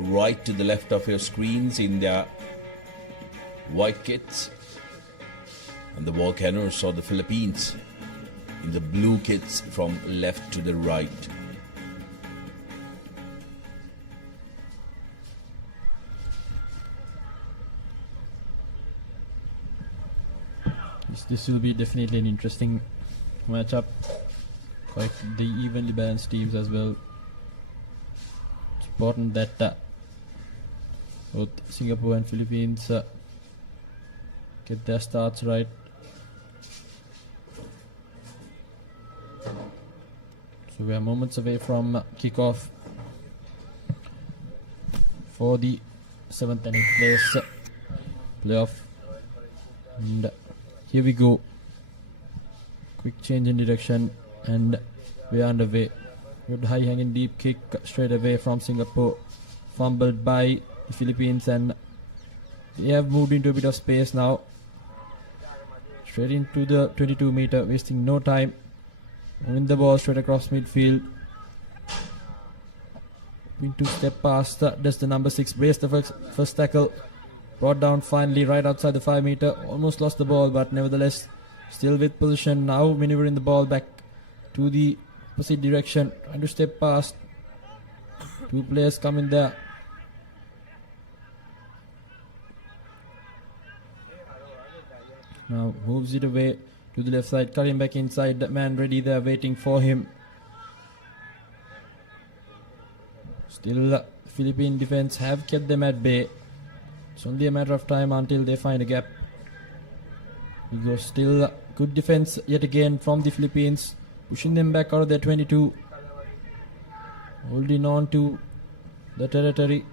right to the left of your screens in their white kits, and the Volcanoes or the Philippines in the blue kits from left to the right. This will be definitely an interesting matchup. Quite the evenly balanced teams as well. It's important that both Singapore and Philippines get their starts right. So we are moments away from kickoff for the 7th and 8th place playoff. And here we go. Quick change in direction and we are underway. Good high hanging deep kick straight away from Singapore. Fumbled by the Philippines, and they have moved into a bit of space now. Straight into the 22 meter, wasting no time. Win the ball straight across midfield. Into step past, does the number 6 brace the first tackle. Brought down finally right outside the 5 meter. Almost lost the ball, but nevertheless still with position. Now maneuvering the ball back to the opposite direction. Trying to step past. 2 players come in there. Now moves it away to the left side. Cutting back inside. That man ready there waiting for him. Still Philippine defense have kept them at bay. It's only a matter of time until they find a gap. Still good defense yet again from the Philippines. Pushing them back out of their 22. Holding on to the territory.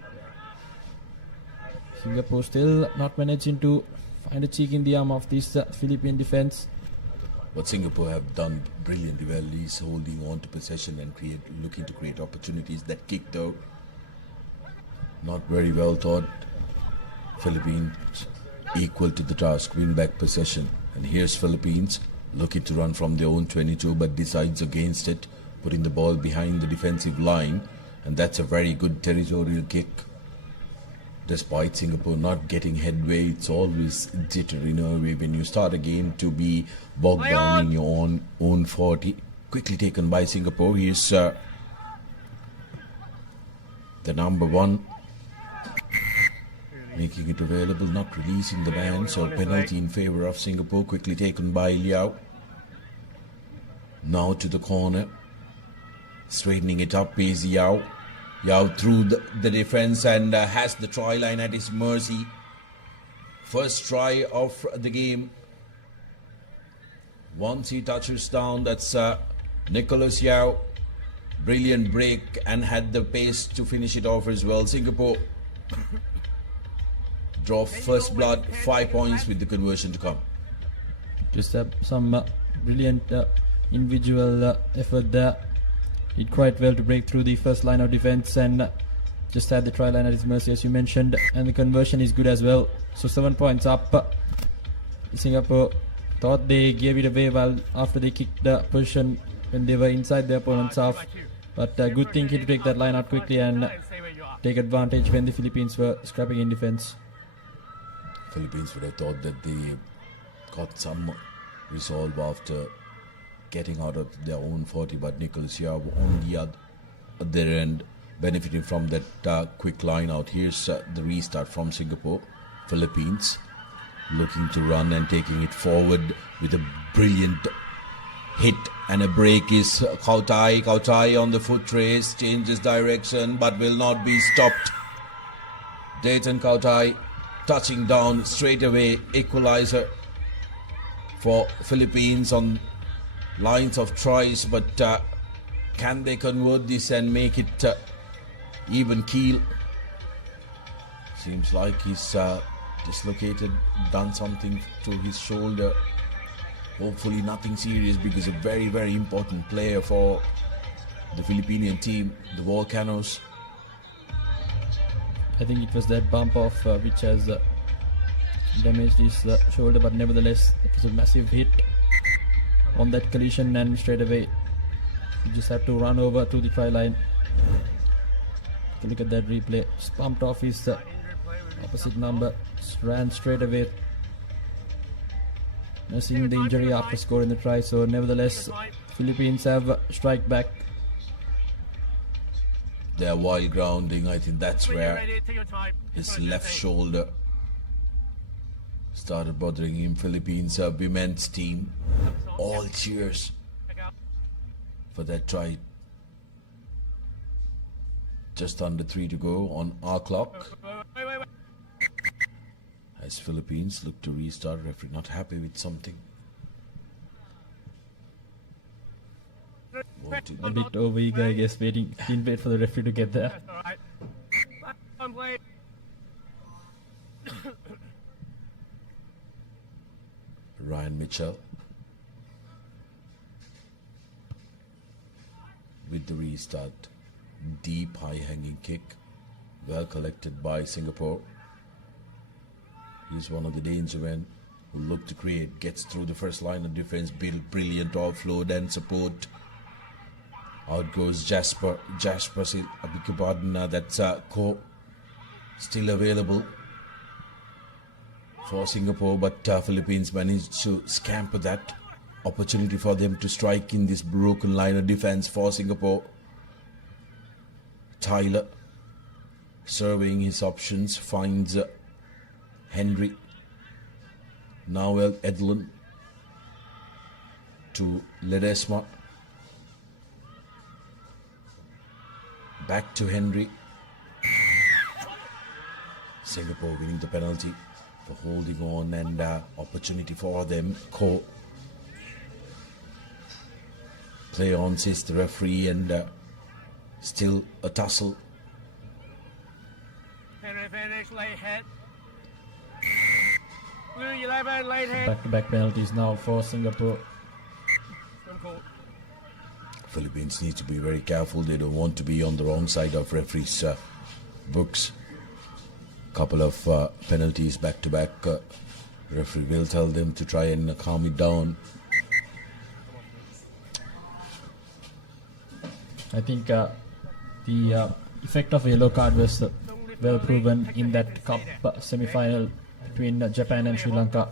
Singapore still not managing to find a cheek in the arm of this Philippine defense. What Singapore have done brilliantly well is holding on to possession and looking to create opportunities. That kick though, not very well thought. Philippines equal to the task, win back possession. And here's Philippines looking to run from their own 22 but decides against it, putting the ball behind the defensive line, and that's a very good territorial kick. Despite Singapore not getting headway, it's always jittery, nervy when you start a game to be bogged down in your own 40. Quickly taken by Singapore. Here's the number 1. Making it available, not releasing the man, so penalty in favor of Singapore, quickly taken by Liao. Now to the corner, straightening it up is Yao. Yao through the defense and has the try line at his mercy. First try of the game. Once he touches down, that's Nicholas Yao. Brilliant break and had the pace to finish it off as well. Singapore draw first blood, 5 points with the conversion to come. Just some brilliant individual effort there. Did quite well to break through the first line of defense and just had the try line at his mercy as you mentioned, and the conversion is good as well. So 7 points up. Singapore thought they gave it away while after they kicked the position when they were inside their opponent's half, but good thinking to take that line out quickly and take advantage when the Philippines were scrapping in defense. Philippines would have thought that they got some resolve after getting out of their own 40, but Nicholas Yao on the other end benefiting from that quick line out. Here's the restart from Singapore. Philippines looking to run and taking it forward with a brilliant hit and a break is Kautai. Kautai on the foot race, changes direction but will not be stopped. Dayton Kautai touching down straight away, equalizer for Philippines on lines of tries, but can they convert this and make it even keel? Seems like he's dislocated, done something to his shoulder. Hopefully nothing serious, because a very, very important player for the Philippine team, the Volcanoes. I think it was that bump off which has damaged his shoulder, but nevertheless it was a massive hit on that collision, and straight away you just have to run over to the try line. Look at that replay. Just pumped off his opposite number. Just ran straight away. Nursing the injury after scoring the try. So nevertheless, Philippines have strike back. There while grounding, I think that's where his left shoulder started bothering him. Philippines women's team, all cheers for that try. Just under 3 to go on our clock. As Philippines look to restart, referee not happy with something. A bit over eager, I guess, waiting. Didn't wait for the referee to get there. Ryan Mitchell with the restart. Deep high hanging kick, well collected by Singapore. He's one of the danger men who look to create, gets through the first line of defense, build brilliant offload and support. Out goes Jasper, I beg your pardon, that's Ko still available for Singapore, but Philippines managed to scamper that opportunity for them to strike in this broken line of defense for Singapore. Tyler surveying his options, finds Henry. Now Edlin to Ledesma. Back to Henry. Singapore winning the penalty for holding on, and opportunity for them. Ko play on, says the referee, and still a tussle. Back-to-back penalties now for Singapore. Philippines need to be very careful. They don't want to be on the wrong side of referees' books. Couple of penalties back-to-back. Referee will tell them to try and calm it down. I think the effect of a yellow card was well proven in that cup semi-final between Japan and Sri Lanka.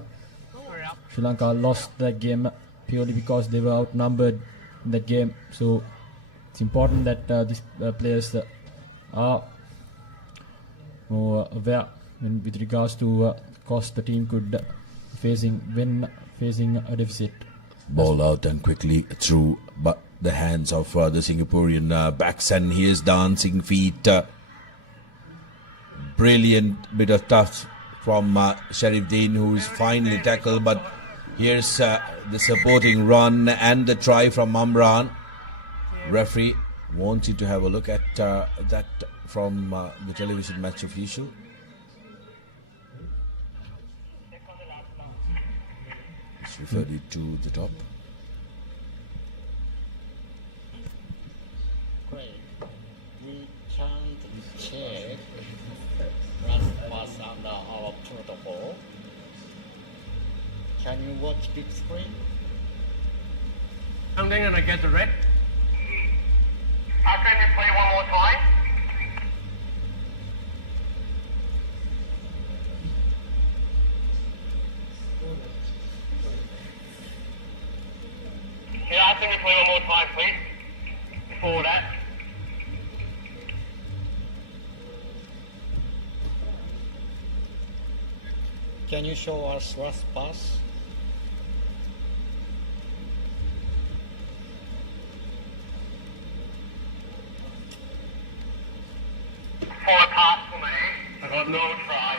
Sri Lanka lost that game purely because they were outnumbered in that game. So it's important that these players are more aware with regards to cost the team could facing when facing a deficit. Ball out and quickly through but the hands of the Singaporean backs, and here's dancing feet. Brilliant bit of touch from Sharif Dean, who's finally tackled, but here's the supporting run and the try from Amran. Referee wants you to have a look at that from the television match official. He's referred it to the top. Great. We can't check last pass under our protocol. Can you watch big screen? I'm going to get the red. Can you play one more time? Yeah, can you play one more time, please? Before that. Can you show us last pass? Forward pass for me. I got no try.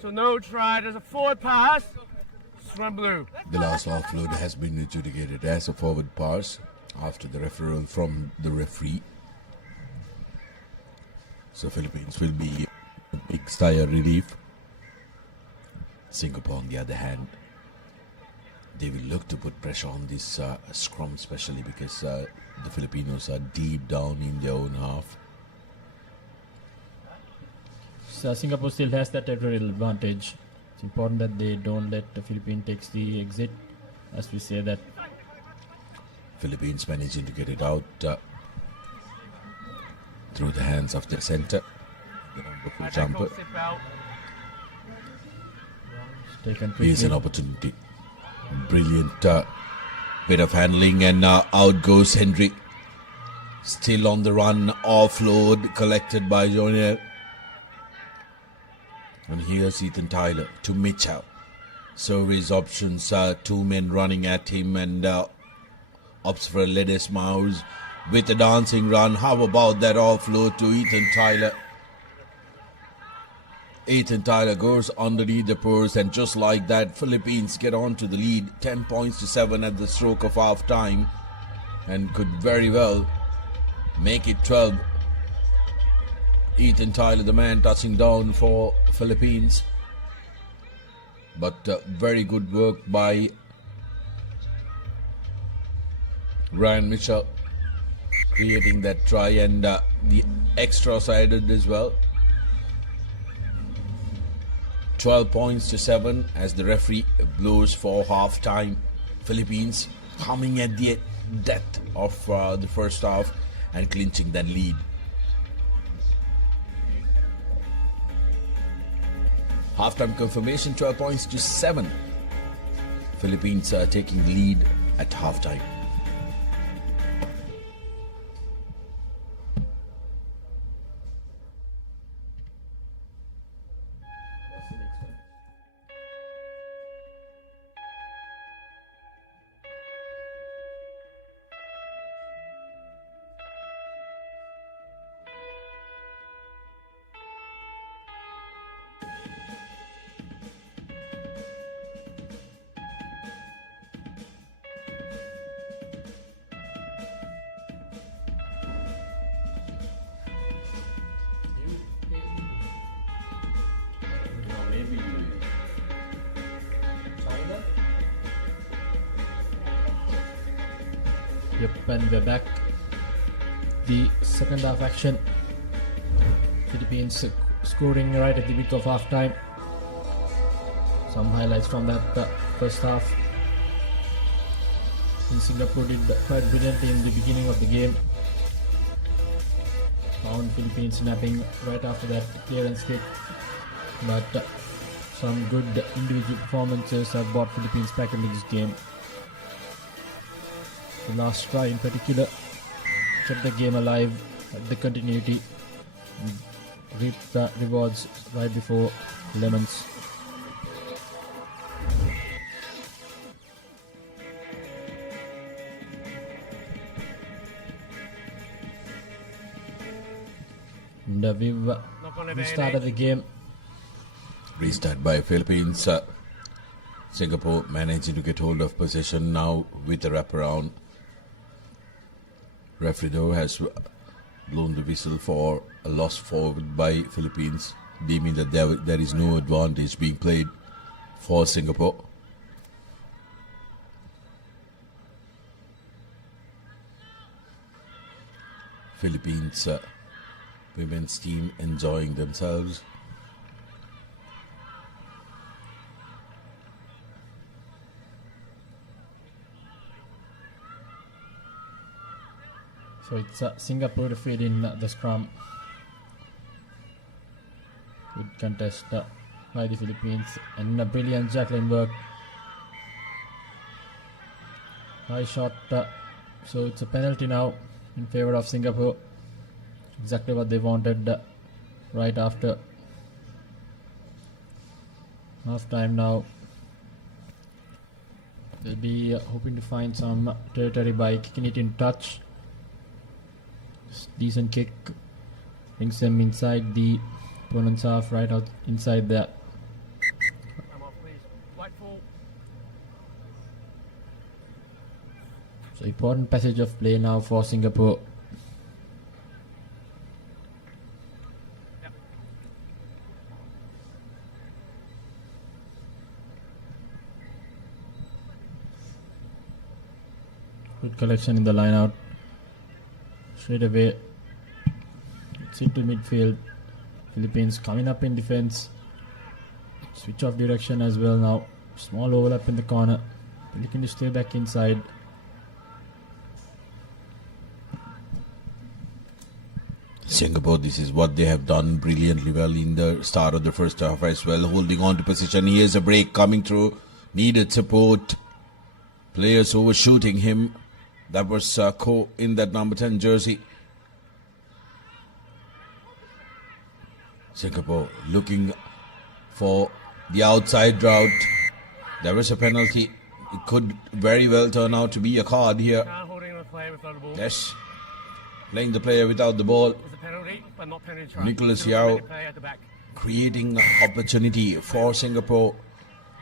So no try, there's a forward pass. Swim blue. The last offload has been adjudicated as a forward pass after the referral from the referee. So Philippines will be a big sigh of relief. Singapore, on the other hand, they will look to put pressure on this scrum, especially because the Filipinos are deep down in their own half. So Singapore still has that territorial advantage. It's important that they don't let the Philippines take the exit. As we say that Philippines managing to get it out through the hands of the centre, the wonderful jumper. Taken Here's an quickly. opportunity. Brilliant bit of handling, and out goes Henry. Still on the run, offload collected by Jonier. And here's Ethan Tyler to Mitchell. So his options, two men running at him, and opts for a lettuce mouse with a dancing run. How about that offload to Ethan Tyler? Ethan Tyler goes underneath the purse, and just like that, Philippines get on to the lead, 10 points to 7 at the stroke of half time, and could very well make it 12. Ethan Tyler, the man touching down for Philippines. But very good work by Ryan Mitchell, creating that try, and the extra sided as well. 12 points to 7 as the referee blows for half time. Philippines coming at the death of the first half and clinching that lead. Halftime confirmation, 12 points to 7. Philippines are taking the lead at halftime. Yep, and we're back. The second half action. Philippines scoring right at the beat of half time. Some highlights from that first half. Singapore did quite brilliantly in the beginning of the game. Found Philippines snapping right after that clearance kick. But some good individual performances have brought Philippines back into this game. The last try in particular kept the game alive, the continuity, reaped the rewards right before lemons. And we've restarted the game. Restart by Philippines. Singapore managing to get hold of possession now with a wraparound. Referee though has blown the whistle for a loss forward by Philippines, deeming that there is no advantage being played for Singapore. Philippines women's team enjoying themselves. So it's Singapore to feed in the scrum. Good contest by the Philippines, and a brilliant Jacqueline work. High shot, so it's a penalty now in favor of Singapore. Exactly what they wanted right after half time now. They'll be hoping to find some territory by kicking it in touch. Decent kick, brings them inside the opponent's half, right out inside there. So important passage of play now for Singapore. Good collection in the line out. Straight away, it's into midfield. Philippines coming up in defense. Switch off direction as well now. Small overlap in the corner. Looking to stay back inside. Singapore, this is what they have done brilliantly well in the start of the first half as well, holding on to position. Here's a break coming through, needed support, players overshooting him. That was Ko in that number 10 jersey. Singapore looking for the outside route. There was a penalty. It could very well turn out to be a card here. Holding the player without the ball. Yes, playing the player without the ball. It's a penalty, but not penalty try. Nicholas Still Yao the player at the back. creating opportunity for Singapore.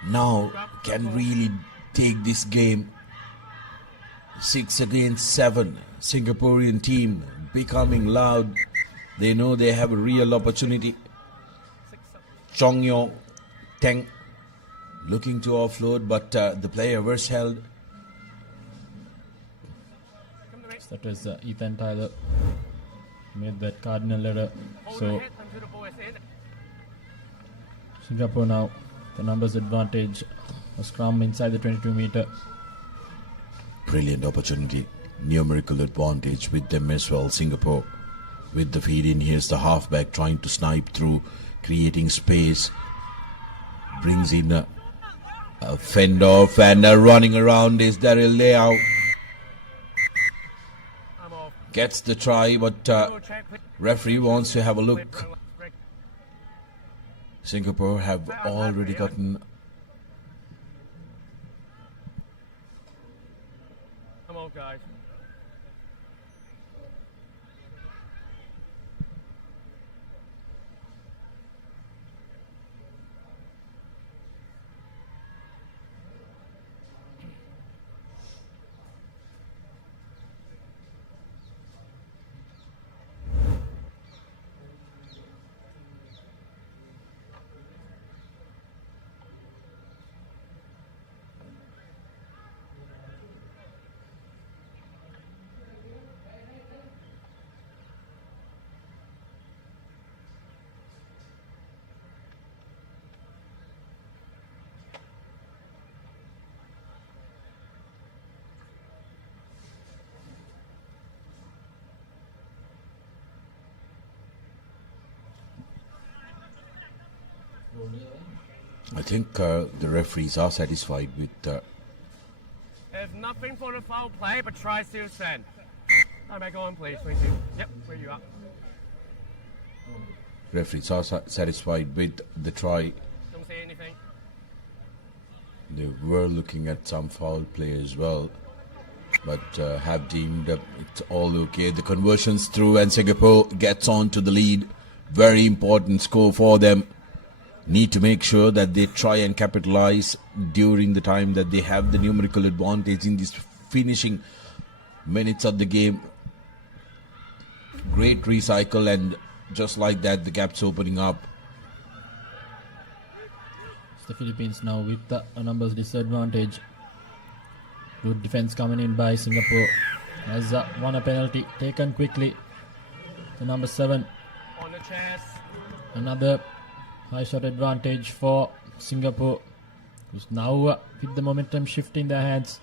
Now can really take this game. 6 against 7. Singaporean team becoming loud. They know they have a real opportunity. Chong Yong Teng looking to offload, but the player was held. That was Ethan Tyler. Made that cardinal error. Hold So the head until the ball is in. Singapore now, the numbers advantage. A scrum inside the 22-meter. Brilliant opportunity. Numerical advantage with them as well. Singapore with the feed in. Here's the halfback trying to snipe through, creating space. Brings in a fend off and running around is Daryl Leao. I'm off. Gets the try, but Go check. referee wants to have a look. Singapore have already gotten. Come on, guys. I think the referees are satisfied with. There's nothing for the foul play, but try still stand. No, go on, please. Thank you. Yep, where you are. Referees are satisfied with the try. Don't say anything. They were looking at some foul play as well, but have deemed it's all okay. The conversions through and Singapore gets on to the lead. Very important score for them. Need to make sure that they try and capitalize during the time that they have the numerical advantage in these finishing minutes of the game. Great recycle, and just like that the gap's opening up. It's the Philippines now with a numbers disadvantage. Good defense coming in by Singapore. Has won a penalty taken quickly. The number 7. On the chest. Another high shot advantage for Singapore, who's now with the momentum shift in their hands.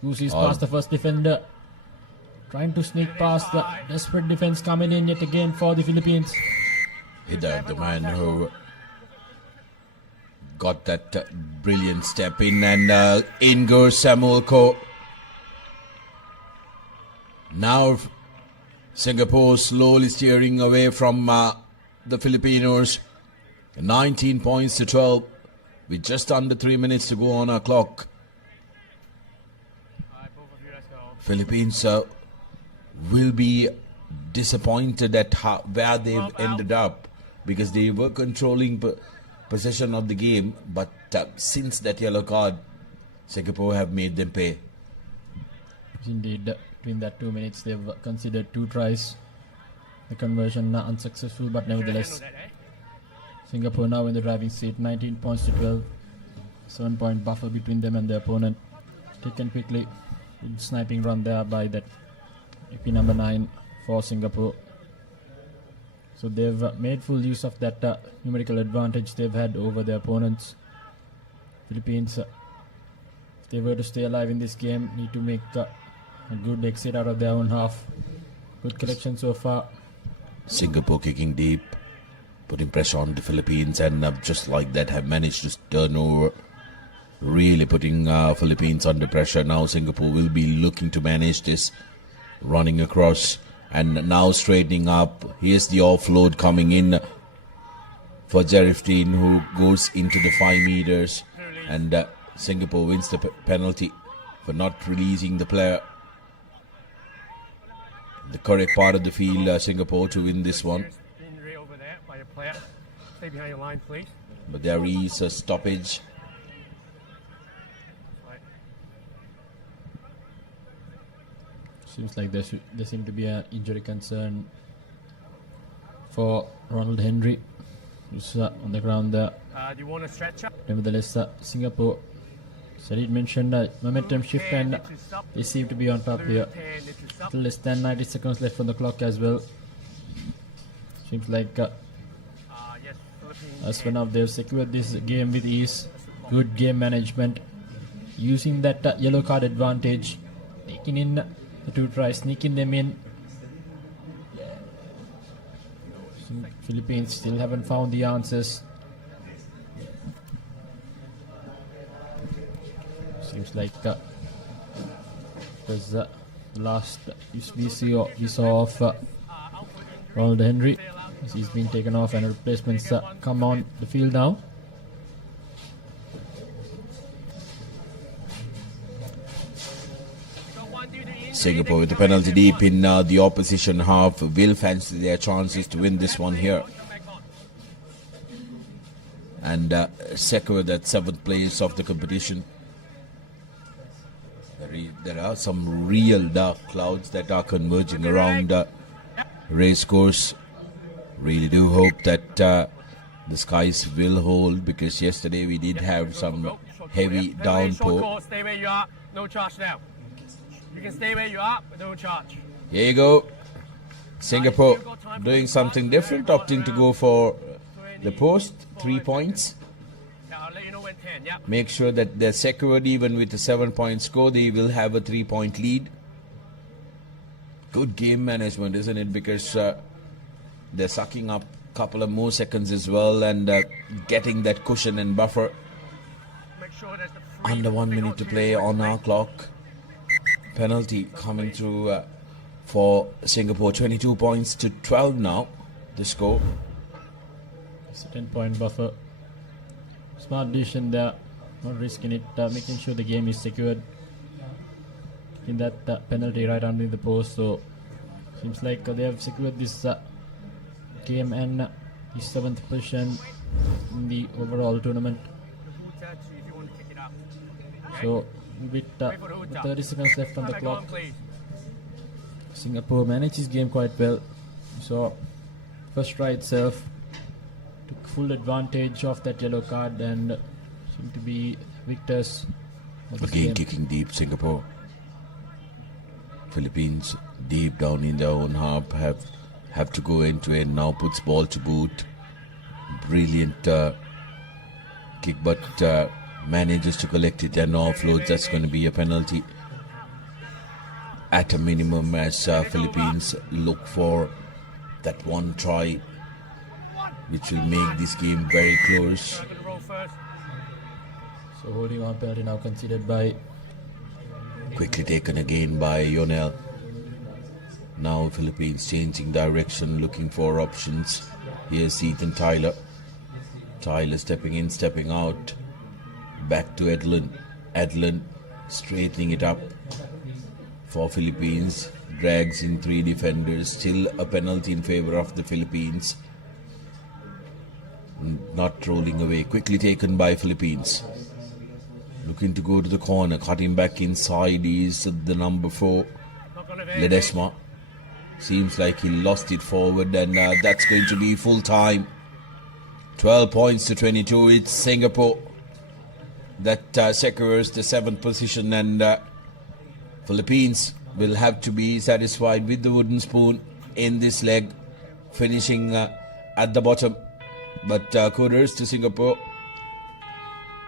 Goosey's past the first defender, trying to sneak past the desperate defense coming in yet again for the Philippines. Hidayat, the man who got that brilliant step in, and in goes Samuel Ko. Now Singapore slowly steering away from the Filipinos. 19 points to 12 with just under 3 minutes to go on our clock. Alright, both of you, let's go. Philippines will be disappointed at where they've ended up, because they were controlling possession of the game, but since that yellow card, Singapore have made them pay. Indeed, between that 2 minutes, they've considered 2 tries. The conversion unsuccessful, but nevertheless, Singapore now in the driving seat, 19 points to 12. 7-point buffer between them and their opponent. Taken quickly. Good sniping run there by that AP number 9 for Singapore. So they've made full use of that numerical advantage they've had over their opponents. Philippines, if they were to stay alive in this game, need to make a good exit out of their own half. Good collection so far. Singapore kicking deep, putting pressure on the Philippines, and just like that have managed to turn over, really putting Philippines under pressure. Now Singapore will be looking to manage this, running across and now straightening up. Here's the offload coming in for Jarifdeen, who goes into the 5 meters, and Singapore wins the penalty for not releasing the player. The correct part of the field, Singapore to win this one. Injury over there by a player. Stay behind your line, please. But there is a stoppage. Right. Seems like there seem to be an injury concern for Ronald Henry, who's on the ground there. Do you want a stretcher? Nevertheless, Singapore, Sarid mentioned momentum shift, and they seem to be on top here. Still less than 90 seconds left on the clock as well. Seems like Yes, Philippines. as for now they've secured this game with ease. Good game management, using that yellow card advantage, taking in the 2 tries, sneaking them in. Philippines still haven't found the answers. Seems like there's the last we saw of Ronald Henry. He's been taken off and replacements come on the field now. Singapore with the penalty deep in the opposition half will fancy their chances to win this one here and secure that 7th place of the competition. There are some real dark clouds that are converging around race course. Really do hope that the skies will hold, because yesterday we did have some heavy downpour. Stay where you are. No charge now. You can stay where you are, but no charge. Here you go. Singapore doing something different, opting to go for the post, 3 points. Yeah, I'll let you know when 10. Yeah. Make sure that they're secured. Even with a 7-point score, they will have a 3-point lead. Good game management, isn't it? Because they're sucking up a couple of more seconds as well, and getting that cushion and buffer. Make sure there's the free. Under 1 minute to play on our clock. Penalty coming through for Singapore. 22 points to 12 now, the score. It's a 10-point buffer. Smart decision there, not risking it, making sure the game is secured. In that penalty right underneath the post, so seems like they have secured this game and the 7th position in the overall tournament. If you want to pick it up. So with 30 seconds left on the Go on, clock, please. Singapore managed his game quite well. So first try itself took full advantage of that yellow card and seemed to be victors of this Again game. kicking deep, Singapore. Philippines deep down in their own half have to go into it. Now puts ball to boot. Brilliant kick, but manages to collect it and offload. That's going to be a penalty at a minimum, as Philippines look for that one try which will make this game very close. I'm going to roll first. So holding on penalty now considered by Quickly taken again by Yonel. Now Philippines changing direction, looking for options. Here's Ethan Tyler. Tyler stepping in, stepping out. Back to Edlin. Edlin straightening it up for Philippines. Drags in 3 defenders. Still a penalty in favor of the Philippines. Not rolling away. Quickly taken by Philippines. Looking to go to the corner. Cutting back inside is the number 4, Not going to be. Ledesma. Seems like he lost it forward, and that's going to be full time. 12 points to 22. It's Singapore that secures the 7th position, and Philippines will have to be satisfied with the wooden spoon in this leg, finishing at the bottom. But kudos to Singapore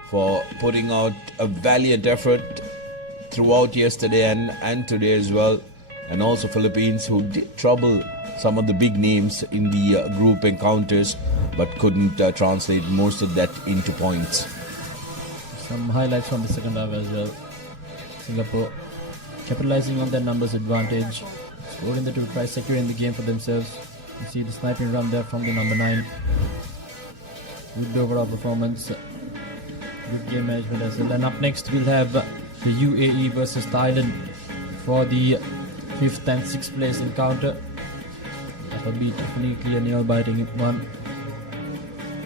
for putting out a valiant effort throughout yesterday and today as well, and also Philippines, who did trouble some of the big names in the group encounters, but couldn't translate most of that into points. Some highlights from the second half as well. Singapore capitalizing on their numbers advantage, scoring the 2 tries, securing the game for themselves. You see the sniping run there from the number 9. Good overall performance, good game management as well. And up next we'll have the UAE versus Thailand for the 5th and 6th place encounter. That will be definitely a nail-biting one.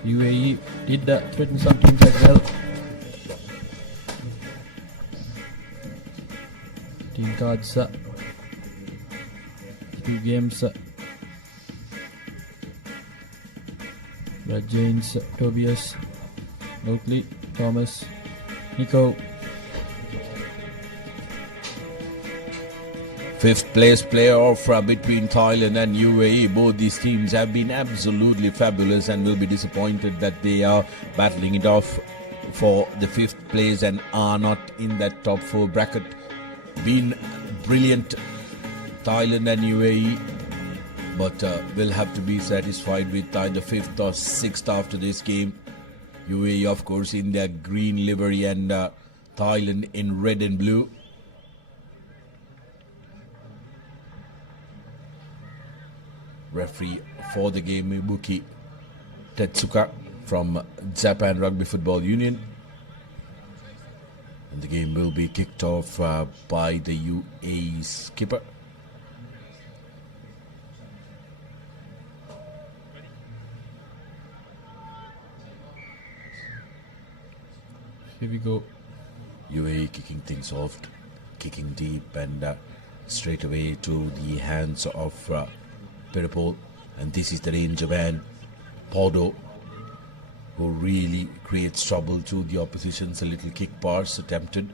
UAE did threaten some teams as well. Team cards, 2 games. Brad James, Tobias, Oakley, Thomas, Nico. 5th place playoff between Thailand and UAE. Both these teams have been absolutely fabulous and will be disappointed that they are battling it off for the 5th place and are not in that top 4 bracket. Been brilliant, Thailand and UAE, but will have to be satisfied with either 5th or 6th after this game. UAE, of course, in their green livery and Thailand in red and blue. Referee for the game, Ibuki Tetsuka from Japan Rugby Football Union. And the game will be kicked off by the UAE skipper. Here we go. UAE kicking things off, kicking deep and straight away to the hands of Pirapol. And this is the danger man, Podo, who really creates trouble to the oppositions. A little kick pass attempted,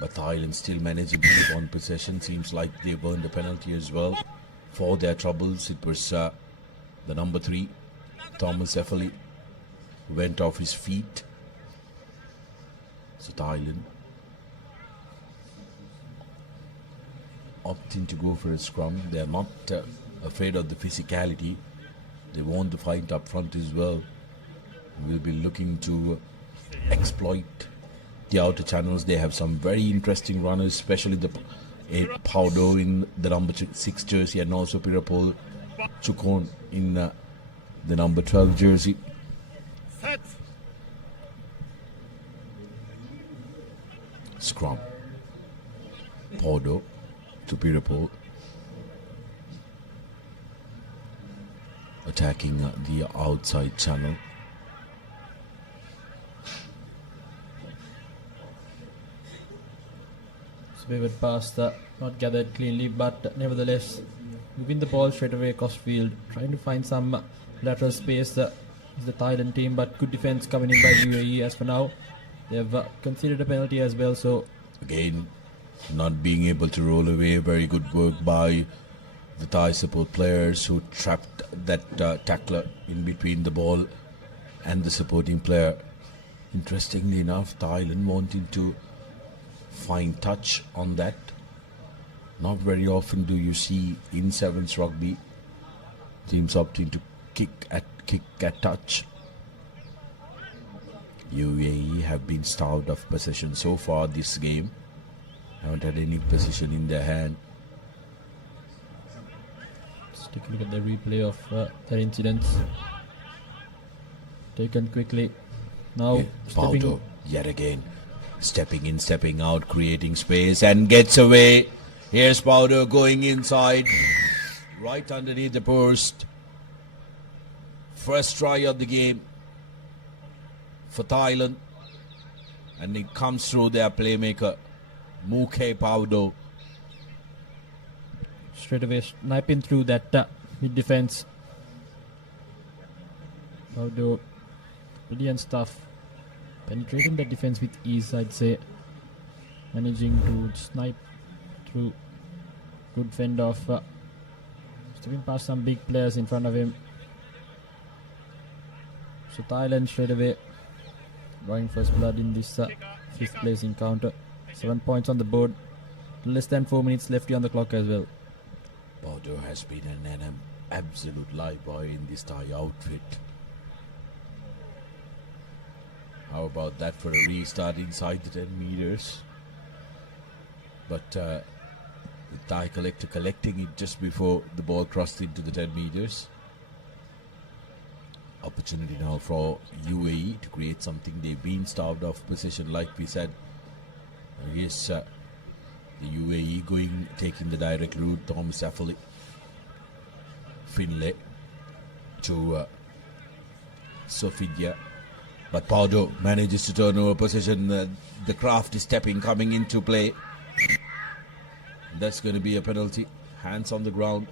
but Thailand still managing to keep on possession. Seems like they've earned a penalty as well for their troubles. It was the number 3, Thomas Effley, who went off his feet. So Thailand opting to go for a scrum. They are not afraid of the physicality. They want the fight up front as well. We'll be looking to exploit the outer channels. They have some very interesting runners, especially the Paudo in the number 6 jersey, and also Pirapol Chukon in the number 12 jersey. Set. Scrum. Paudo to Pirapol. Attacking the outside channel. Pivot pass, not gathered cleanly, but nevertheless we win the ball straight away across field, trying to find some lateral space. Is the Thailand team, but good defense coming in by UAE. As for now, they have conceded a penalty as well, so again not being able to roll away. Very good work by the Thai support players who trapped that tackler in between the ball and the supporting player. Interestingly enough, Thailand wanting to find touch on that. Not very often do you see in sevens rugby teams opting to kick at touch. UAE have been starved of possession so far this game. Haven't had any possession in their hand. let's take a look at the replay of their incidents. Taken quickly. Now stepping Paudo yet again stepping in, stepping out, creating space and gets away. Here's Paudo going inside, right underneath the post. First try of the game for Thailand, and it comes through their playmaker Mukhe Paudo. straight away sniping through that mid defense. Paudo, brilliant stuff. Penetrating the defense with ease, I'd say. Managing to snipe through. Good fend off. Stepping past some big players in front of him. So Thailand straight away drawing first blood in this 5th place encounter. 7 points on the board. less than 4 minutes left on the clock as well. Powder has been an absolute live boy in this Thai outfit. How about that for a restart inside the 10 meters? But the Thai collector collecting it just before the ball crossed into the 10 meters. Opportunity now for UAE to create something. They've been starved of possession, like we said. Here's the UAE taking the direct route. Thomas Affley, Finlay to Sofidia. But Paudo manages to turn over possession. The craft is coming into play. That's going to be a penalty. Hands on the ground.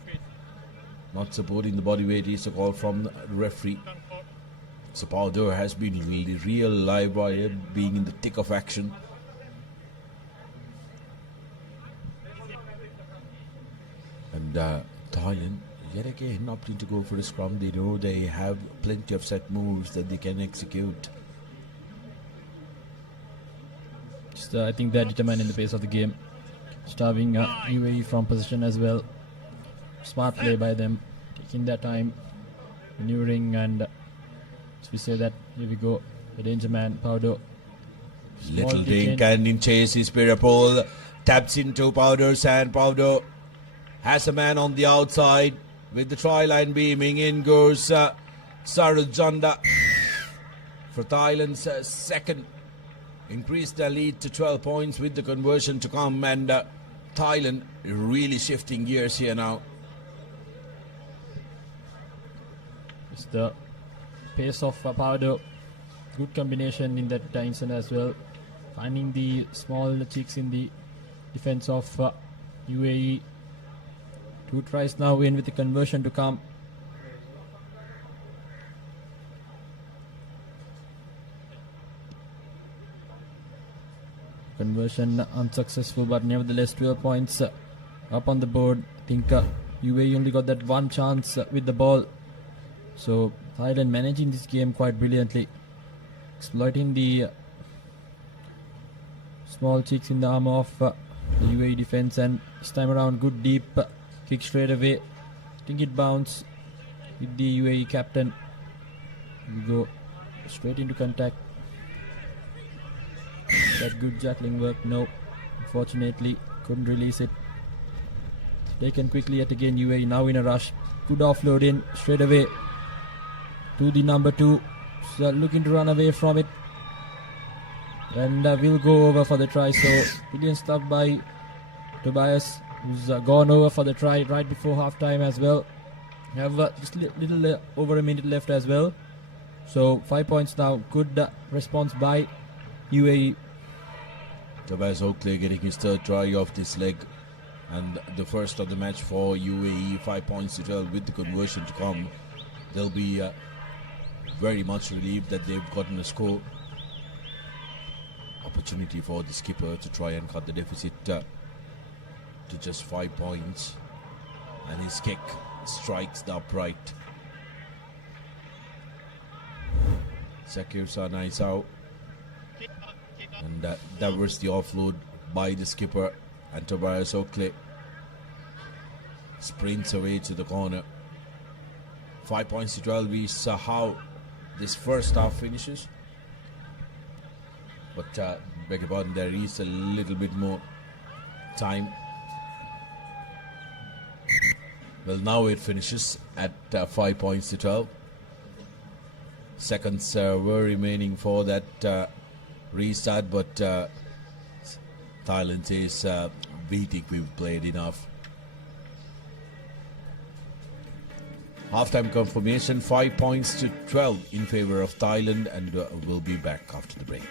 Not supporting the body weight is a call from the referee. So Paudo has been really real live wire, being in the thick of action. And Thailand yet again opting to go for a scrum. They know they have plenty of set moves that they can execute. Just, I think they're determined in the pace of the game, starving UAE from position as well. Smart play by them, taking their time, maneuvering, and as we say that, here we go, the danger man, Paudo. Little dink and in chase is Pirapol. Taps into Powder's hand. Powder has a man on the outside with the try line beaming. In goes Sarujanda for Thailand's second. Increased their lead to 12 points with the conversion to come, and Thailand really shifting gears here now. It's the pace of Paudo. Good combination in that instant as well. Finding the small cheeks in the defense of UAE. 2 tries now in with the conversion to come. Conversion unsuccessful, but nevertheless 12 points up on the board. I think UAE only got that one chance with the ball. So Thailand managing this game quite brilliantly, exploiting the small cheeks in the arm of the UAE defense, and this time around good deep kick straight away. I think it bounced with the UAE captain. We go straight into contact. That good juggling work, no, unfortunately couldn't release it. Taken quickly yet again, UAE now in a rush. Good offload in straight away to the number 2. So looking to run away from it, and will go over for the try. So brilliant stuff by Tobias, who's gone over for the try right before half time as well. We have just little over a minute left as well. So 5 points now. Good response by UAE. Tobias Oakley getting his third try off this leg, and the first of the match for UAE. 5 points to 12 with the conversion to come. They'll be very much relieved that they've gotten a score. Opportunity for the skipper to try and cut the deficit to just 5 points, and his kick strikes the upright. Zakir Sanaisao, and that was the offload by the skipper, and Tobias Oakley sprints away to the corner. 5 points to 12 is how this first half finishes. But beg your pardon, there is a little bit more time. Well, now it finishes at 5 points to 12. Seconds were remaining for that restart, but Thailand says we think we've played enough. Halftime confirmation, 5 points to 12 in favor of Thailand, and we'll be back after the break.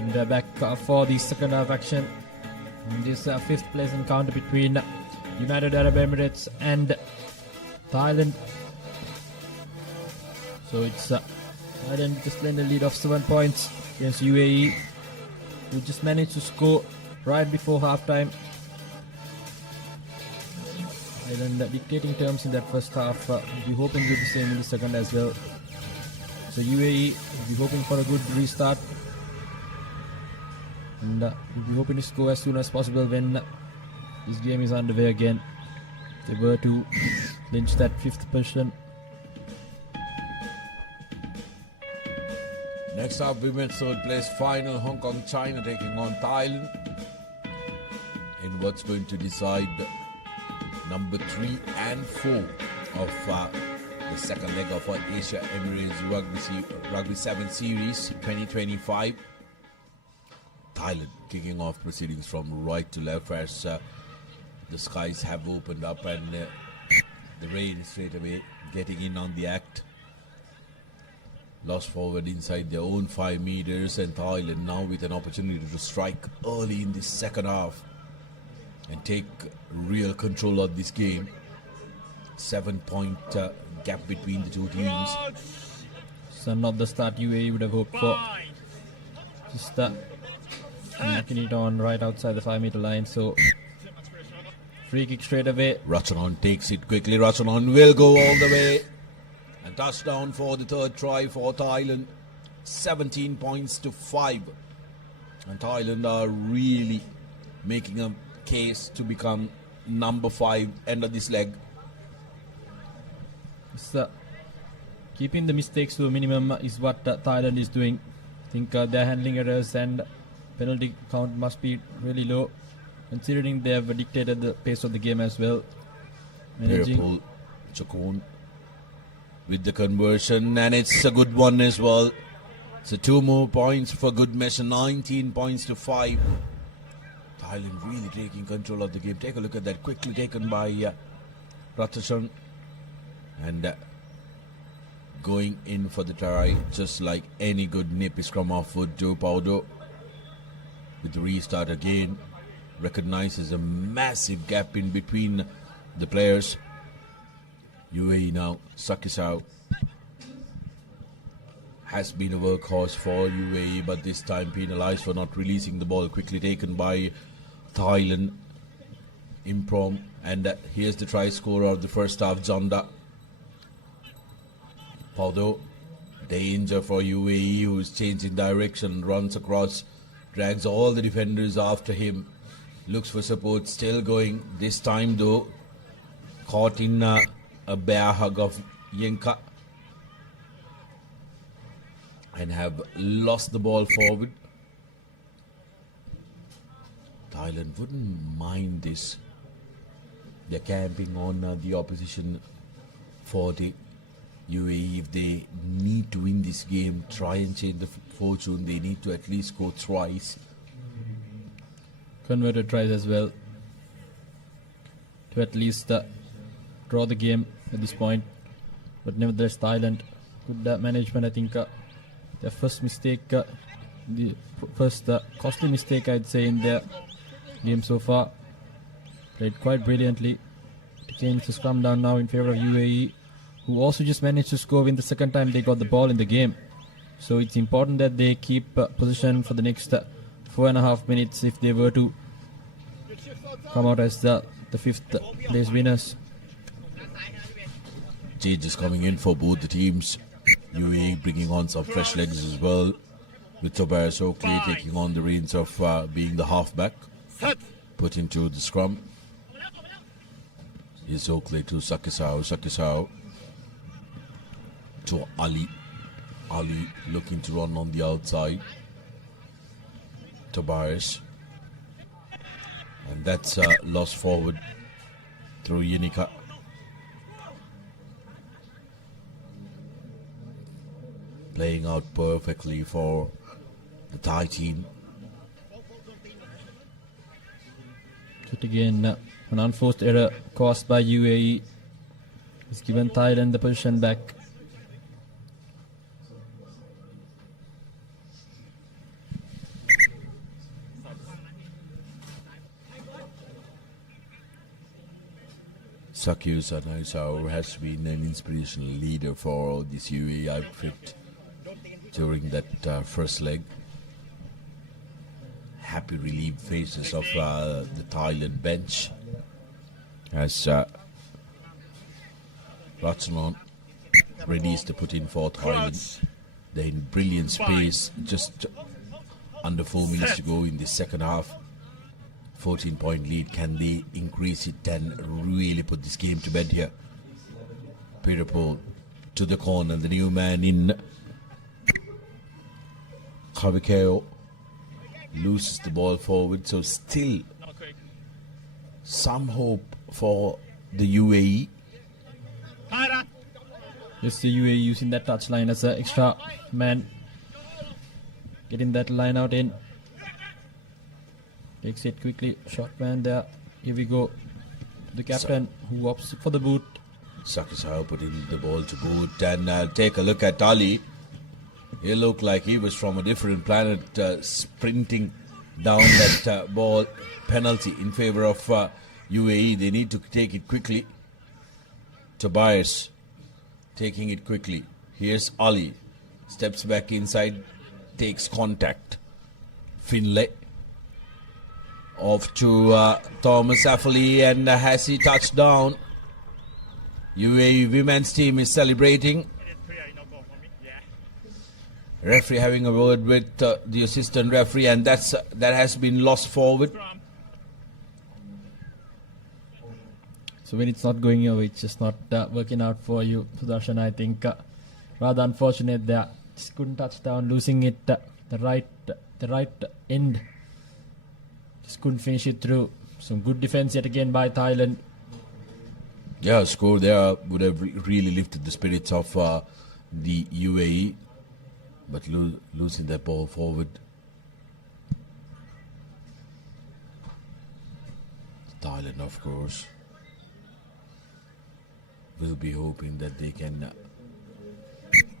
And back for the second half action. In this fifth place encounter between United Arab Emirates and Thailand. So it's Thailand just in the lead of 7 points against UAE, who just managed to score right before halftime. Thailand dictating terms in that first half. We'll be hoping to do the same in the second as well. So UAE will be hoping for a good restart. And we'll be hoping to score as soon as possible when this game is underway again. If they were to clinch that fifth position. Next up, women's third place final, Hong Kong, China taking on Thailand in what's going to decide number 3 and 4 of the second leg of Asia Emirates Rugby 7 Series 2025. Thailand kicking off proceedings from right to left as the skies have opened up and the rain straight away getting in on the act. Lost forward inside their own 5 meters, and Thailand now with an opportunity to strike early in the second half and take real control of this game. 7-point gap between the two teams. So not the start UAE would have hoped for. Just knocking it on right outside the 5 meter line. So free kick straight away. Ratchanon takes it quickly. Ratchanon will go all the way. And touchdown for the third try for Thailand. 17 points to 5. And Thailand are really making a case to become number 5 end of this leg. So, keeping the mistakes to a minimum is what Thailand is doing. I think their handling errors and penalty count must be really low, considering they have dictated the pace of the game as well. Managing Chakun with the conversion, and it's a good one as well. So 2 more points for good measure, 19 points to 5. Thailand really taking control of the game. Take a look at that, quickly taken by Ratchashan. And going in for the try, just like any good nip scrum off would do. Paudo with the restart again, recognizes a massive gap in between the players. UAE now, Sakisau has been a workhorse for UAE, but this time penalized for not releasing the ball. Quickly taken by Thailand. Improm, and here's the try scorer of the first half, Zonda. Paudo, danger for UAE, who's changing direction, runs across, drags all the defenders after him, looks for support, still going. This time though, caught in a bear hug of Yenka and have lost the ball forward. Thailand wouldn't mind this. They're camping on the opposition 40. UAE, if they need to win this game, try and change the fortune, they need to at least score thrice. Converted tries as well to at least draw the game at this point. But nevertheless, Thailand, good management. I think their first mistake, the first costly mistake I'd say in their game so far. Played quite brilliantly to change the scrum down now in favor of UAE, who also just managed to score in the second time they got the ball in the game. So it's important that they keep position for the next 4.5 minutes if they were to come out as the fifth place winners. Changes coming in for both the teams. UAE bringing on some fresh legs as well, with Tobias Oakley taking on the reins of being the halfback, put into the scrum. Here's Oakley to Sakisau. Sakisau to Ali. Ali looking to run on the outside. Tobias. And that's lost forward through Unica. Playing out perfectly for the Thai team. But again, an unforced error caused by UAE has given Thailand the position back. Sirasa has been an inspirational leader for this UAE outfit during that first leg. Happy relieved faces of the Thailand bench as Ratchanon readies to put in for Thailand. They're in brilliant space, just under 4 minutes to go in the second half. 14-point lead. Can they increase it and really put this game to bed here? Peter Paul to the corner. The new man in Kavakeo loses the ball forward. So still some hope for the UAE. Just the UAE using that touchline as an extra man. Getting that line out in. Takes it quickly. Short man there. Here we go. The captain who opts for the boot. Sirasa putting the ball to boot. And take a look at Ali. He looked like he was from a different planet, sprinting down that ball. Penalty in favor of UAE. They need to take it quickly. Tobias taking it quickly. Here's Ali. Steps back inside. Takes contact. Finlay. Off to Thomas Affley, and has he touched down? UAE women's team is celebrating. Referee having a word with the assistant referee, and that has been lost forward. So when it's not going your way, it's just not working out for you, Sudarshan. I think rather unfortunate there. Just couldn't touch down, losing it the right end. Just couldn't finish it through. Some good defense yet again by Thailand. Yeah, a score there would have really lifted the spirits of the UAE, but losing that ball forward. Thailand, of course, will be hoping that they can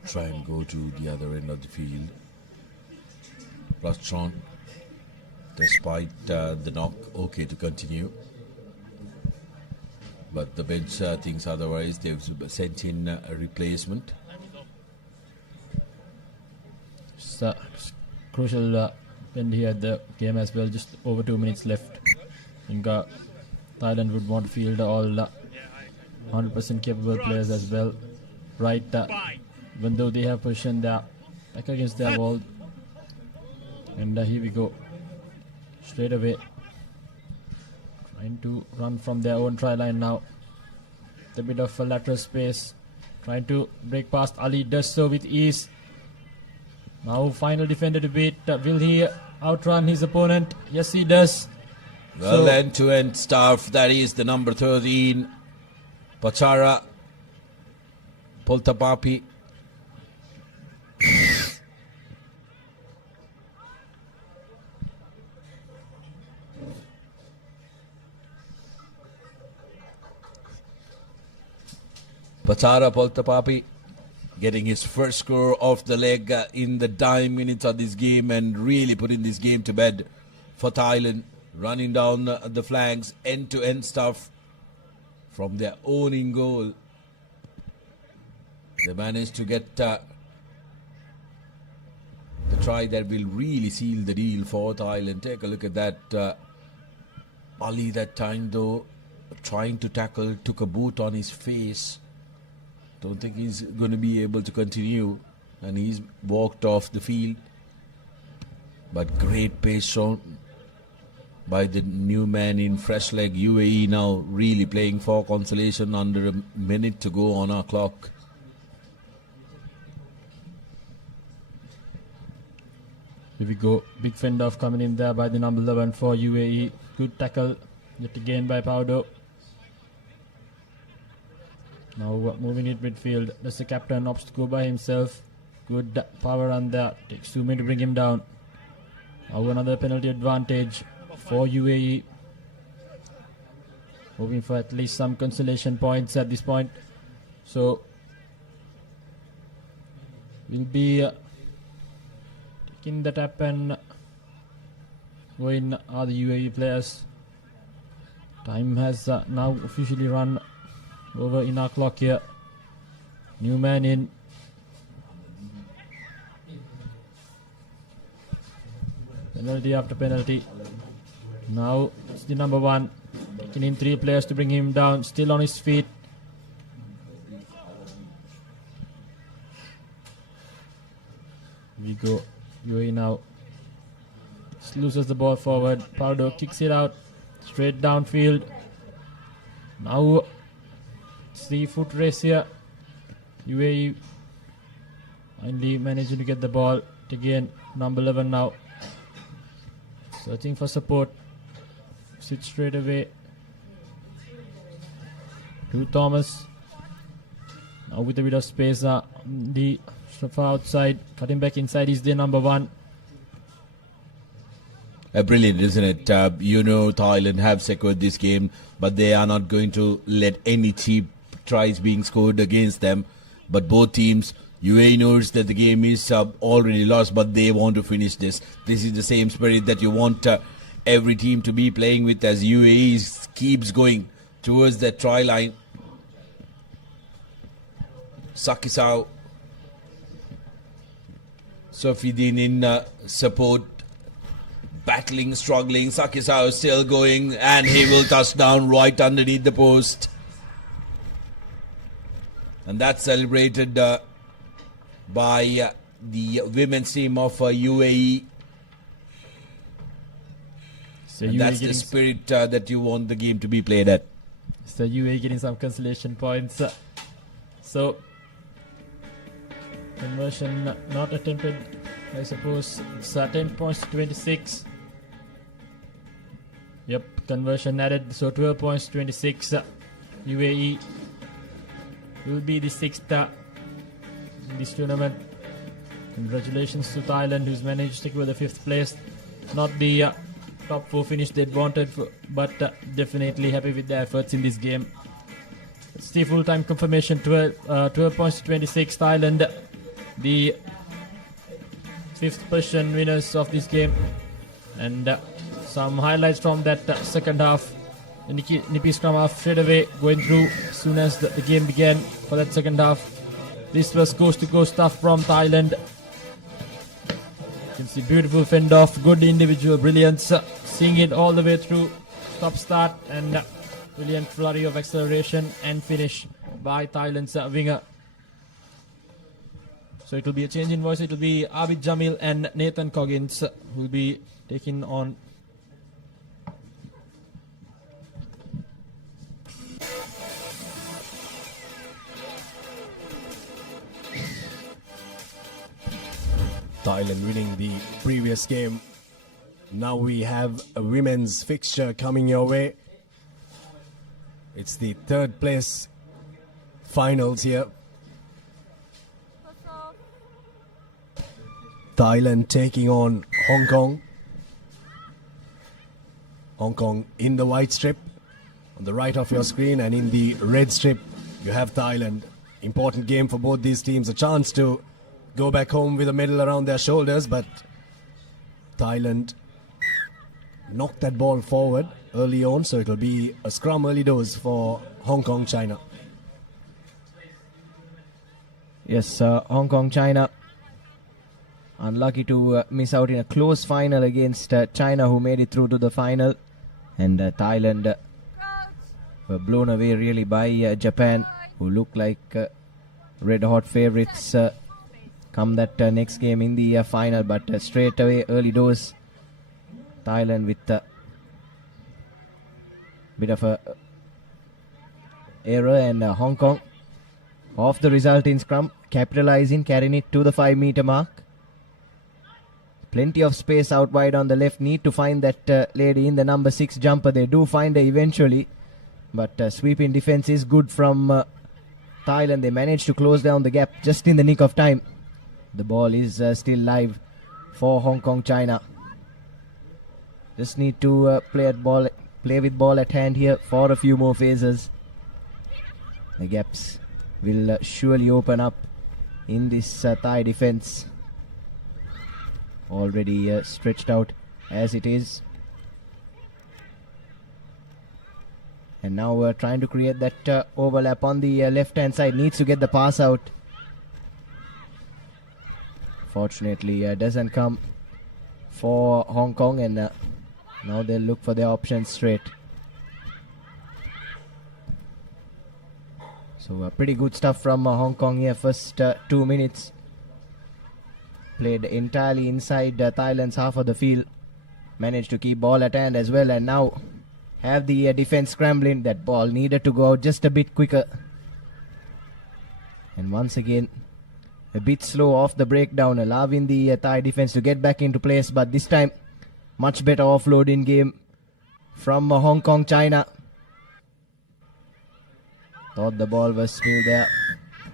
try and go to the other end of the field. Rastron, despite the knock, okay to continue. But the bench thinks otherwise. They've sent in a replacement. It's a crucial end here at the game as well. Just over 2 minutes left. I think Thailand would want to field all 100% capable players as well. Right, even though they have positioned back against their wall. And here we go. Straight away. Trying to run from their own try line now. A bit of a lateral space. Trying to break past. Ali does so with ease. Now final defender to beat. Will he outrun his opponent? Yes, he does. Well, end-to-end staff. That is the number 13. Pachara. Poltapapi. Pachara Poltapapi getting his first score of the leg in the dying minutes of this game and really putting this game to bed for Thailand. Running down the flanks, end-to-end stuff from their own in goal. They managed to get the try that will really seal the deal for Thailand. Take a look at that. Ali that time though, trying to tackle, took a boot on his face. Don't think he's going to be able to continue, and he's walked off the field. But great pace shown by the new man in fresh leg. UAE now really playing for consolation under a minute to go on our clock. Here we go. Big fend off coming in there by the number 11 for UAE. Good tackle yet again by Paudo. Now moving it midfield. That's the captain, opts to go by himself. Good power on that. Takes 2 minutes to bring him down. Now another penalty advantage for UAE. Hoping for at least some consolation points at this point. So we'll be taking the tap and going are the UAE players. Time has now officially run over in our clock here. New man in. Penalty after penalty. Now it's the number 1. Taking in 3 players to bring him down. Still on his feet. We go. UAE now. Just loses the ball forward. Pardo kicks it out. Straight downfield. Now it's the foot race here. UAE finally managing to get the ball. Again, number 11 now. Searching for support. Switch straight away to Thomas. Now with a bit of space, the far outside, cutting back inside is the number 1. Brilliant, isn't it? Thailand have secured this game, but they are not going to let any cheap tries being scored against them. But both teams, UAE knows that the game is already lost, but they want to finish this. This is the same spirit that you want every team to be playing with, as UAE keeps going towards that try line. Sakisau, Sofidin in support, battling, struggling. Sakisau still going, and he will touch down right underneath the post. And that's celebrated by the women's team of UAE. So and that's the spirit that you want the game to be played at. So UAE getting some consolation points. So conversion not attempted, I suppose. It's 10 points to 26. Yep, conversion added. So 12 points to 26. UAE will be the 6th in this tournament. Congratulations to Thailand, who's managed to stick with the 5th place. Not the top 4 finish they'd wanted, but definitely happy with their efforts in this game. It's the full-time confirmation. 12 points to 26. Thailand, the 5th position winners of this game. And some highlights from that second half. The Nippy scrum half straight away going through as soon as the game began for that second half. This was coast-to-coast stuff from Thailand. You can see beautiful fend off, good individual brilliance, seeing it all the way through. Stop start and brilliant flurry of acceleration and finish by Thailand's winger. So it will be a change in voice. It will be Abid Jamil and Nathan Coggins who will be taking on. Thailand winning the previous game. Now we have a women's fixture coming your way. It's the 3rd place finals here. Thailand taking on Hong Kong. Hong Kong in the white strip on the right of your screen, and in the red strip you have Thailand. Important game for both these teams, a chance to go back home with a medal around their shoulders, but Thailand knocked that ball forward early on, so it'll be a scrum early dose for Hong Kong, China. Yes, Hong Kong, China unlucky to miss out in a close final against China, who made it through to the final, and Thailand were blown away really by Japan, who look like red hot favorites come that next game in the final, but straight away early dose Thailand with a bit of a error, and Hong Kong off the result in scrum, capitalizing, carrying it to the 5-meter mark. Plenty of space out wide on the left, need to find that lady in the number 6 jumper. They do find her eventually, but sweeping defense is good from Thailand. They managed to close down the gap just in the nick of time. The ball is still live for Hong Kong, China. Just need to play with ball at hand here for a few more phases. The gaps will surely open up in this Thai defense. Already stretched out as it is. And now trying to create that overlap on the left-hand side. Needs to get the pass out. Fortunately, doesn't come for Hong Kong, and now they'll look for their options straight. So pretty good stuff from Hong Kong here. First 2 minutes played entirely inside Thailand's half of the field. Managed to keep ball at hand as well, and now have the defense scrambling. That ball needed to go out just a bit quicker. And once again, a bit slow off the breakdown, allowing the Thai defense to get back into place. But this time, much better offload in game from Hong Kong, China. Thought the ball was still there,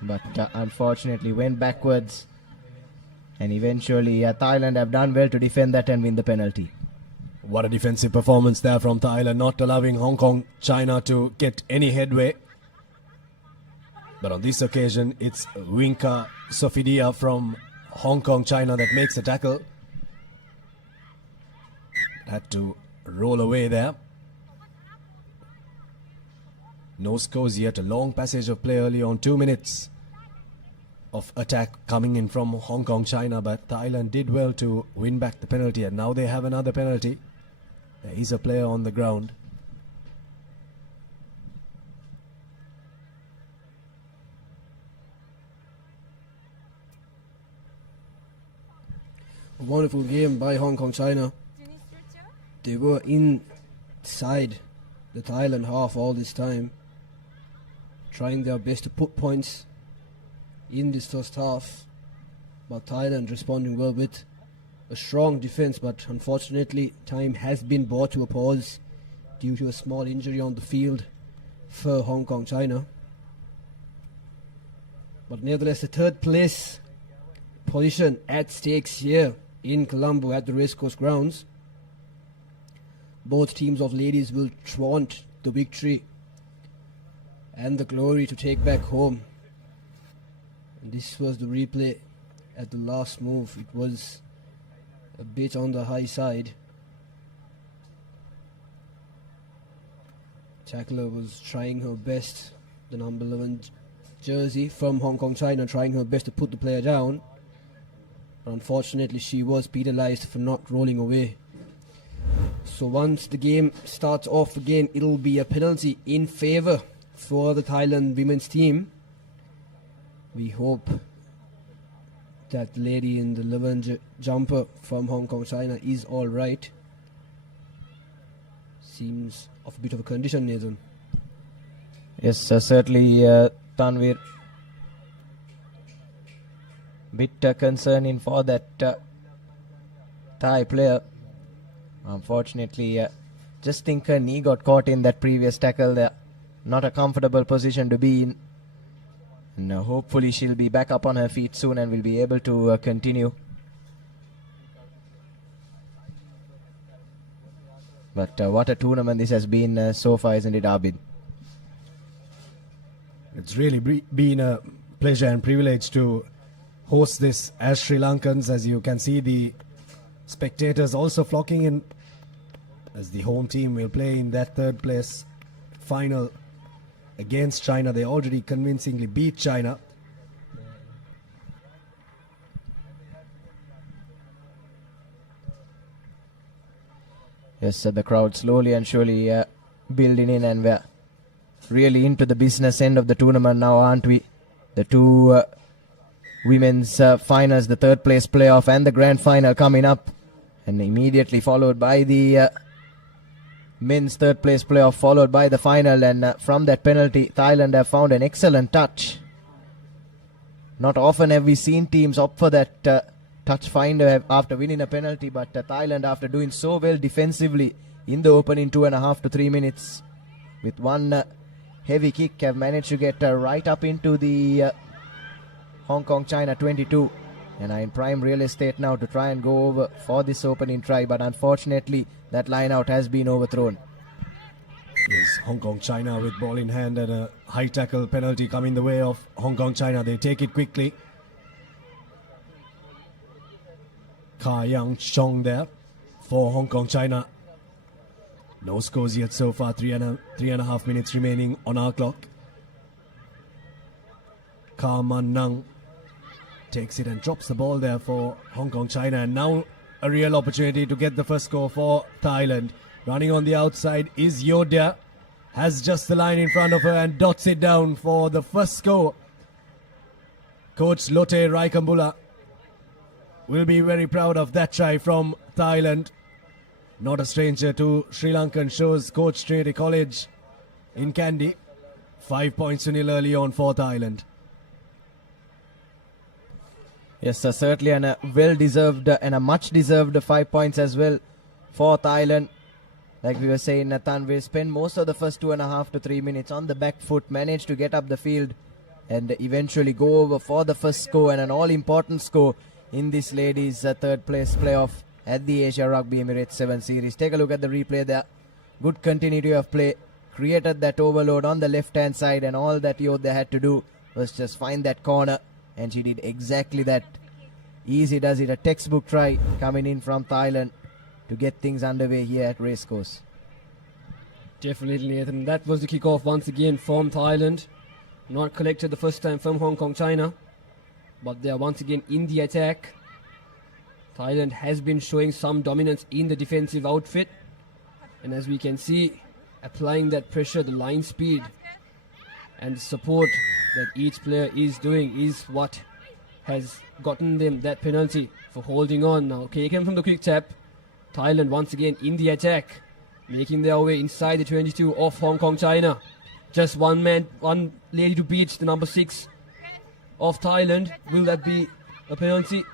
but unfortunately went backwards. And eventually, Thailand have done well to defend that and win the penalty. What a defensive performance there from Thailand, not allowing Hong Kong, China to get any headway. But on this occasion, it's Winka Sofidia from Hong Kong, China that makes the tackle. Had to roll away there. No scores yet. A long passage of play early on. 2 minutes of attack coming in from Hong Kong, China. But Thailand did well to win back the penalty. And now they have another penalty. There is a player on the ground. A wonderful game by Hong Kong, China. They were inside the Thailand half all this time, trying their best to put points in this first half, but Thailand responding well with a strong defense. But unfortunately, time has been brought to a pause due to a small injury on the field for Hong Kong, China. But nevertheless, the third place position at stakes here in Colombo at the Racecourse grounds. Both teams of ladies will want the victory and the glory to take back home. And this was the replay at the last move. It was a bit on the high side. Tackler was trying her best, the number 11 jersey from Hong Kong, China, trying her best to put the player down. But unfortunately, she was penalized for not rolling away. So once the game starts off again, it'll be a penalty in favor for the Thailand women's team. We hope that lady in the 11 jumper from Hong Kong, China is all right. Seems of a bit of a condition, Nathan. Yes, certainly, Tanvir. Bit concerning for that Thai player. Unfortunately, just think her knee got caught in that previous tackle there. Not a comfortable position to be in. And hopefully she'll be back up on her feet soon and will be able to continue. But what a tournament this has been so far, isn't it, Abid? It's really been a pleasure and privilege to host this as Sri Lankans. As you can see, the spectators also flocking in as the home team will play in that third place final against China. They already convincingly beat China. Yes, the crowd slowly and surely building in, and we're really into the business end of the tournament now, aren't we? The two women's finals, the third place playoff and the grand final coming up, and immediately followed by the men's third place playoff, followed by the final. And from that penalty, Thailand have found an excellent touch. Not often have we seen teams opt for that touch finder after winning a penalty, but Thailand, after doing so well defensively in the opening 2.5 to 3 minutes, with one heavy kick, have managed to get right up into the Hong Kong China 22, and are in prime real estate now to try and go over for this opening try. But unfortunately, that line out has been overthrown. Yes, Hong Kong China with ball in hand, and a high tackle penalty coming the way of Hong Kong China. They take it quickly. Ka Yang Chong there for Hong Kong China. No scores yet so far. Three and a half minutes remaining on our clock. Karman Nang takes it and drops the ball there for Hong Kong China. And now a real opportunity to get the first score for Thailand. Running on the outside is Yodia. Has just the line in front of her and dots it down for the first score. Coach Lotte Raikambula will be very proud of that try from Thailand. Not a stranger to Sri Lankan shows coach Trinity College in Kandy. 5 points to nil early on for Thailand. Yes, sir, certainly, and a well-deserved and a much-deserved 5 points as well for Thailand. Like we were saying, Tanvir spent most of the first 2.5 to 3 minutes on the back foot, managed to get up the field and eventually go over for the first score and an all-important score in this ladies' third place playoff at the Asia Rugby Emirates 7 series. Take a look at the replay there. Good continuity of play. Created that overload on the left-hand side, and all that Yodha had to do was just find that corner, and she did exactly that. Easy does it. A textbook try coming in from Thailand to get things underway here at Racecourse. Definitely, Nathan. That was the kickoff once again from Thailand. Not collected the first time from Hong Kong China, but they are once again in the attack. Thailand has been showing some dominance in the defensive outfit, and as we can see, applying that pressure, the line speed and support that each player is doing is what has gotten them that penalty for holding on. Now taken from the quick tap. Thailand once again in the attack, making their way inside the 22 of Hong Kong China. Just one lady to beat the number 6 of Thailand. Will that be a penalty?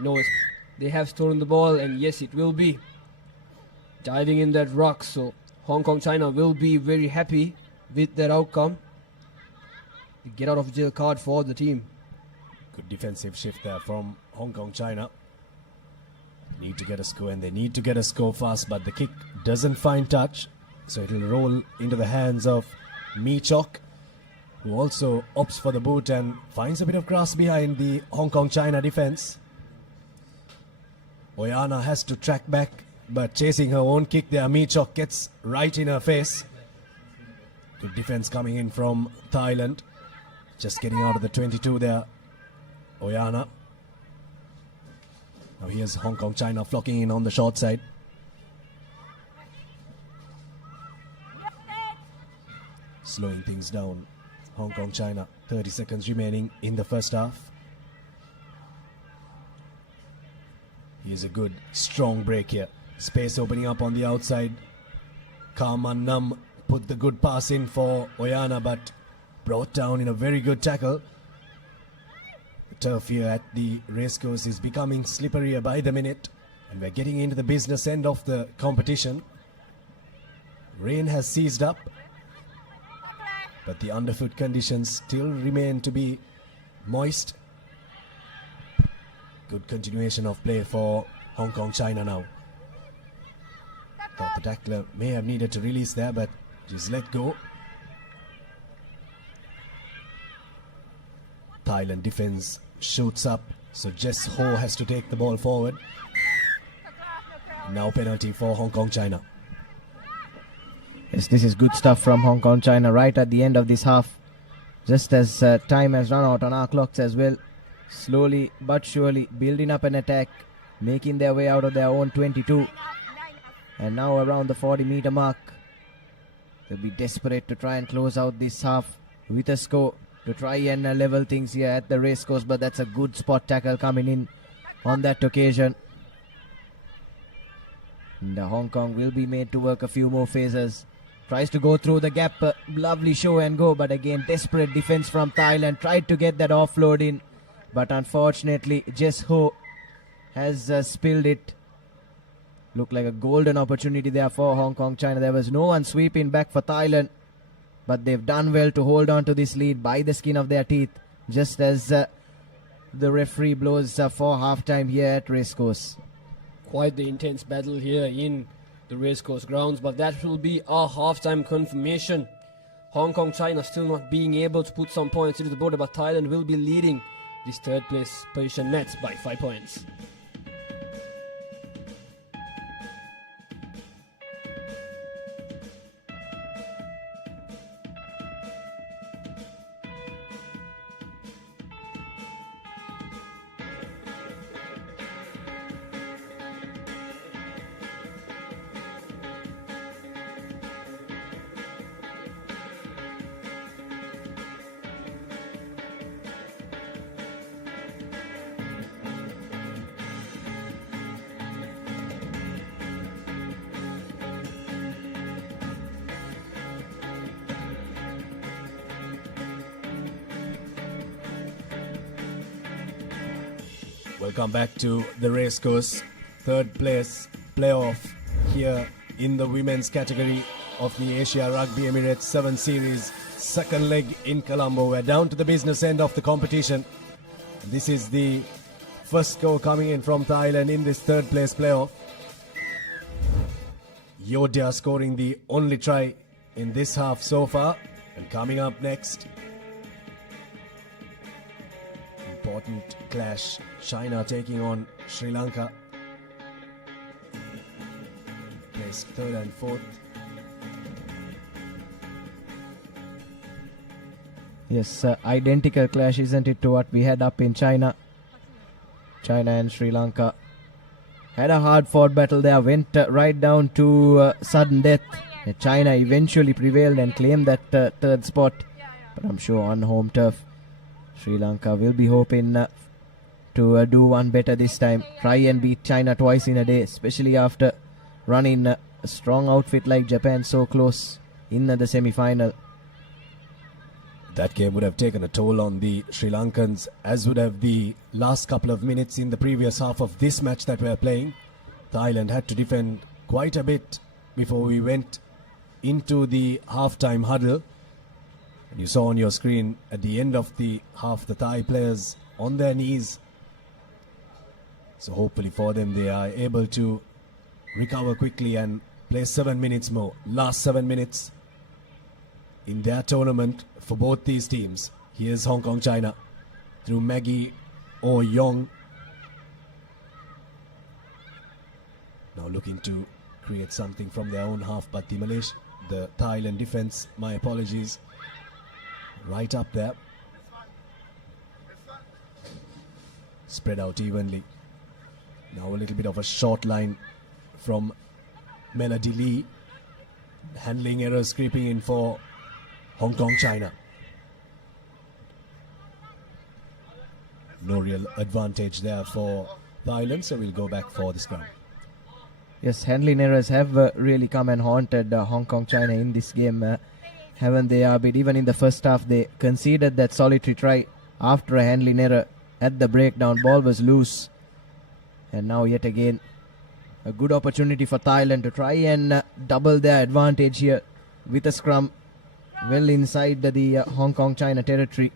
No, they have stolen the ball, and yes, it will be. Diving in that ruck, so Hong Kong China will be very happy with that outcome. The get out of jail card for the team. Good defensive shift there from Hong Kong China. Need to get a score, and they need to get a score fast, but the kick doesn't find touch, so it'll roll into the hands of Mi Chok, who also opts for the boot and finds a bit of grass behind the Hong Kong China defense. Oyana has to track back, but chasing her own kick there, Mi Chok gets right in her face. Good defense coming in from Thailand. Just getting out of the 22 there, Oyana. Now here's Hong Kong China flocking in on the short side. Slowing things down. Hong Kong China, 30 seconds remaining in the first half. Here's a good strong break here. Space opening up on the outside. Karman Nam put the good pass in for Oyana, but brought down in a very good tackle. The turf here at the racecourse is becoming slipperier by the minute, and we're getting into the business end of the competition. Rain has ceased up, but the underfoot conditions still remain to be moist. Good continuation of play for Hong Kong China now. Thought the tackler may have needed to release there, but just let go. Thailand defense shoots up, so Jess Ho has to take the ball forward. Now penalty for Hong Kong China. Yes, this is good stuff from Hong Kong China right at the end of this half. Just as time has run out on our clocks as well. Slowly but surely building up an attack, making their way out of their own 22. And now around the 40-meter mark. They'll be desperate to try and close out this half with a score to try and level things here at the racecourse. But that's a good spot tackle coming in on that occasion. And Hong Kong will be made to work a few more phases. Tries to go through the gap. Lovely show and go. But again, desperate defense from Thailand. Tried to get that offload in. But unfortunately, Jess Ho has spilled it. Looked like a golden opportunity there for Hong Kong China. There was no one sweeping back for Thailand. But they've done well to hold on to this lead by the skin of their teeth. Just as the referee blows for halftime here at Racecourse. Quite the intense battle here in the Racecourse grounds. But that will be our halftime confirmation. Hong Kong China still not being able to put some points into the border. But Thailand will be leading this third place position match by 5 points. Welcome back to the race course. Third place playoff here in the women's category of the Asia Rugby Emirates 7 Series. Second leg in Colombo. We're down to the business end of the competition. This is the first score coming in from Thailand in this third place playoff. Yodhya scoring the only try in this half so far. And coming up next, important clash. China taking on Sri Lanka. Placed third and fourth. Yes, identical clash, isn't it, to what we had up in China. China and Sri Lanka had a hard-fought battle there, went right down to sudden death. China eventually prevailed and claimed that third spot, but I'm sure on home turf, Sri Lanka will be hoping to do one better this time. Try and beat China twice in a day, especially after running a strong outfit like Japan so close in the semi-final. That game would have taken a toll on the Sri Lankans, as would have the last couple of minutes in the previous half of this match that we are playing. Thailand had to defend quite a bit before we went into the half-time huddle. And you saw on your screen at the end of the half the Thai players on their knees. So hopefully for them they are able to recover quickly and play 7 minutes more. Last 7 minutes in their tournament for both these teams. Here's Hong Kong China through Maggie or Yong. Now looking to create something from their own half, but the Thailand defense, my apologies, right up there. Spread out evenly. Now a little bit of a short line from Melody Lee. Handling errors creeping in for Hong Kong China. No real advantage there for Thailand, so we'll go back for the scrum. Yes, handling errors have really come and haunted Hong Kong China in this game, haven't they, Abid? Even in the first half, they conceded that solitary try after a handling error at the breakdown. Ball was loose. And now yet again, a good opportunity for Thailand to try and double their advantage here with a scrum well inside the Hong Kong China territory.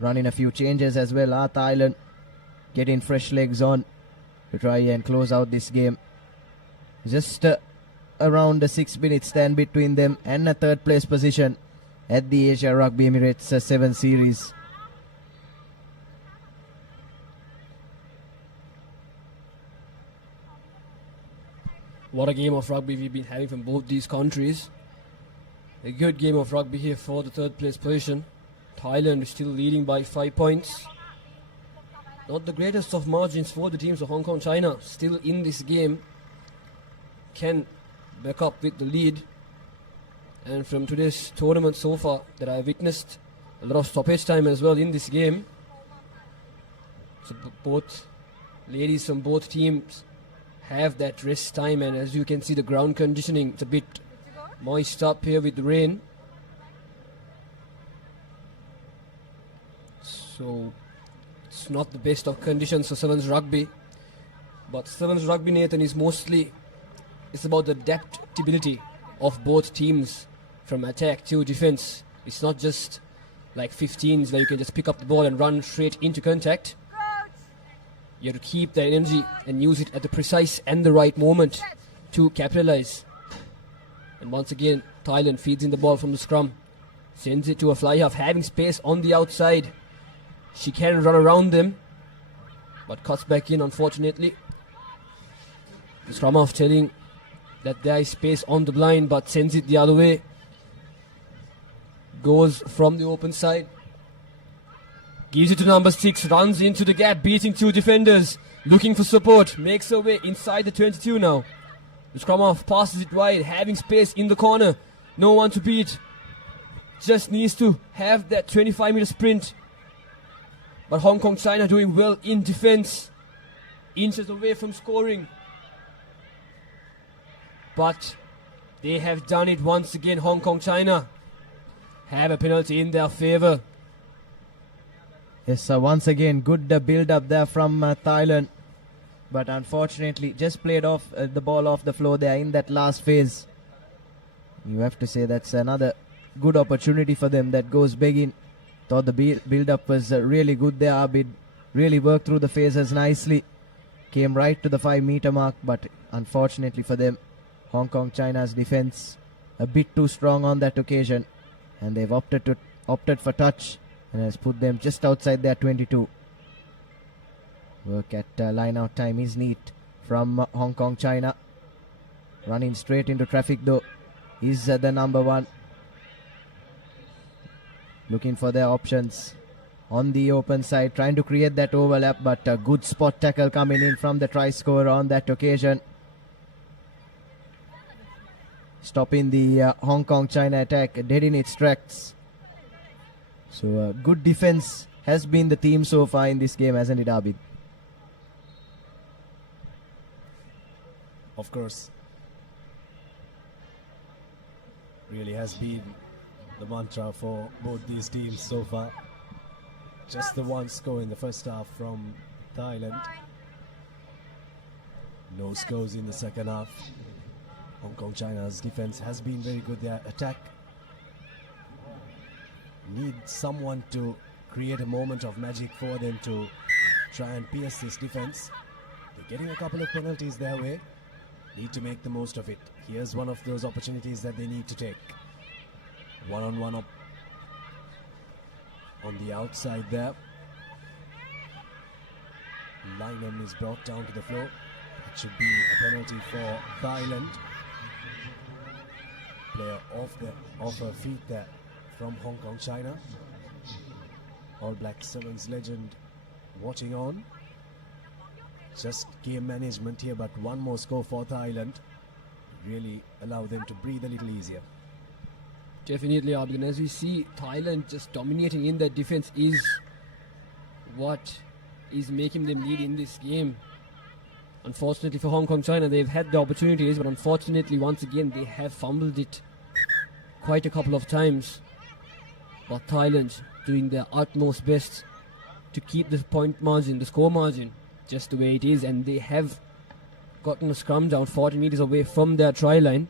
Running a few changes as well. Thailand getting fresh legs on to try and close out this game. Just around the 6 minutes stand between them and a third place position at the Asia Rugby Emirates 7 Series. What a game of rugby we've been having from both these countries. A good game of rugby here for the third place position. Thailand is still leading by 5 points. Not the greatest of margins for the teams of Hong Kong China. Still in this game, can back up with the lead. And from today's tournament so far that I witnessed, a lot of stoppage time as well in this game. So both ladies from both teams have that rest time, and as you can see, the ground conditioning, it's a bit moist up here with the rain. So it's not the best of conditions for Sevens rugby. But Sevens rugby, Nathan, is mostly, it's about the adaptability of both teams from attack to defense. It's not just like 15s where you can just pick up the ball and run straight into contact. You have to keep that energy and use it at the precise and the right moment to capitalize. And once again, Thailand feeds in the ball from the scrum. Sends it to a fly half, having space on the outside. She can run around them, but cuts back in, unfortunately. The scrum half telling that there is space on the blind, but sends it the other way. Goes from the open side. Gives it to number 6, runs into the gap, beating 2 defenders, looking for support, makes her way inside the 22 now. The scrum half passes it wide, having space in the corner, no one to beat. Just needs to have that 25-meter sprint. But Hong Kong China doing well in defense, inches away from scoring. But they have done it once again. Hong Kong China have a penalty in their favor. Yes, once again, good build up there from Thailand. But unfortunately, just played off the ball off the floor there in that last phase. You have to say that's another good opportunity for them that goes begging. Thought the build up was really good there. Abid really worked through the phases nicely. Came right to the 5-meter mark, but unfortunately for them, Hong Kong China's defense a bit too strong on that occasion, and they've opted for touch, and has put them just outside their 22. Work at line out time is neat from Hong Kong China. Running straight into traffic though is the number 1. Looking for their options on the open side, trying to create that overlap, but a good spot tackle coming in from the try scorer on that occasion. Stopping the Hong Kong China attack dead in its tracks. So good defense has been the theme so far in this game, hasn't it, Abid? Of course. Really has been the mantra for both these teams so far. Just the one score in the first half from Thailand. No scores in the second half. Hong Kong China's defense has been very good. Their attack need someone to create a moment of magic for them to try and pierce this defense. They're getting a couple of penalties their way. Need to make the most of it. Here's one of those opportunities that they need to take. One-on-one up on the outside there. Lineham is brought down to the floor. It should be a penalty for Thailand. Player off her feet there from Hong Kong China. All Black Sevens legend watching on. Just game management here, but one more score for Thailand. Really allow them to breathe a little easier. Definitely, Abid. And as we see, Thailand just dominating in their defense is what is making them lead in this game. Unfortunately for Hong Kong China, they've had the opportunities, but unfortunately once again they have fumbled it quite a couple of times. But Thailand doing their utmost best to keep the point margin, the score margin, just the way it is, and they have gotten a scrum down 40 meters away from their try line.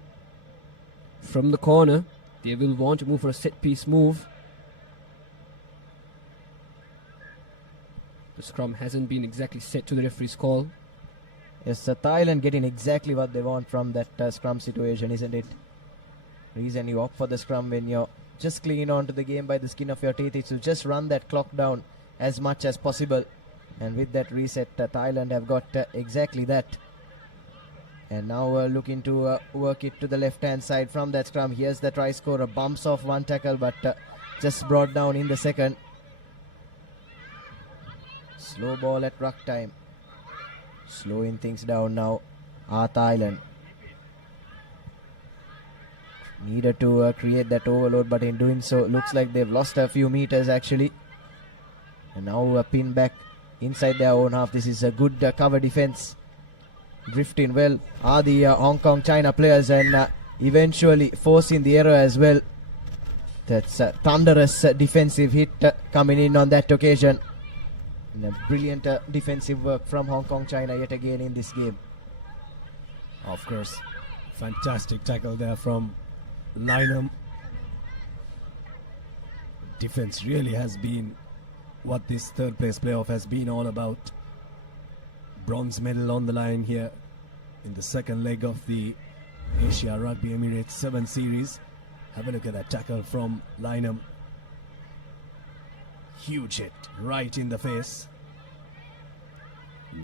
From the corner, they will want to move for a set piece move. The scrum hasn't been exactly set to the referee's call. Yes, Thailand getting exactly what they want from that scrum situation, isn't it? Reason you opt for the scrum when you're just clinging on to the game by the skin of your teeth is to just run that clock down as much as possible. And with that reset, Thailand have got exactly that. And now looking to work it to the left-hand side from that scrum. Here's the try scorer, bumps off one tackle, but just brought down in the second. Slow ball at ruck time. Slowing things down now are Thailand. Needed to create that overload, but in doing so, looks like they've lost a few meters actually. And now a pin back inside their own half. This is a good cover defense. Drifting well are the Hong Kong China players, and eventually forcing the error as well. That's a thunderous defensive hit coming in on that occasion. And a brilliant defensive work from Hong Kong China yet again in this game. Of course, fantastic tackle there from Lineham. Defense really has been what this third place playoff has been all about. Bronze medal on the line here in the second leg of the Asia Rugby Emirates 7 series. Have a look at that tackle from Lineham. Huge hit right in the face.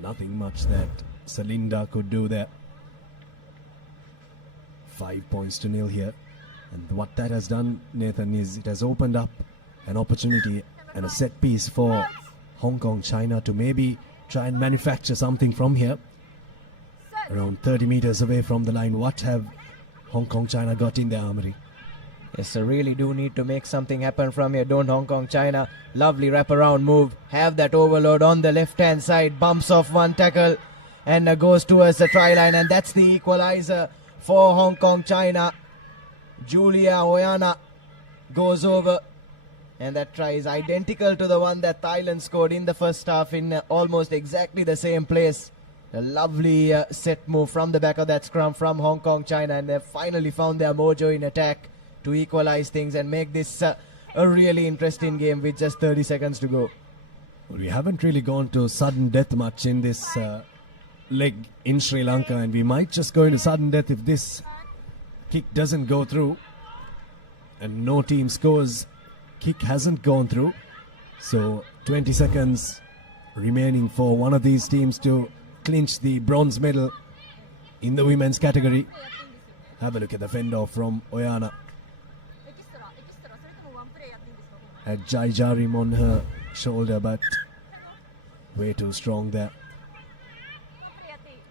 Nothing much that Salinda could do there. 5 points to nil here. And what that has done, Nathan, is it has opened up an opportunity and a set piece for Hong Kong China to maybe try and manufacture something from here. Around 30 meters away from the line. What have Hong Kong China got in their armory? Yes, they really do need to make something happen from here, don't Hong Kong China? Lovely wraparound move. Have that overload on the left-hand side. Bumps off one tackle and goes towards the try line. And that's the equalizer for Hong Kong China. Julia Oyana goes over And that try is identical to the one that Thailand scored in the first half in almost exactly the same place. A lovely set move from the back of that scrum from Hong Kong, China, and they've finally found their mojo in attack to equalize things and make this a really interesting game with just 30 seconds to go. We haven't really gone to sudden death much in this leg in Sri Lanka, and we might just go into sudden death if this kick doesn't go through and no team scores. Kick hasn't gone through, so 20 seconds remaining for one of these teams to clinch the bronze medal in the women's category. Have a look at the fend off from Oyana. Had Jai Jarim on her shoulder, but way too strong there.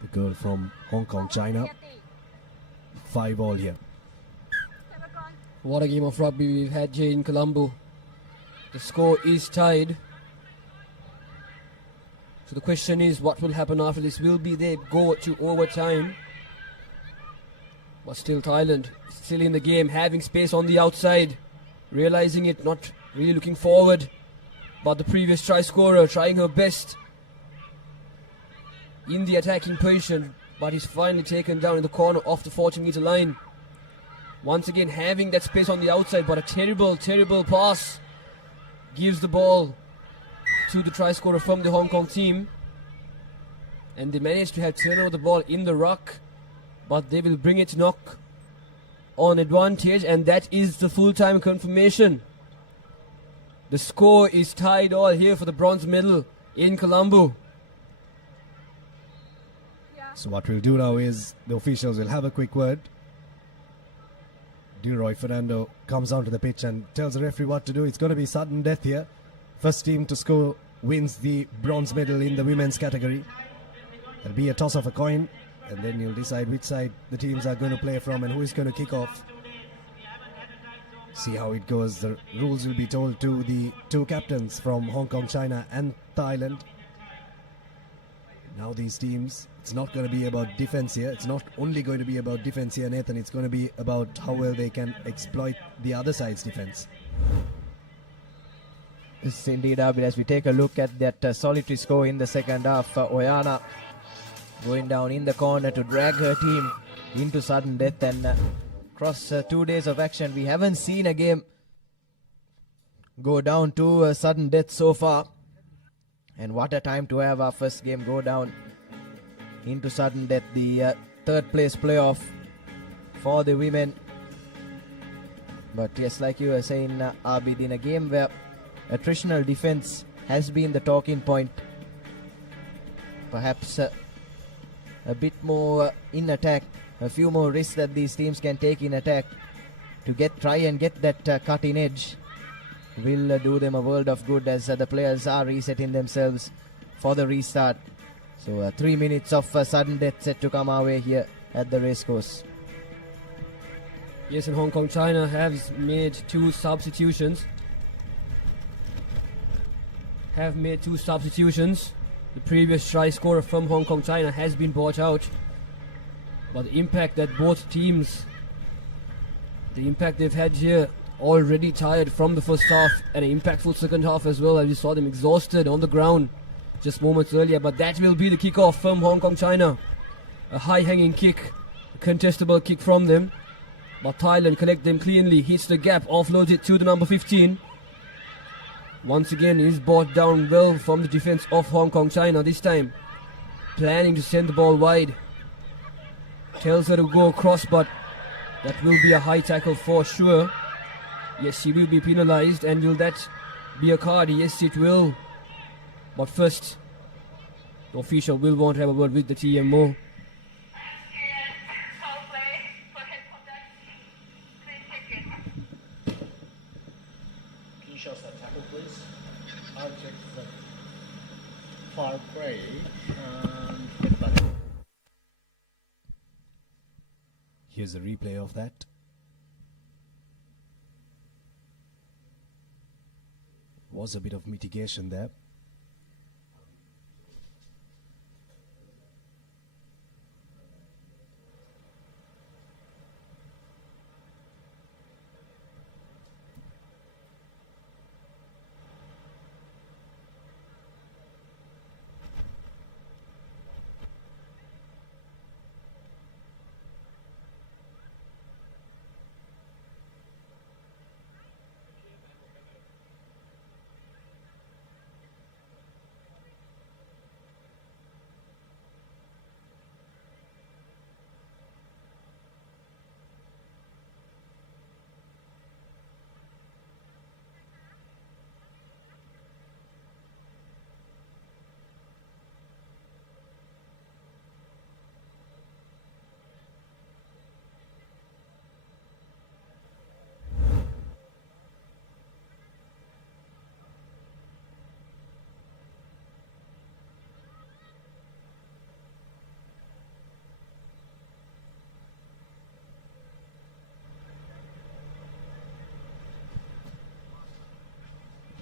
The girl from Hong Kong, China. 5-all here. What a game of rugby we've had here in Colombo. The score is tied. So the question is, what will happen after this? Will be they go to overtime? But still Thailand, still in the game, having space on the outside. Realizing it, not really looking forward. But the previous try scorer trying her best in the attacking position. But he's finally taken down in the corner off the 40-meter line. Once again having that space on the outside, but a terrible pass gives the ball to the try scorer from the Hong Kong team. And they managed to have turnover the ball in the ruck, but they will bring it knock on advantage, and that is the full-time confirmation. The score is tied all here for the bronze medal in Colombo. So what we'll do now is the officials will have a quick word. Dilroy Fernando comes onto the pitch and tells the referee what to do. It's going to be sudden death here. First team to score wins the bronze medal in the women's category. There'll be a toss of a coin, and then you'll decide which side the teams are going to play from and who is going to kick off. See how it goes. The rules will be told to the two captains from Hong Kong, China and Thailand. Now these teams, it's not going to be about defense here. It's not only going to be about defense here, Nathan. It's going to be about how well they can exploit the other side's defense. Yes, indeed, Abid. As we take a look at that solitary score in the second half, Oyana going down in the corner to drag her team into sudden death, and across 2 days of action, we haven't seen a game go down to sudden death so far. And what a time to have our first game go down into sudden death. The third place playoff for the women. But yes, like you were saying, Abid, in a game where attritional defense has been the talking point, perhaps a bit more in attack, a few more risks that these teams can take in attack to try and get that cutting edge will do them a world of good, as the players are resetting themselves for the restart. So 3 minutes of sudden death set to come our way here at the racecourse. Yes, and Hong Kong China has made two substitutions. The previous try scorer from Hong Kong China has been brought out. But the impact that both teams, the impact they've had here, already tired from the first half, and an impactful second half as well, as we saw them exhausted on the ground just moments earlier. But that will be the kickoff from Hong Kong China. A high-hanging kick, a contestable kick from them. But Thailand collect them cleanly, hits the gap, offloads it to the number 15. Once again is brought down well from the defense of Hong Kong China this time. Planning to send the ball wide. Tells her to go across, but that will be a high tackle for sure. Yes, she will be penalized, and will that be a card? Yes, it will. But first, the official will want to have a word with the TMO. Can you show us that tackle, please? I'll check the foul play and get back. Here's a replay of that. Was a bit of mitigation there.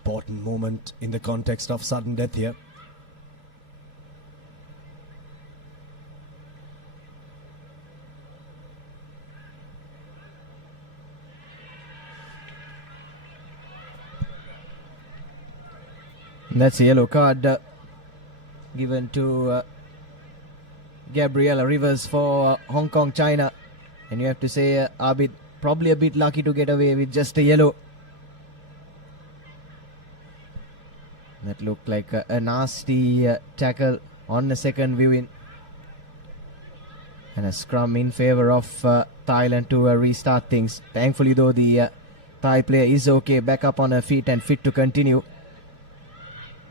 Important moment in the context of sudden death here. That's a yellow card given to Gabriella Rivers for Hong Kong, China. And you have to say Abid probably a bit lucky to get away with just a yellow. That looked like a nasty tackle on the second viewing. And a scrum in favor of Thailand to restart things. Thankfully though, the Thai player is okay, back up on her feet and fit to continue.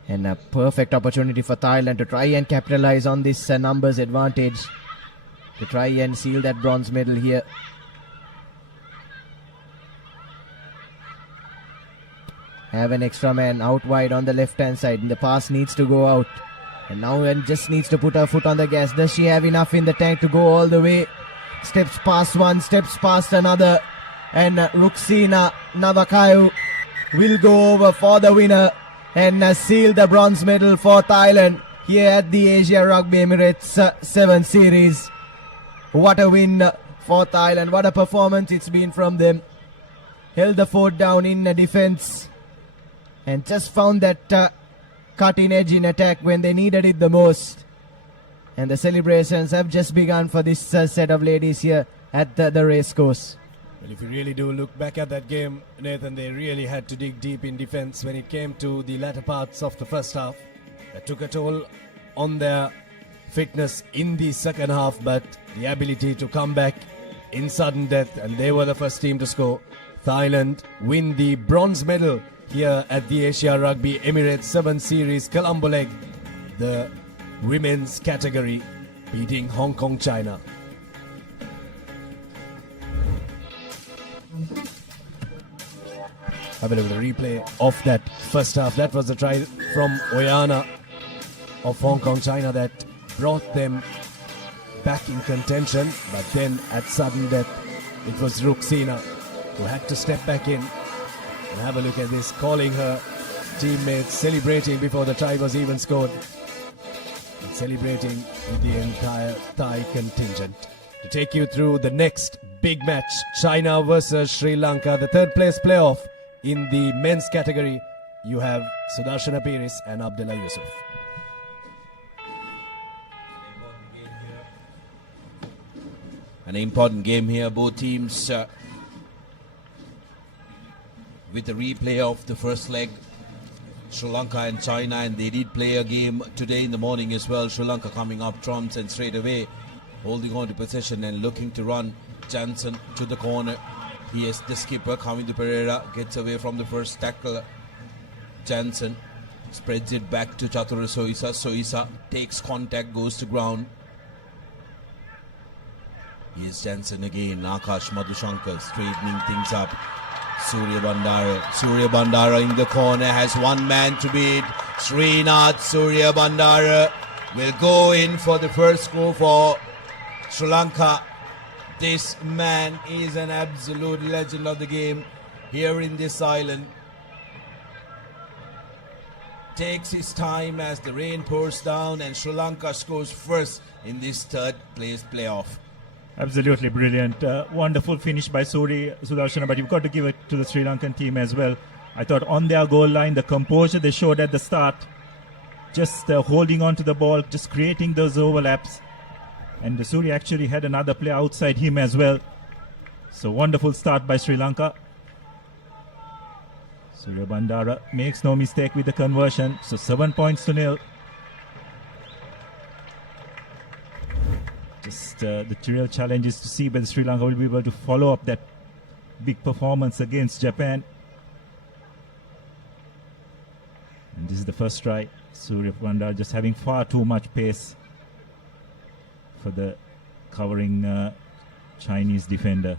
And a perfect opportunity for Thailand to try and capitalize on this numbers advantage, to try and seal that bronze medal here. Have an extra man out wide on the left hand side, and the pass needs to go out. And now and just needs to put her foot on the gas. Does she have enough in the tank to go all the way? Steps past one, steps past another, and Ruxina Navakayu will go over for the winner and seal the bronze medal for Thailand here at the Asia Rugby Emirates 7 Series. What a win for Thailand. What a performance it's been from them. Held the fort down in defense and just found that cutting edge in attack when they needed it the most. And the celebrations have just begun for this set of ladies here at the race course. Well, if you really do look back at that game, Nathan, they really had to dig deep in defense when it came to the latter parts of the first half. That took a toll on their fitness in the second half, but the ability to come back in sudden death, and they were the first team to score. Thailand win the bronze medal here at the Asia Rugby Emirates 7 Series Colombo leg, the women's category, beating Hong Kong, China. Have a look at the replay of that first half. That was the try from Oyana of Hong Kong, China that brought them back in contention. But then at sudden death, it was Ruxina who had to step back in. And have a look at this, calling her teammates, celebrating before the try was even scored. And celebrating with the entire Thai contingent. To take you through the next big match, China versus Sri Lanka, the third place playoff. In the men's category, you have Sudarshana Piris and Abdullah Yusuf. An important game here, both teams with the replay of the first leg, Sri Lanka and China, and they did play a game today in the morning as well. Sri Lanka coming up trumps and straight away holding on to possession and looking to run. Jansen to the corner. Here's the skipper coming to Pereira, gets away from the first tackle. Jansen spreads it back to Chatura Soisa. Soisa takes contact, goes to ground. Here's Jansen again. Akash Madhushankar straightening things up. Surya Bandara in the corner has one man to beat. Srinath Surya Bandara will go in for the first goal for Sri Lanka. This man is an absolute legend of the game here in this island. Takes his time as the rain pours down and Sri Lanka scores first in this third place playoff. Absolutely brilliant. Wonderful finish by Sudarshana, but you've got to give it to the Sri Lankan team as well. I thought on their goal line, the composure they showed at the start, just holding on to the ball, just creating those overlaps. And Surya actually had another player outside him as well. So wonderful start by Sri Lanka. Surya Bandara makes no mistake with the conversion. So 7 points to 0. Just the real challenge is to see whether Sri Lanka will be able to follow up that big performance against Japan. And this is the first try. Surya Bandara just having far too much pace for the covering Chinese defender.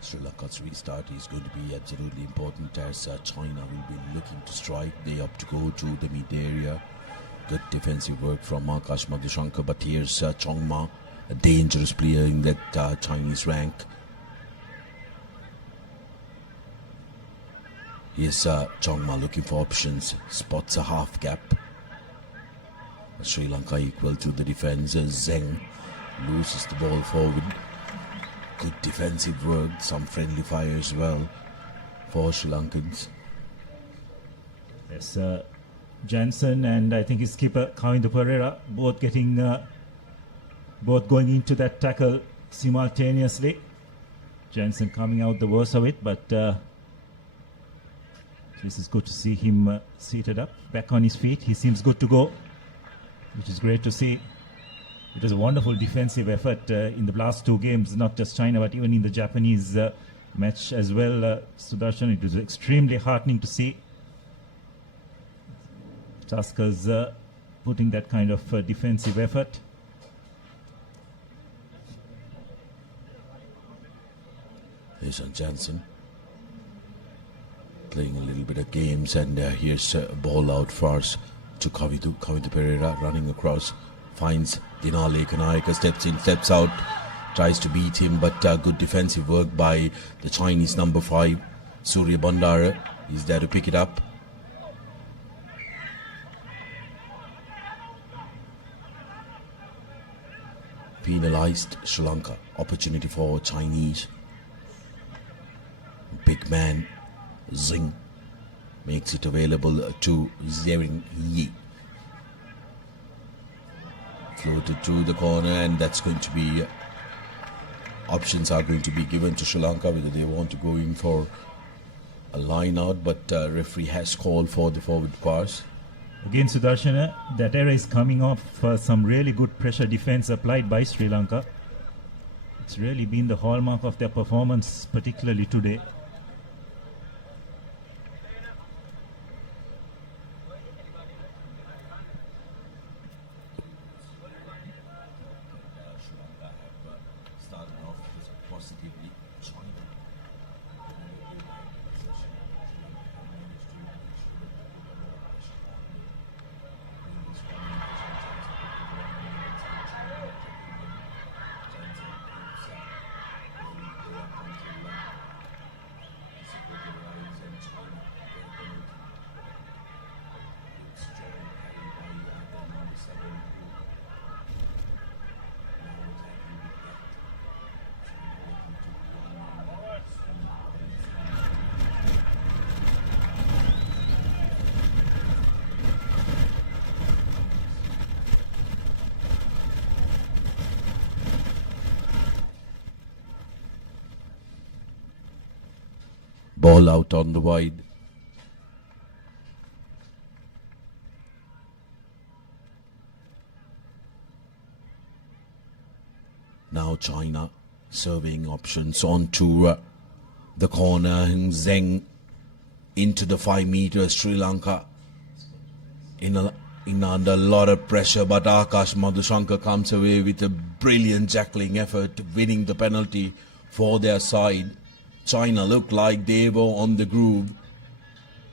Sri Lanka's restart is going to be absolutely important as China will be looking to strike. They up to go to the mid area. Good defensive work from Akash Madhushankar, but here's Chongma a dangerous player in that Chinese rank. Here's Chongma looking for options, spots a half gap. Sri Lanka equal to the defence. Zeng loses the ball forward. Good defensive work, some friendly fire as well for Sri Lankans. Yes, Jansen and I think his skipper Kavindu Pereira both going into that tackle simultaneously. Jansen coming out the worst of it, but this is good to see him seated up, back on his feet. He seems good to go, which is great to see. It was a wonderful defensive effort in the last two games, not just China, but even in the Japanese match as well. Sudarshan, it was extremely heartening to see Tuskers putting that kind of defensive effort. Here's Jansen playing a little bit of games, and here's a ball out first to Kavindu Pereira running across, finds Dinale Kanayaka, steps in, steps out, tries to beat him, but good defensive work by the Chinese number 5, Surya Bandara. He's there to pick it up. Penalised Sri Lanka. Opportunity for Chinese. Big man Zing makes it available to Zering Yi. Floated to the corner, and that's going to be options are going to be given to Sri Lanka whether they want to go in for a line out, but referee has called for the forward pass. Again, Sudarshana, that error is coming off some really good pressure defense applied by Sri Lanka. It's really been the hallmark of their performance, particularly today. Ball out on the wide. Now China serving options onto the corner. Zeng into the 5 meters. Sri Lanka in under a lot of pressure, but Akash Madhushankar comes away with a brilliant jackling effort, winning the penalty for their side. China looked like they were on the groove,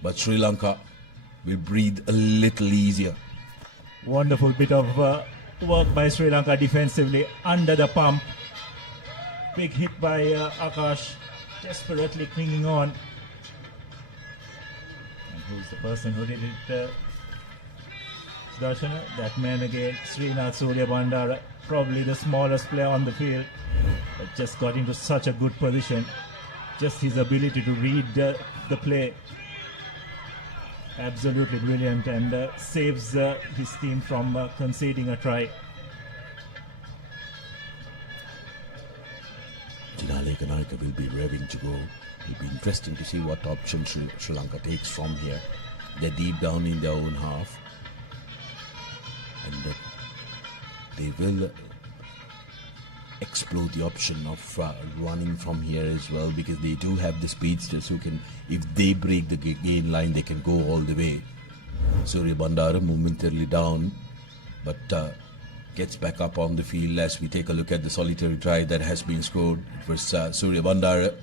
but Sri Lanka will breathe a little easier. Wonderful bit of work by Sri Lanka defensively under the pump. Big hit by Akash, desperately clinging on. And who's the person who did it? Sudarshana, that man again, Srinath Surya Bandara, probably the smallest player on the field, but just got into such a good position. Just his ability to read the play, absolutely brilliant, and saves his team from conceding a try. Dinale Kanayaka will be revving to go. It'll be interesting to see what option Sri Lanka takes from here. They're deep down in their own half, and they will explore the option of running from here as well, because they do have the speedsters who can, if they break the gain line, they can go all the way. Surya Bandara momentarily down, but gets back up on the field as we take a look at the solitary try that has been scored. It was Surya Bandara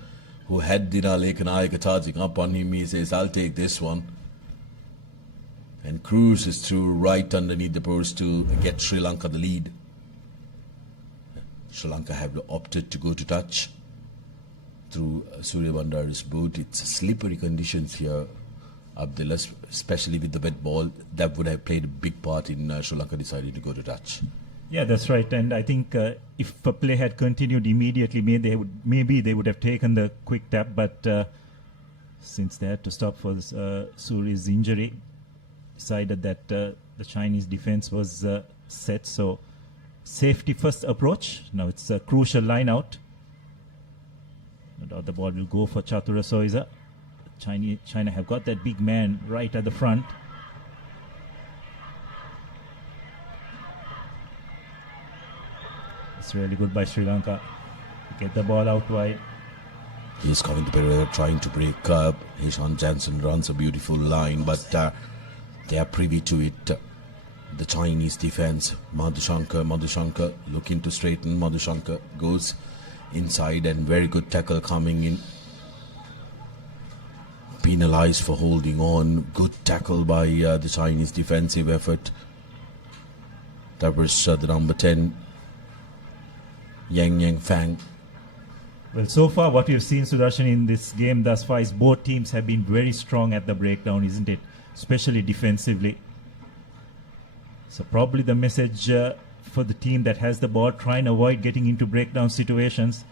who had Dinale Kanayaka charging up on him. He says, I'll take this one, and cruises through right underneath the post to get Sri Lanka the lead. Sri Lanka have opted to go to touch through Surya Bandari's boot. It's slippery conditions here, Abdullah, especially with the wet ball. That would have played a big part in Sri Lanka deciding to go to touch. Yeah, that's right. And I think if a play had continued immediately, maybe they would have taken the quick tap. But since they had to stop for Suri's injury, decided that the Chinese defense was set. So safety first approach. Now it's a crucial line out. No doubt the ball will go for Chatura Soiza. China have got that big man right at the front. It's really good by Sri Lanka. Get the ball out wide. He's coming to Pereira, trying to break up. Hishan Jansen runs a beautiful line, but they are privy to it. The Chinese defense, Madhushankar looking to straighten. Madhushankar goes inside, and very good tackle coming in. Penalized for holding on. Good tackle by the Chinese defensive effort. That was the number 10, Yang Fang. Well, so far what we've seen, Sudarshan, in this game thus far is both teams have been very strong at the breakdown, isn't it? Especially defensively. So probably the message for the team that has the ball, try and avoid getting into breakdown situations.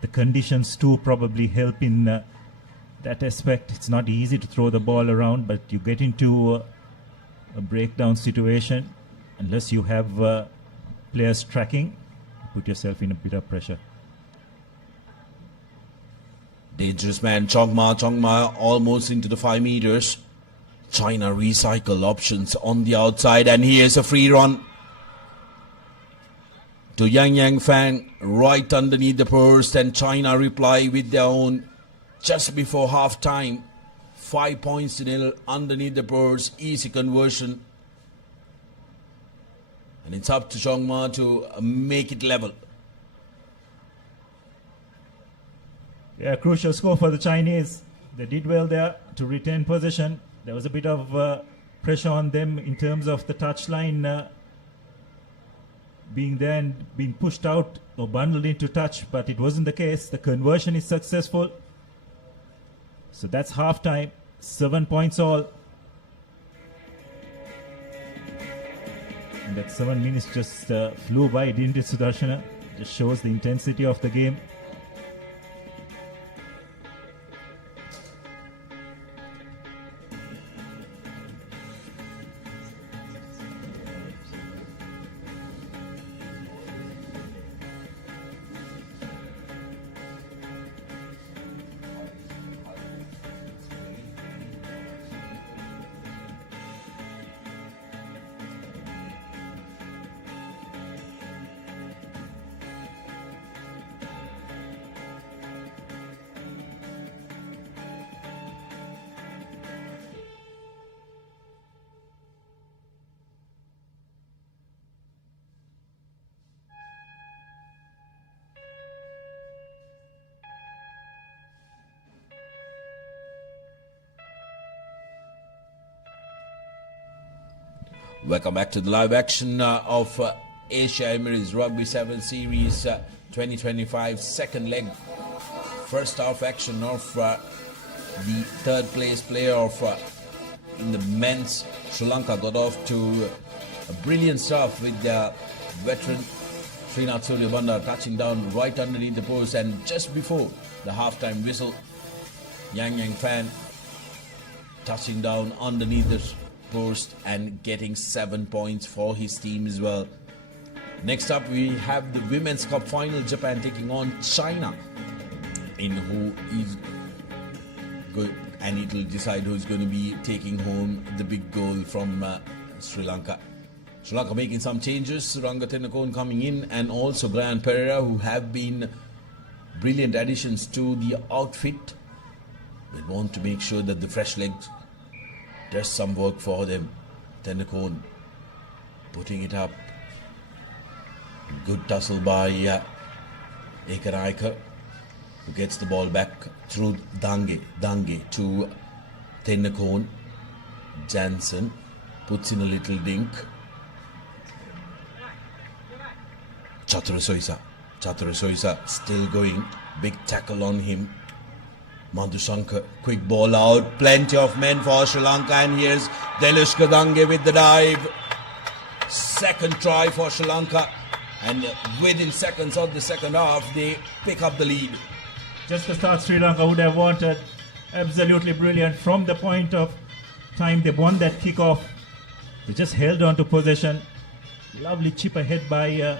The conditions too probably help in that aspect. It's not easy to throw the ball around, but you get into a breakdown situation, unless you have players tracking, put yourself in a bit of pressure. Dangerous man, Chongma almost into the 5 meters. China recycle options on the outside, and here's a free run to Yang Fang right underneath the post, and China reply with their own just before half time. 5 points to nil underneath the post, easy conversion, and it's up to Chongma to make it level. Yeah, crucial score for the Chinese. They did well there to retain possession. There was a bit of pressure on them in terms of the touchline being there and being pushed out or bundled into touch, but it wasn't the case. The conversion is successful. So that's half time. 7 points all. And that 7 minutes just flew by, didn't it, Sudarshana? Just shows the intensity of the game. Welcome back to the live action of Asia Emirates Rugby 7 Series 2025 second leg. First half action of the third place player of in the men's. Sri Lanka got off to a brilliant start with their veteran Srinath Suryabandar touching down right underneath the post, and just before the halftime whistle, Yang Fan touching down underneath the post and getting 7 points for his team as well. Next up, we have the Women's Cup final, Japan taking on China, in who is good, and it will decide who's going to be taking home the big goal from Sri Lanka. Sri Lanka making some changes, Ranga Tennakoon coming in, and also Brian Pereira, who have been brilliant additions to the outfit. We want to make sure that the fresh legs does some work for them. Tennakoon putting it up. Good tussle by Ekanaika, who gets the ball back through Dange to Tennakoon. Jansen puts in a little dink. Chatura Soisa Chaturashoisa still going. Big tackle on him. Madhushankar, quick ball out. Plenty of men for Sri Lanka. And here's Delish Kadange with the dive. Second try for Sri Lanka. And within seconds of the second half, they pick up the lead. Just the start Sri Lanka would have wanted. Absolutely brilliant. From the point of time they won that kickoff, they just held on to possession. Lovely chip ahead by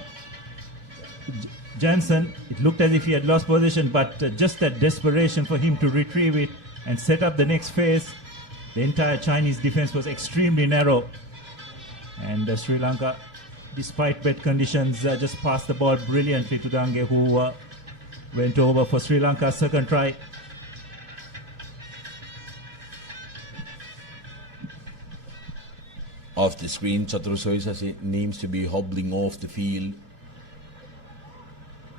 Jansen. It looked as if he had lost possession, but just that desperation for him to retrieve it and set up the next phase. The entire Chinese defense was extremely narrow. And Sri Lanka, despite wet conditions, just passed the ball brilliantly to Dange, who went over for Sri Lanka's second try. Off the screen, Chaturashoisa seems to be hobbling off the field.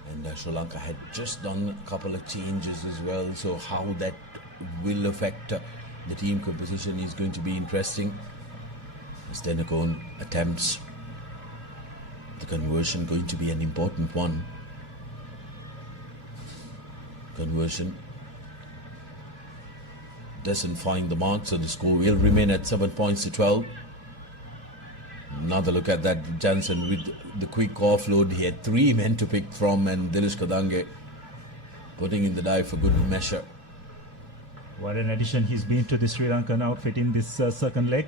And Sri Lanka had just done a couple of changes as well. So how that will affect the team composition is going to be interesting. As Tenakon attempts the conversion, going to be an important one. Conversion doesn't find the mark, so the score will remain at 7 points to 12. Another look at that. Jansen with the quick offload. He had 3 men to pick from, and Delish Kadange putting in the dive for good measure. What an addition he's been to the Sri Lankan outfit in this second leg.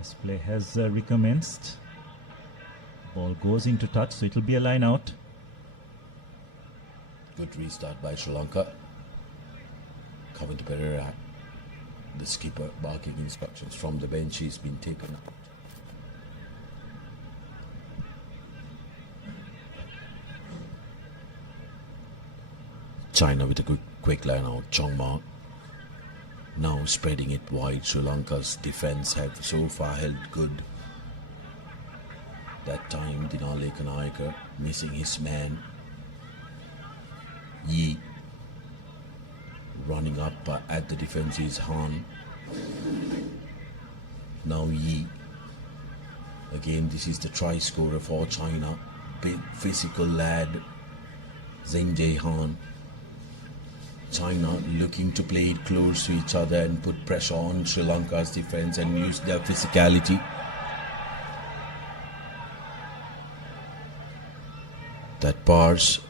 As play has recommenced. Ball goes into touch, so it will be a line out. Good restart by Sri Lanka. Kavinda Pereira, the skipper, barking instructions from the bench. He's been taken out. China with a quick line out. Chongma now spreading it wide. Sri Lanka's defense have so far held good. That time Dinale Kanayaka missing his man. Yi running up at the defense is Han. Now Yi. Again, this is the try scorer for China. Big physical lad, Zheng Jiehan. China looking to play it close to each other and put pressure on Sri Lanka's defense and use their physicality. That bars,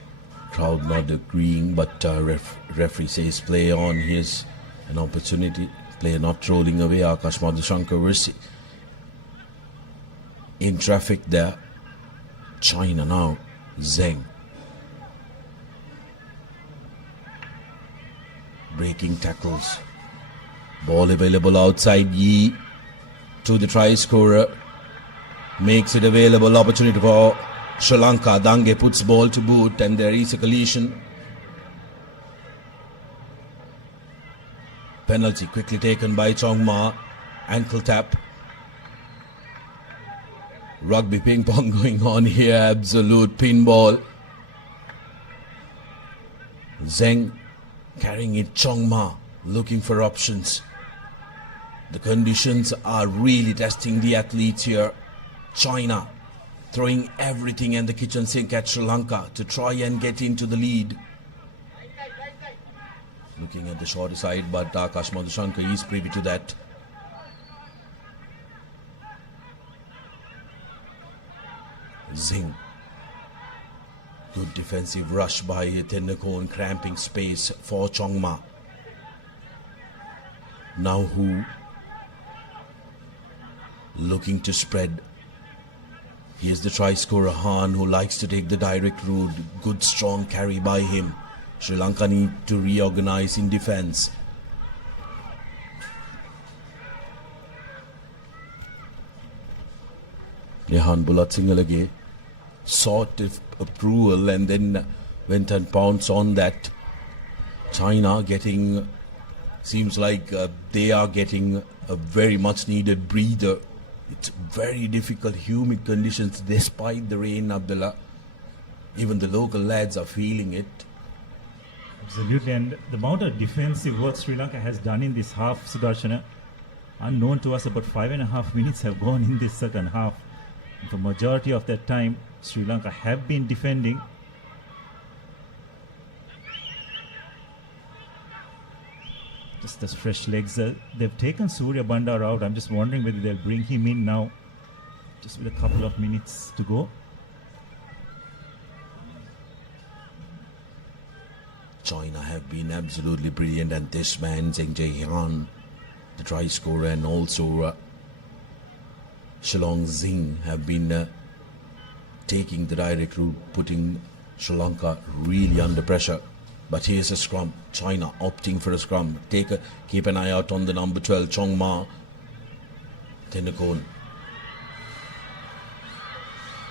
crowd not agreeing, but referee says play on. Here's an opportunity. Player not rolling away. Akash Madhushankar in traffic there. China now. Zheng. Breaking tackles. Ball available outside. Yi to the try scorer. Makes it available. Opportunity for Sri Lanka. Dange puts ball to boot and there is a collision. Penalty quickly taken by Chongma. Ankle tap. Rugby ping pong going on here. Absolute pinball. Zheng carrying it. Chongma looking for options. The conditions are really testing the athletes here. China throwing everything in the kitchen sink at Sri Lanka to try and get into the lead. Looking at the shorter side, but Akash Madhushankar is privy to that. Zheng. Good defensive rush by Tendakon, cramping space for Chongma. Now Hu looking to spread. Here's the try scorer Han, who likes to take the direct route. Good strong carry by him. Sri Lanka need to reorganize in defense. Nehan Bulatsingalage sought approval and then went and pounced on that. China getting, seems like they are getting a very much needed breather. It's very difficult, humid conditions despite the rain, Abdullah. Even the local lads are feeling it. Absolutely, and the amount of defensive work Sri Lanka has done in this half, Sudarshana, unknown to us, about 5.5 minutes have gone in this second half. The majority of that time Sri Lanka have been defending. Just as fresh legs. They've taken Surya Bandar out. I'm just wondering whether they'll bring him in now, just with a couple of minutes to go. China have been absolutely brilliant, and this man, Zheng Jiehan, the try scorer, and also Shillong Zing have been taking the direct route, putting Sri Lanka really under pressure. But here's a scrum. China opting for a scrum. Keep an eye out on the number 12, Chong Ma. Tennakon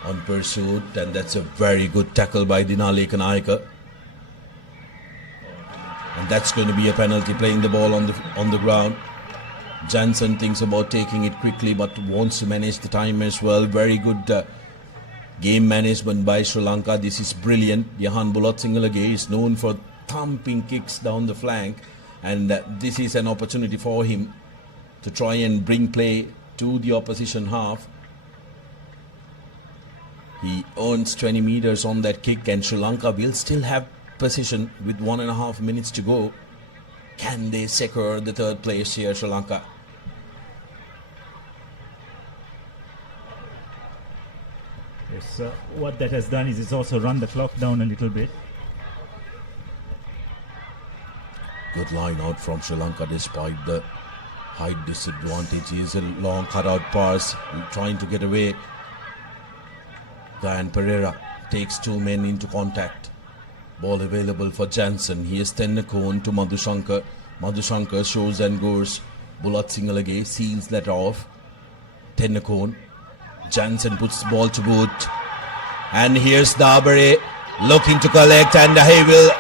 on pursuit, and that's a very good tackle by Dinale Kanaika. And that's going to be a penalty, playing the ball on the ground. Jansen thinks about taking it quickly, but wants to manage the time as well. Very good game management by Sri Lanka. This is brilliant. Yahan Bulotsingalage is known for thumping kicks down the flank, and this is an opportunity for him to try and bring play to the opposition half. He earns 20 meters on that kick, and Sri Lanka will still have possession with 1.5 minutes to go. Can they secure the third place here, Sri Lanka? Yes, what that has done is it's also run the clock down a little bit. Good line out from Sri Lanka despite the height disadvantage. Here's a long cutout pass, trying to get away. Gayan Pereira takes two men into contact. Ball available for Jansen. Here's Tennakon to Madhushankar. Madhushankar shows and goes. Bulat Singalage seals that off. Tennakon. Jansen puts the ball to boot. And here's Dabare looking to collect, and he will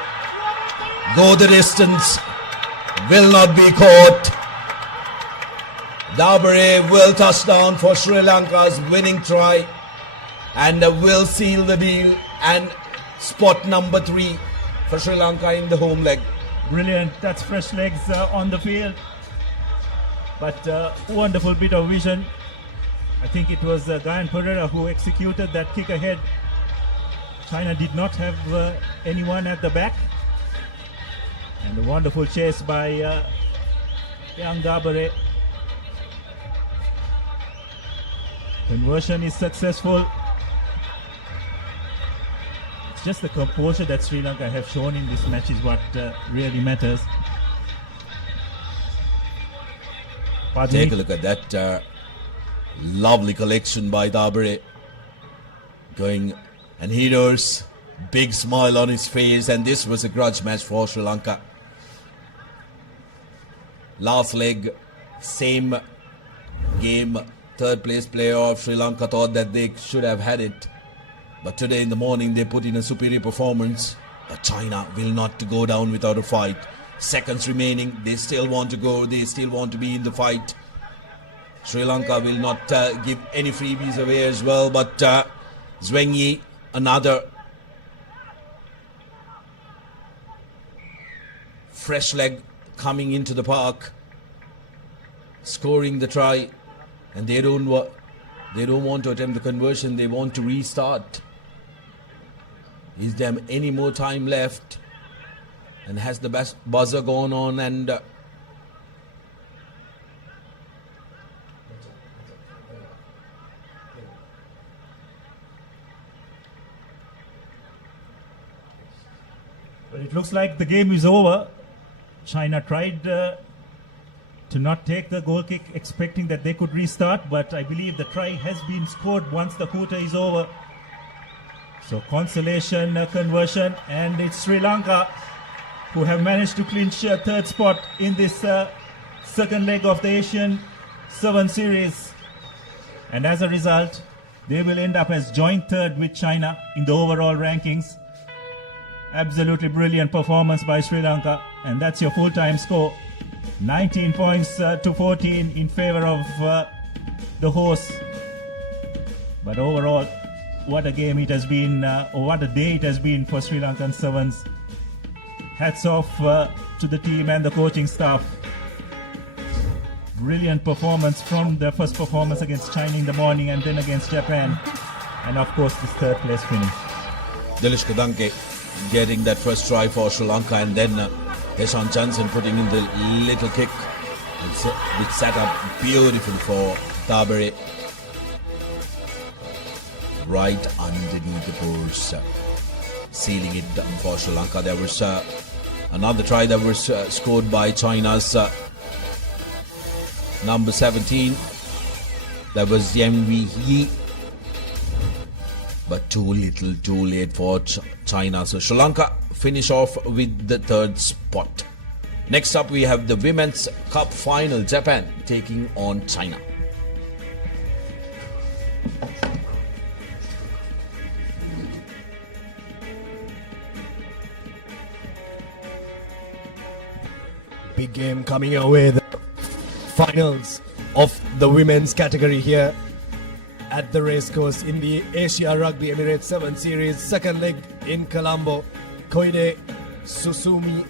go the distance. Will not be caught. Dabare will touch down for Sri Lanka's winning try, and will seal the deal, and spot number 3 for Sri Lanka in the home leg. Brilliant. That's fresh legs on the field. But wonderful bit of vision. I think it was Gayan Pereira who executed that kick ahead. China did not have anyone at the back. And a wonderful chase by young Dabare. Conversion is successful. It's just the composure that Sri Lanka have shown in this match is what really matters. Take a look at that lovely collection by Dabare. Going, and Hero's big smile on his face, and this was a grudge match for Sri Lanka. Last leg, same game, third place player of Sri Lanka thought that they should have had it. But today in the morning they put in a superior performance. But China will not go down without a fight. Seconds remaining, they still want to go, they still want to be in the fight. Sri Lanka will not give any freebies away as well, but Zwengi, another fresh leg coming into the park, scoring the try, and they don't want to attempt the conversion, they want to restart. Is there any more time left? And has the best buzzer gone on? And well, it looks like the game is over. China tried to not take the goal kick, expecting that they could restart, but I believe the try has been scored once the quarter is over. So consolation conversion, and it's Sri Lanka who have managed to clinch third spot in this second leg of the Asian 7 series. And as a result, they will end up as joint third with China in the overall rankings. Absolutely brilliant performance by Sri Lanka, and that's your full-time score. 19 points to 14 in favor of the hosts. But overall, what a game it has been, or what a day it has been for Sri Lankan Sevens. Hats off to the team and the coaching staff. Brilliant performance from their first performance against China in the morning and then against Japan. and of course this third place finish. Dilish Kadanke getting that first try for Sri Lanka, and then Heshan Johnson putting in the little kick, which set up beautifully for Tabere. Right underneath the post, sealing it for Sri Lanka. There was another try that was scored by China's number 17. That was Yang Wei Yi. But too little, too late for China. So Sri Lanka finish off with the third spot. Next up, we have the Women's Cup final. Japan taking on China. Big game coming your way. The finals of the women's category here at the racecourse in the Asia Rugby Emirates 7 Series. Second leg in Colombo. Koide, Susumi,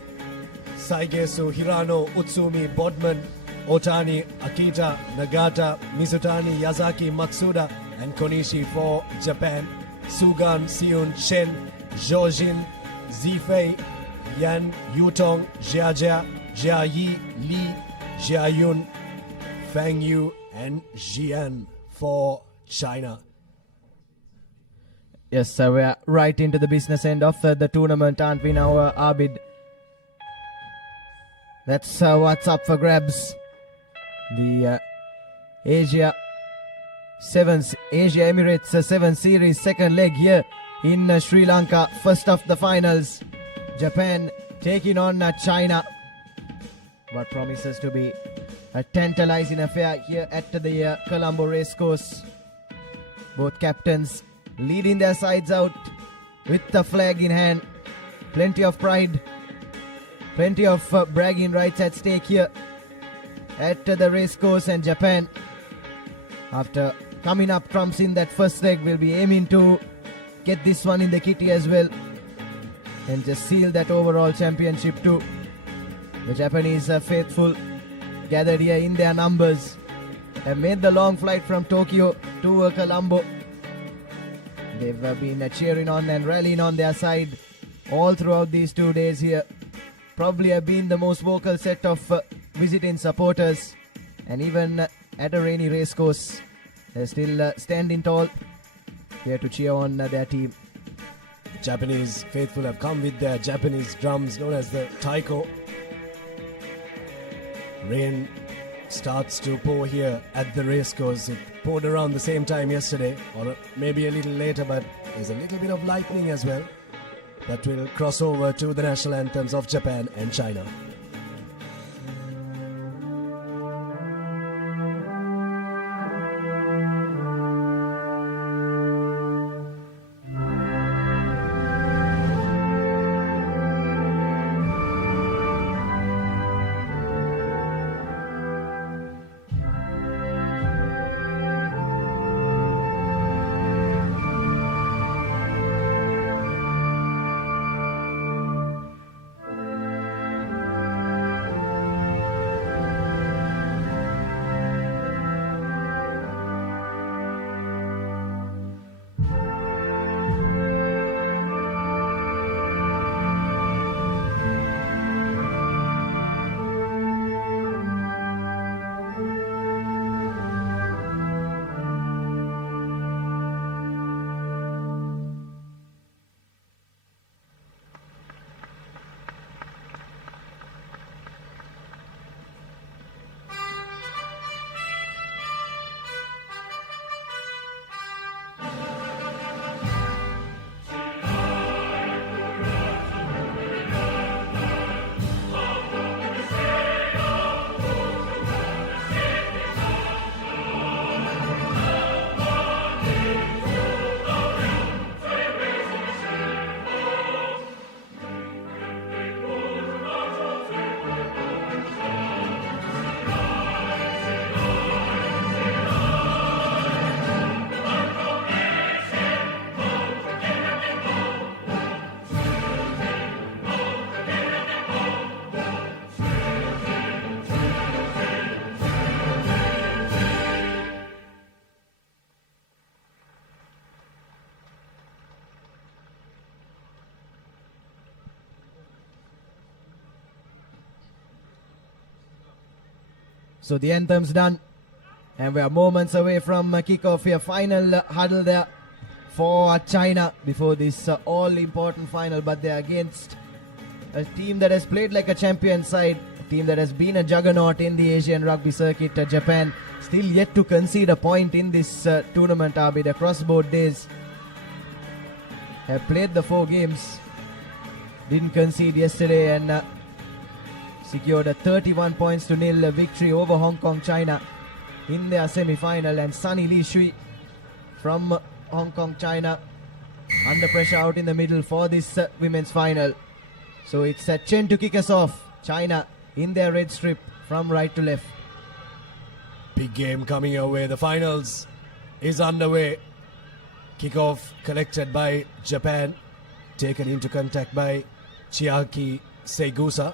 Saigesu, Hirano, Utsumi, Bodman, Otani, Akita, Nagata, Mizutani, Yazaki, Matsuda, and Konishi for Japan. Sugan, Seun, Chen, Zhojin, Zifei, Yan, Yutong, Jiajia, Jia Yi, Li, Jia Yun, Fang Yu, and Jian for China. Yes, sir, we are right into the business end of the tournament, aren't we now, Abid? That's what's up for grabs. The Asia Emirates 7 Series second leg here in Sri Lanka. First of the finals, Japan taking on China. What promises to be a tantalizing affair here at the Colombo Racecourse. Both captains leading their sides out with the flag in hand. Plenty of pride, plenty of bragging rights at stake here at the racecourse, and Japan, after coming up trumps in that first leg, will be aiming to get this one in the kitty as well and just seal that overall championship too. The Japanese faithful gathered here in their numbers have made the long flight from Tokyo to Colombo. They've been cheering on and rallying on their side all throughout these 2 days here. Probably have been the most vocal set of visiting supporters, and even at a rainy racecourse, they're still standing tall here to cheer on their team. Japanese faithful have come with their Japanese drums known as the taiko. Rain starts to pour here at the racecourse. It poured around the same time yesterday, or maybe a little later, but there's a little bit of lightning as well that will cross over to the national anthems of Japan and China. So the anthem's done. And we are moments away from kickoff here. Final huddle there for China before this all-important final. But they're against a team that has played like a champion side, a team that has been a juggernaut in the Asian rugby circuit. Japan still yet to concede a point in this tournament. Abi, the crossboard days have played the 4 games, didn't concede yesterday, and secured a 31 points to nil victory over Hong Kong China in their semi-final. And Sunny Lee Shui from Hong Kong China under pressure out in the middle for this women's final. So it's Chen to kick us off. China in their red strip from right to left. Big game coming your way. The finals is underway. Kickoff collected by Japan. Taken into contact by Chiaki Segusa.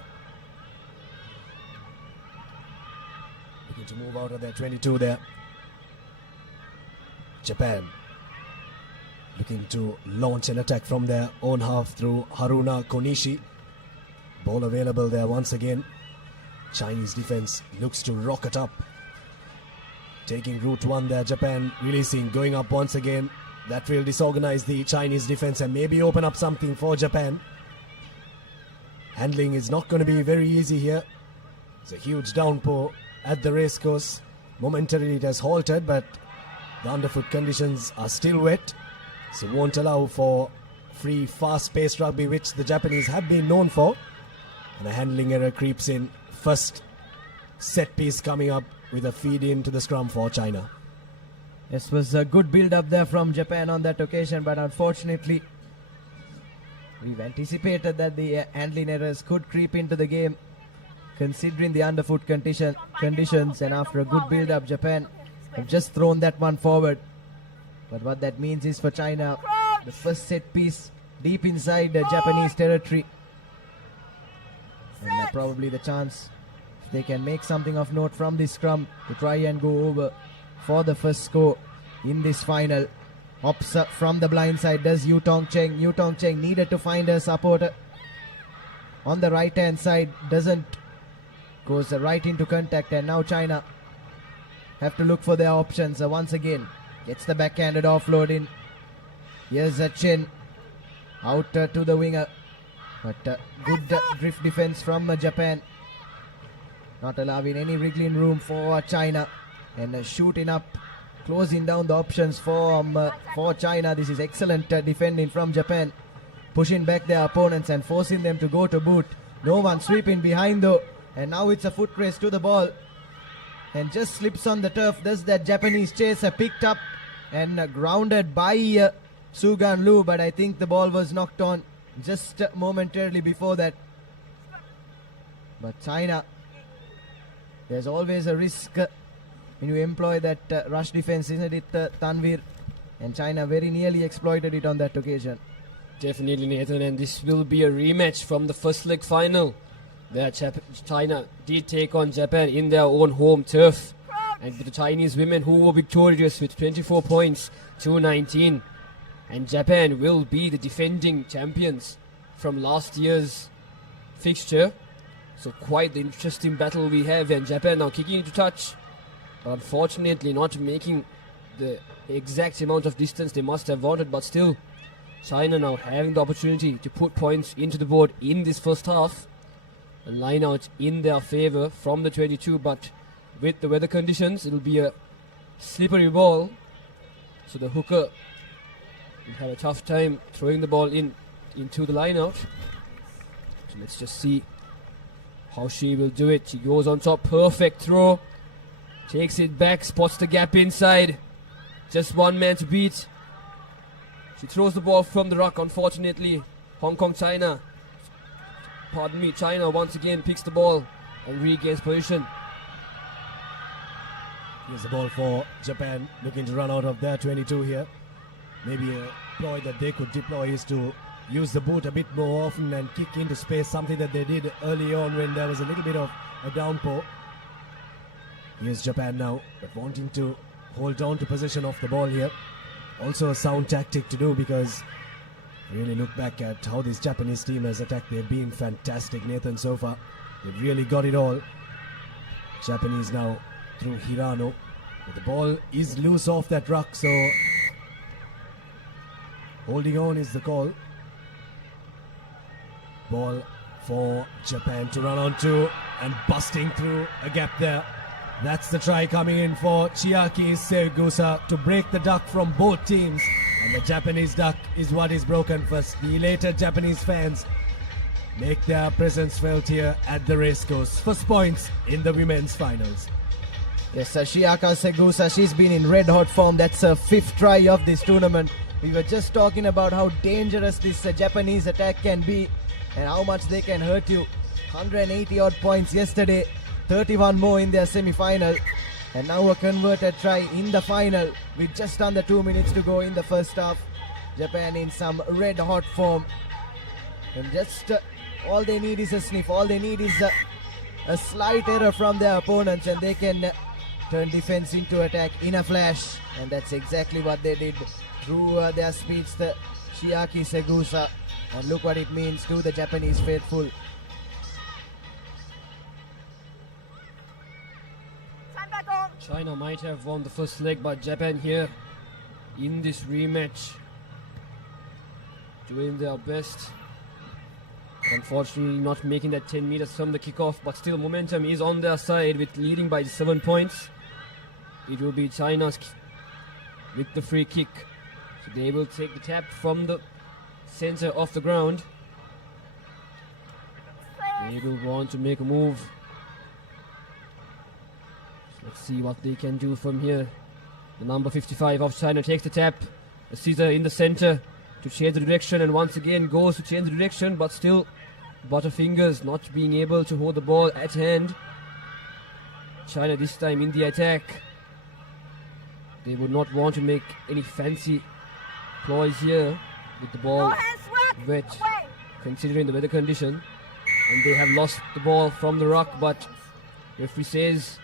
Looking to move out of their 22 there. Japan looking to launch an attack from their own half through Haruna Konishi. Ball available there once again. Chinese defense looks to rocket up. Taking route 1 there, Japan releasing, going up once again. That will disorganize the Chinese defense and maybe open up something for Japan. Handling is not going to be very easy here. It's a huge downpour at the racecourse. Momentarily it has halted, but the underfoot conditions are still wet, so won't allow for free, fast-paced rugby, which the Japanese have been known for. And a handling error creeps in. First set piece coming up with a feed into the scrum for China. This was a good build-up there from Japan on that occasion, but unfortunately we've anticipated that the handling errors could creep into the game considering the underfoot conditions, and after a good build-up, Japan have just thrown that one forward. But what that means is for China, the first set piece deep inside the Japanese territory, and probably the chance if they can make something of note from this scrum to try and go over for the first score in this final. Hops up from the blind side does Yu Tong Cheng. Yu Tong Cheng needed to find a supporter on the right hand side, doesn't, goes right into contact, and now China have to look for their options once again. Gets the backhanded offload in. Here's a Chen out to the winger, but good drift defense from Japan, not allowing any wriggling room for China, and shooting up, closing down the options for China. This is excellent defending from Japan, pushing back their opponents and forcing them to go to boot. No one sweeping behind though, and now it's a foot race to the ball, and just slips on the turf. Does that Japanese chaser, picked up and grounded by Sugan Lu, but I think the ball was knocked on just momentarily before that. But China, there's always a risk when you employ that rush defense, isn't it, Tanvir? And China very nearly exploited it on that occasion. Definitely, Nathan, and this will be a rematch from the first leg final where China did take on Japan in their own home turf, and the Chinese women who were victorious with 24 points to 19, and Japan will be the defending champions from last year's fixture. So quite the interesting battle we have, and Japan now kicking into touch, but unfortunately not making the exact amount of distance they must have wanted, but still China now having the opportunity to put points into the board in this first half. A line out in their favour from the 22, but with the weather conditions it'll be a slippery ball, so the hooker will have a tough time throwing the ball into the line out. So let's just see how she will do it. She goes on top, perfect throw, takes it back, spots the gap inside, just one man to beat. She throws the ball from the ruck. Unfortunately, China once again picks the ball and regains position. Here's the ball for Japan, looking to run out of their 22 here. Maybe a ploy that they could deploy is to use the boot a bit more often and kick into space, something that they did early on when there was a little bit of a downpour. Here's Japan now, but wanting to hold on to possession of the ball here. Also a sound tactic to do, because really look back at how this Japanese team has attacked. They've been fantastic, Nathan, so far. They've really got it all. Japanese now through Hirano. But the ball is loose off that ruck, so holding on is the call. Ball for Japan to run onto and busting through a gap there. That's the try coming in for Chiaki Segusa to break the duck from both teams. And the Japanese duck is what is broken first. The elated Japanese fans make their presence felt here at the racecourse. First points in the women's finals. Yes, Chiaka Segusa, she's been in red hot form. That's her 5th try of this tournament. We were just talking about how dangerous this Japanese attack can be and how much they can hurt you. 180 odd points yesterday, 31 more in their semi-final, and now a converted try in the final with just under 2 minutes to go in the first half. Japan in some red hot form, and just all they need is a sniff. All they need is a slight error from their opponents, and they can turn defense into attack in a flash, and that's exactly what they did through their speedster Chiaki Segusa, and look what it means to the Japanese faithful. China might have won the first leg, but Japan here in this rematch doing their best. Unfortunately not making that 10 meters from the kickoff, but still momentum is on their side with leading by 7 points. It will be China's with the free kick. So they will take the tap from the center of the ground. They will want to make a move. Let's see what they can do from here. The number 55 of China takes the tap. A scissor in the center to change the direction, and once again goes to change the direction, but still Butterfingers not being able to hold the ball at hand. China this time in the attack. They would not want to make any fancy ploys here with the ball wet, considering the weather condition. And they have lost the ball from the ruck, but referee says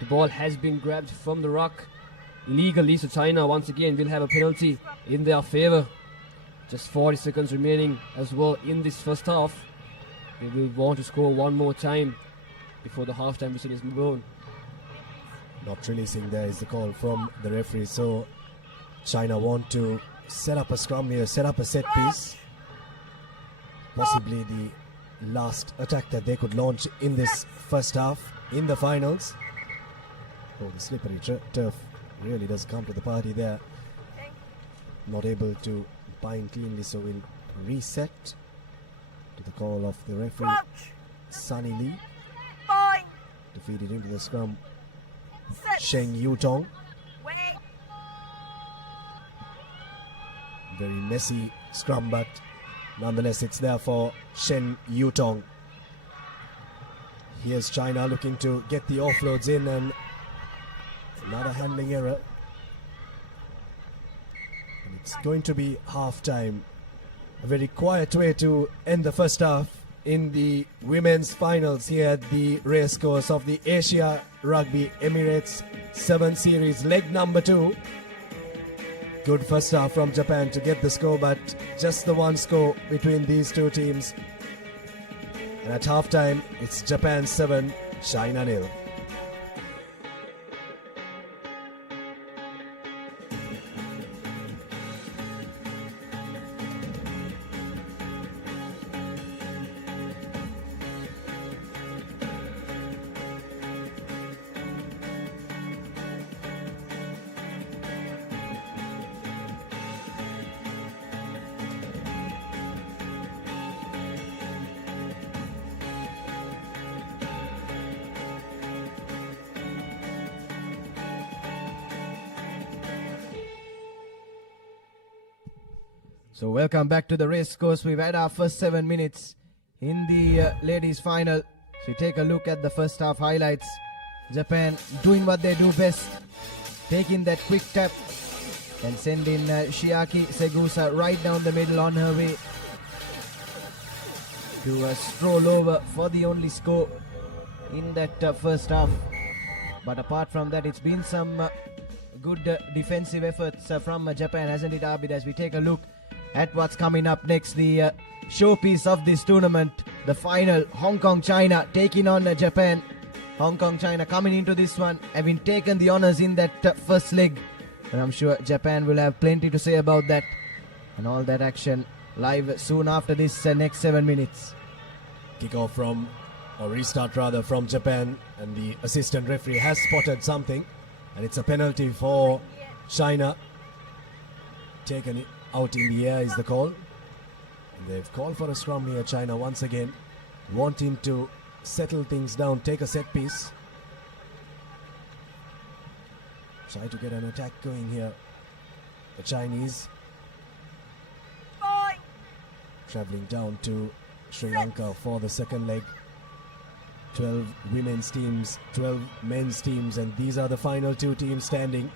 the ball has been grabbed from the ruck illegally, so China once again will have a penalty in their favor. Just 40 seconds remaining as well in this first half. They will want to score one more time before the halftime whistle is blown. Not releasing there is the call from the referee, so China want to set up a scrum here, set up a set piece. Possibly the last attack that they could launch in this first half in the finals. Oh, the slippery turf really does come to the party there. Not able to bind cleanly, so we'll reset to the call of the referee, Sunny Lee, to feed it into the scrum. Sheng Yutong. Very messy scrum, but nonetheless it's there for Shen Yutong. Here's China looking to get the offloads in, and another handling error. And it's going to be half time. A very quiet way to end the first half in the women's finals here at the racecourse of the Asia Rugby Emirates 7 Series, leg number 2. Good first half from Japan to get the score, but just the one score between these two teams. And at halftime, it's Japan 7, China 0. So welcome back to the race course. We've had our first 7 minutes in the ladies final. So we take a look at the first half highlights. Japan doing what they do best, taking that quick tap and sending Chiaki Segusa right down the middle on her way to stroll over for the only score in that first half. But apart from that, it's been some good defensive efforts from Japan, hasn't it, Abid? As we take a look at what's coming up next, the showpiece of this tournament, the final, Hong Kong, China taking on Japan. Hong Kong, China coming into this one, having taken the honors in that first leg. And I'm sure Japan will have plenty to say about that. And all that action live soon after this next 7 minutes. Kick off from, or restart rather, from Japan. And the assistant referee has spotted something. And it's a penalty for China. Taken it out in the air is the call. And they've called for a scrum here, China, once again. Wanting to settle things down, take a set piece. Try to get an attack going here. The Chinese travelling down to Sri Lanka for the second leg. 12 women's teams, 12 men's teams, and these are the final two teams standing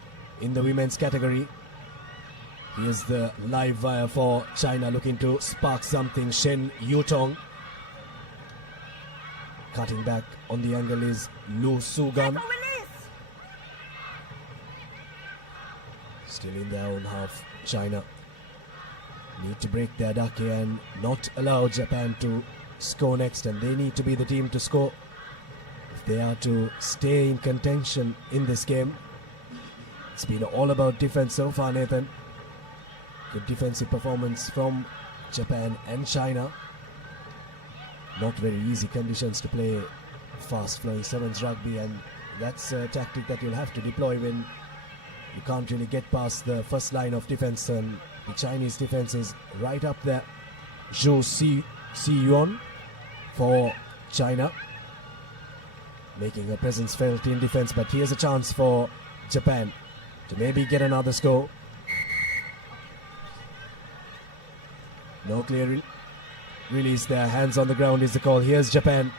in the women's category. Here's the live wire for China, looking to spark something. Shen Yutong. Cutting back on the angle is Lu Sugan. Still in their own half, China need to break their duck here and not allow Japan to score next, and they need to be the team to score if they are to stay in contention in this game. It's been all about defense so far, Nathan. Good defensive performance from Japan and China. Not very easy conditions to play fast-flowing sevens rugby, and that's a tactic that you'll have to deploy when you can't really get past the first line of defense, and the Chinese defense is right up there. Zhou Si-yuan for China, making her presence felt in defense, but here's a chance for Japan to maybe get another score. No clear release there, hands on the ground is the call. Here's Japan.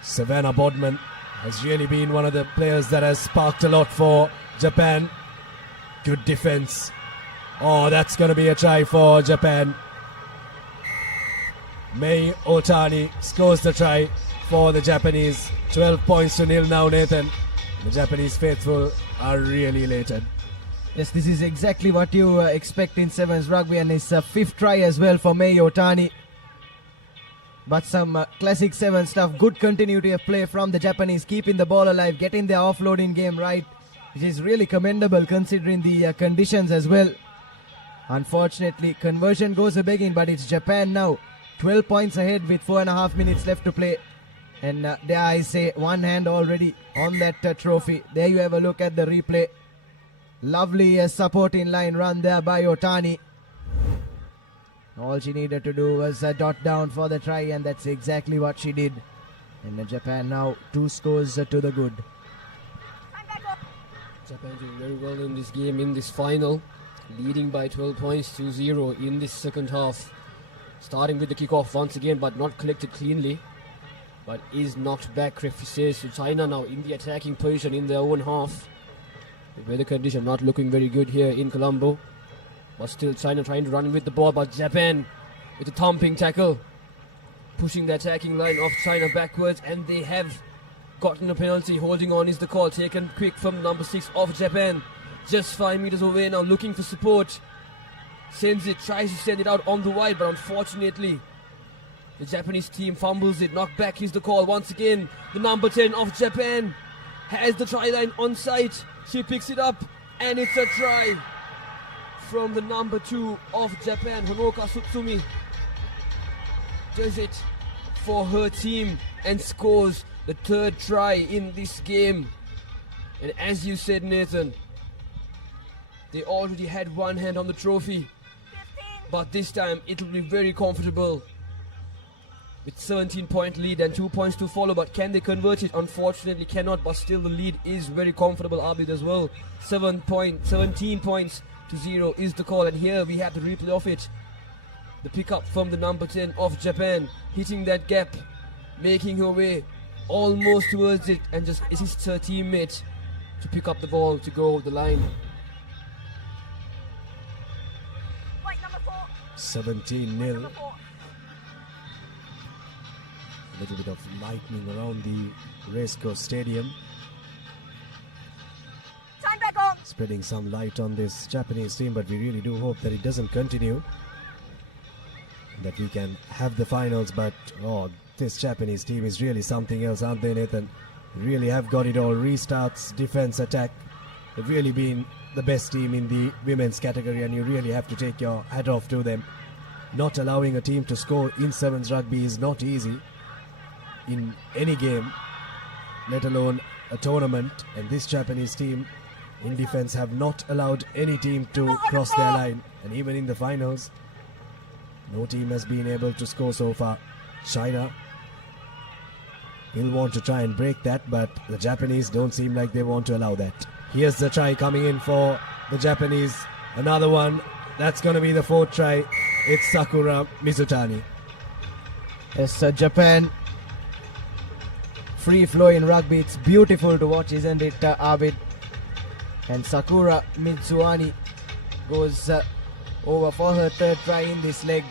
Savannah Bodman has really been one of the players that has sparked a lot for Japan. Good defense. Oh, that's going to be a try for Japan. Mei Otani scores the try for the Japanese. 12 points to nil now, Nathan. The Japanese faithful are really elated. Yes, this is exactly what you expect in sevens rugby, and it's a fifth try as well for Mei Otani. But some classic seven stuff, good continuity of play from the Japanese, keeping the ball alive, getting their offloading game right, which is really commendable considering the conditions as well. Unfortunately, conversion goes a begging, but it's Japan now, 12 points ahead with 4.5 minutes left to play. And there I say, one hand already on that trophy. There you have a look at the replay. Lovely supporting line run there by Otani. All she needed to do was dot down for the try, and that's exactly what she did. And Japan now 2 scores to the good. Japan doing very well in this game, in this final, leading by 12 points to 0 in this second half. Starting with the kickoff once again, but not collected cleanly, but is knocked back, referee says, to China now in the attacking position in their own half. The weather condition not looking very good here in Colombo, but still China trying to run with the ball, but Japan with a thumping tackle, pushing the attacking line of China backwards, and they have gotten a penalty. Holding on is the call, taken quick from number 6 of Japan, just 5 meters away now, looking for support. Sends it, tries to send it out on the wide, but unfortunately the Japanese team fumbles it. Knocked back is the call once again. The number 10 of Japan has the try line on sight. She picks it up, and it's a try from the number 2 of Japan, Honoka Sutsumi. Does it for her team and scores the 3rd try in this game. And as you said, Nathan, they already had one hand on the trophy, but this time it'll be very comfortable with 17-point lead and 2 points to follow. But can they convert it? Unfortunately cannot, but still the lead is very comfortable, Abid, as well. 17 points to 0 is the call, and here we have the replay of it. The pickup from the number 10 of Japan, hitting that gap, making her way almost towards it, and just assists her teammate to pick up the ball to go over the line. 17-0. A little bit of lightning around the racecourse stadium, spreading some light on this Japanese team, but we really do hope that it doesn't continue. that we can have the finals, but this Japanese team is really something else, aren't they, Nathan? Really have got it all. Restarts, defense, attack. They've really been the best team in the women's category, and you really have to take your hat off to them. Not allowing a team to score in sevens rugby is not easy in any game, let alone a tournament. And this Japanese team in defense have not allowed any team to cross their line, and even in the finals no team has been able to score so far. China will want to try and break that, but the Japanese don't seem like they want to allow that. Here's the try coming in for the Japanese. Another one. That's going to be the fourth try. It's Sakura Mizutani. Yes, Japan. Free flow in rugby. It's beautiful to watch, isn't it, Abid? And Sakura Mitsuani goes over for her third try in this leg.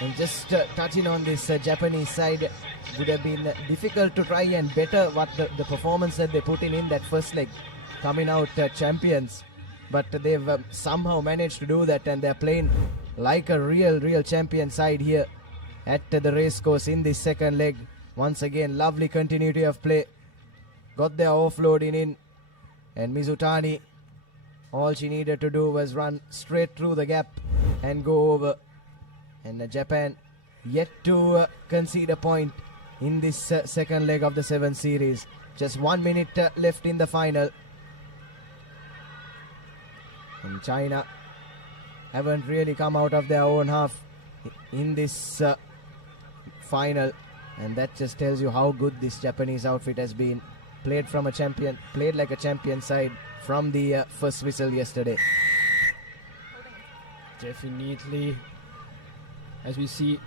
And just touching on this Japanese side, would have been difficult to try and better what the performance that they put in that first leg, coming out champions. But they've somehow managed to do that, and they're playing like a real champion side here at the racecourse in this second leg. Once again, lovely continuity of play. Got their offloading in, and Mizutani, all she needed to do was run straight through the gap and go over. And Japan yet to concede a point in this second leg of the 7 series. Just 1 minute left in the final. And China haven't really come out of their own half in this final, and that just tells you how good this Japanese outfit has been. Played like a champion side from the first whistle yesterday. Definitely, as we see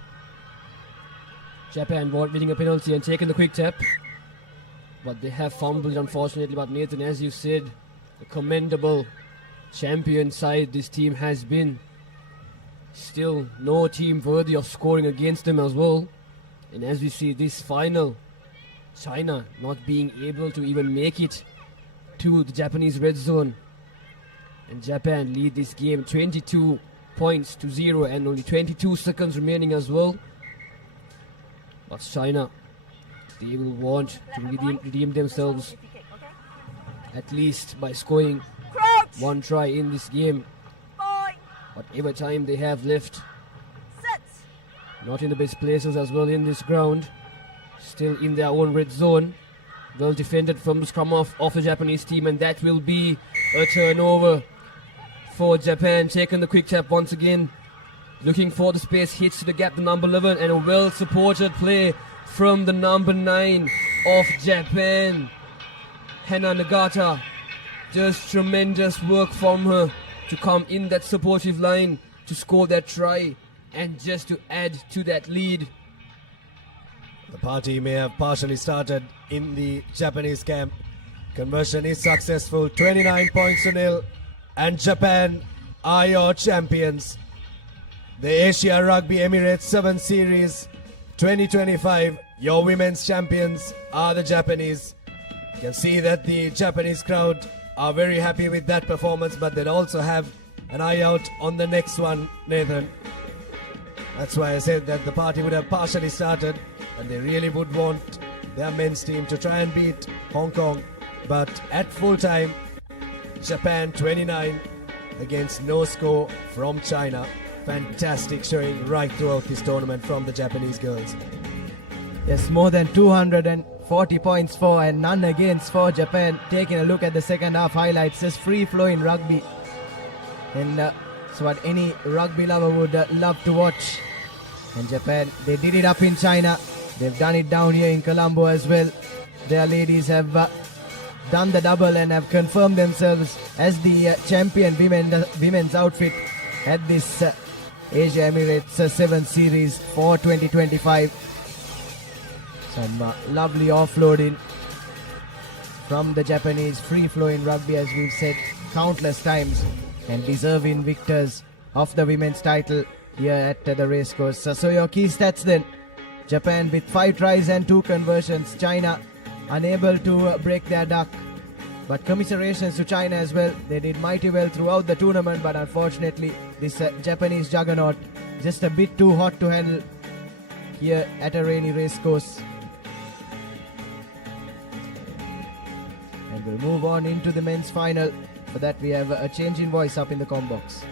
Japan winning a penalty and taking the quick tap, but they have fumbled, unfortunately. But Nathan, as you said, a commendable champion side this team has been. Still no team worthy of scoring against them as well. And as we see this final, China not being able to even make it to the Japanese red zone, and Japan lead this game 22 points to 0, and only 22 seconds remaining as well. But China, they will want to redeem themselves, at least by scoring one try in this game. Whatever time they have left, not in the best places as well in this ground, still in their own red zone. Well defended from the scrum off the Japanese team, and that will be a turnover for Japan. Taking the quick tap once again, looking for the space, hits to the gap, the number 11, and a well supported play from the number 9 of Japan, Hana Nagata. Just tremendous work from her to come in that supportive line to score that try and just to add to that lead. The party may have partially started in the Japanese camp. Conversion is successful, 29 points to 0, and Japan are your champions. The Asia Rugby Emirates 7 Series 2025, your women's champions are the Japanese. You can see that the Japanese crowd are very happy with that performance, but they'll also have an eye out on the next one, Nathan. That's why I said that the party would have partially started, and they really would want their men's team to try and beat Hong Kong. But at full time, Japan 29 against no score from China. Fantastic showing right throughout this tournament from the Japanese girls. Yes, more than 240 points for and none against for Japan. Taking a look at the second half highlights, just free flowing rugby. And it's what any rugby lover would love to watch. And Japan, they did it up in China. They've done it down here in Colombo as well. Their ladies have done the double and have confirmed themselves as the champion women's outfit at this Asia Emirates 7 Series for 2025. Some lovely offloading from the Japanese, free-flowing rugby, as we've said countless times, and deserving victors of the women's title here at the racecourse. So your key stats then: Japan with 5 tries and 2 conversions. China unable to break their duck. But commiserations to China as well. They did mighty well throughout the tournament, but unfortunately this Japanese juggernaut just a bit too hot to handle here at a rainy race course. And we'll move on into the men's final. For that we have a change in voice up in the comm box.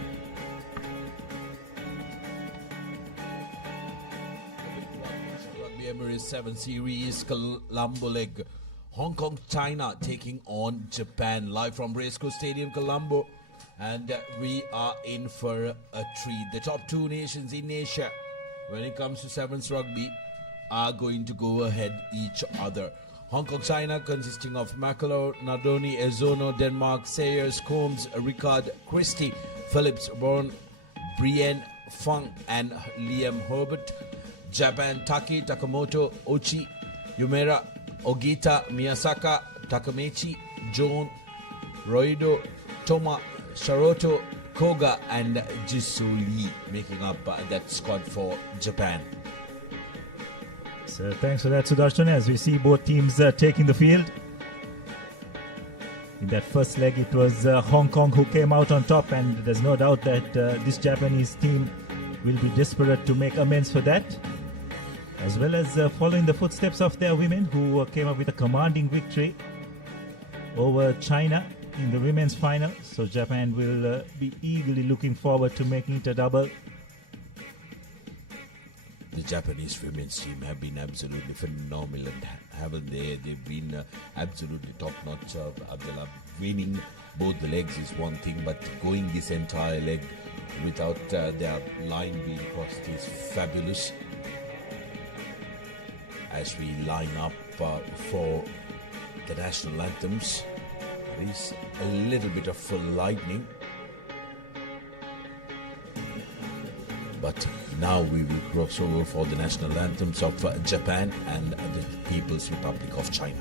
Rugby Emirates 7 Series Colombo leg. Hong Kong, China taking on Japan. Live from Racecourse Stadium, Colombo. And we are in for a treat. The top two nations in Asia when it comes to sevens rugby are going to go ahead each other. Hong Kong, China consisting of Makalo, Nadoni, Ezono, Denmark, Sayers, Combs, Ricard, Christie, Phillips, Bourne, Brienne, Fung and Liam Herbert. Japan, Taki, Takamoto, Ochi, Yumera, Ogita, Miyasaka, Takamechi, Joan, Roido, Toma, Sharoto, Koga and Jisoo Lee making up that squad for Japan. So thanks for that, Sudarshan. As we see both teams taking the field. In that first leg, it was Hong Kong who came out on top, and there's no doubt that this Japanese team will be desperate to make amends for that, as well as following the footsteps of their women who came up with a commanding victory over China in the women's final. So Japan will be eagerly looking forward to making it a double. The Japanese women's team have been absolutely phenomenal, haven't they? They've been absolutely top-notch. Abdullah, winning both the legs is one thing, but going this entire leg without their line being crossed is fabulous. As we line up for the national anthems, there is a little bit of lightning. But now we will cross over for the national anthems of Japan and the People's Republic of China.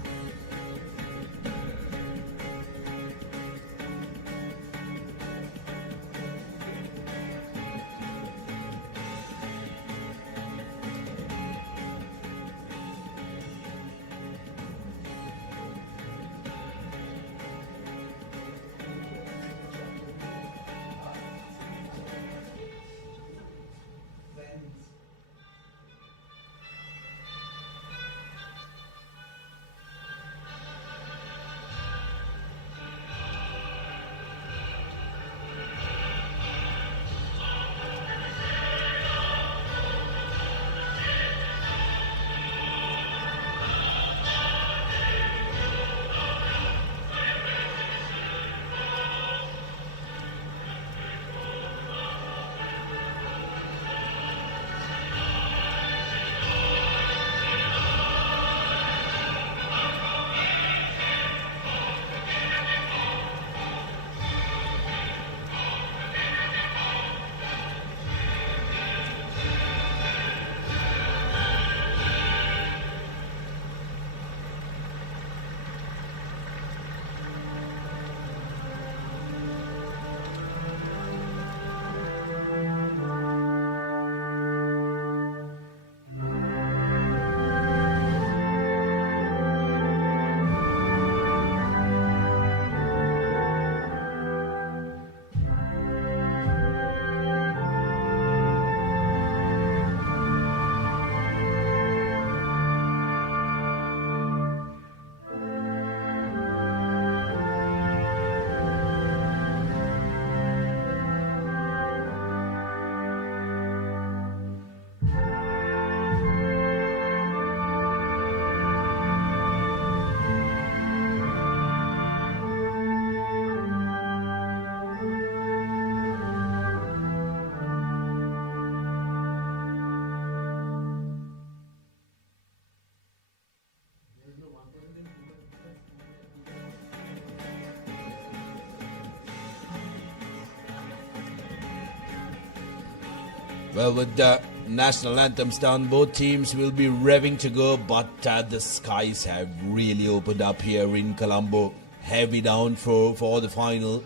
Well, with the national anthems done, both teams will be revving to go, but the skies have really opened up here in Colombo. Heavy down for the final.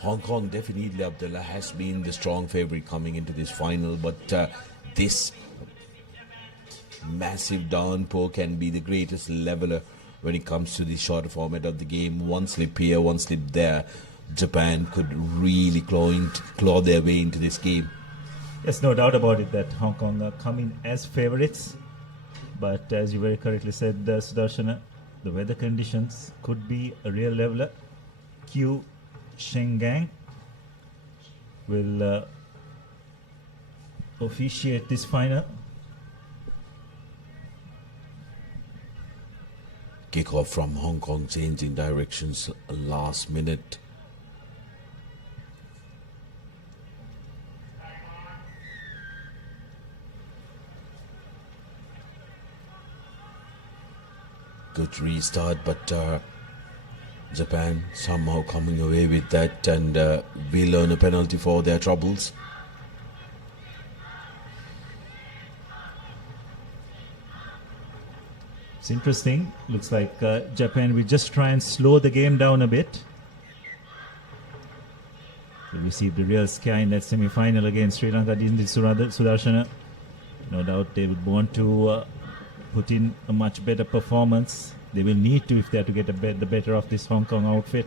Hong Kong definitely, Abdullah, has been the strong favourite coming into this final, but this massive downpour can be the greatest leveler when it comes to the shorter format of the game. One slip here, one slip there. Japan could really claw their way into this game. There's no doubt about it that Hong Kong are coming as favourites. But as you very correctly said, Sudarshana, the weather conditions could be a real leveler. Q Shengang will officiate this final. Kick-off from Hong Kong, changing directions last minute. Good restart, but Japan somehow coming away with that, and will earn a penalty for their troubles. It's interesting. Looks like Japan will just try and slow the game down a bit. They received a real scare in that semi-final against Sri Lanka, didn't it, Sudarshana? No doubt they would want to put in a much better performance. They will need to if they are to get the better of this Hong Kong outfit,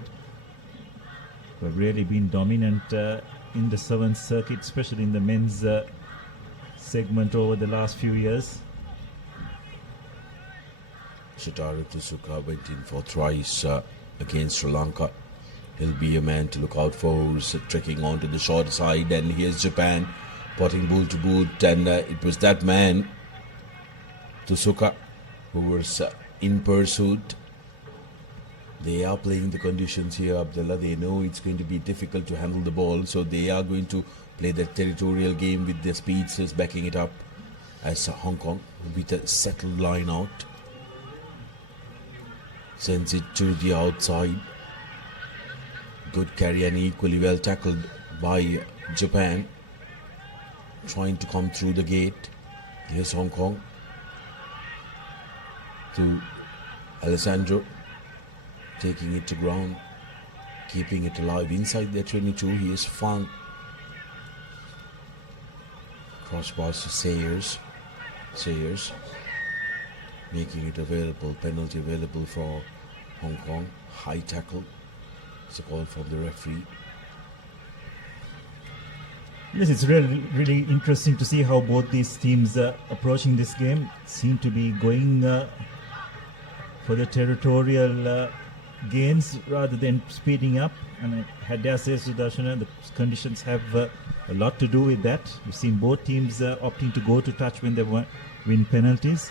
who have really been dominant in the 7th circuit, especially in the men's segment over the last few years. Shotaro Tsuka went in for thrice against Sri Lanka. He'll be a man to look out for, who's trekking onto the short side, and here's Japan potting boot to boot, and it was that man, Tsuka, who was in pursuit. They are playing the conditions here, Abdullah. They know it's going to be difficult to handle the ball, so they are going to play that territorial game with their speedsters backing it up, as Hong Kong with a settled line out sends it to the outside. Good carry and equally well tackled by Japan, trying to come through the gate. Here's Hong Kong to Alessandro, taking it to ground, keeping it alive inside their 22. He is Fang. Crossbars to Sayers, making it available, penalty available for Hong Kong. High tackle. It's a call from the referee. Yes, it's really interesting to see how both these teams approaching this game seem to be going for the territorial gains rather than speeding up. And I had dare say, Sudarshana, the conditions have a lot to do with that. We've seen both teams opting to go to touch when they win penalties.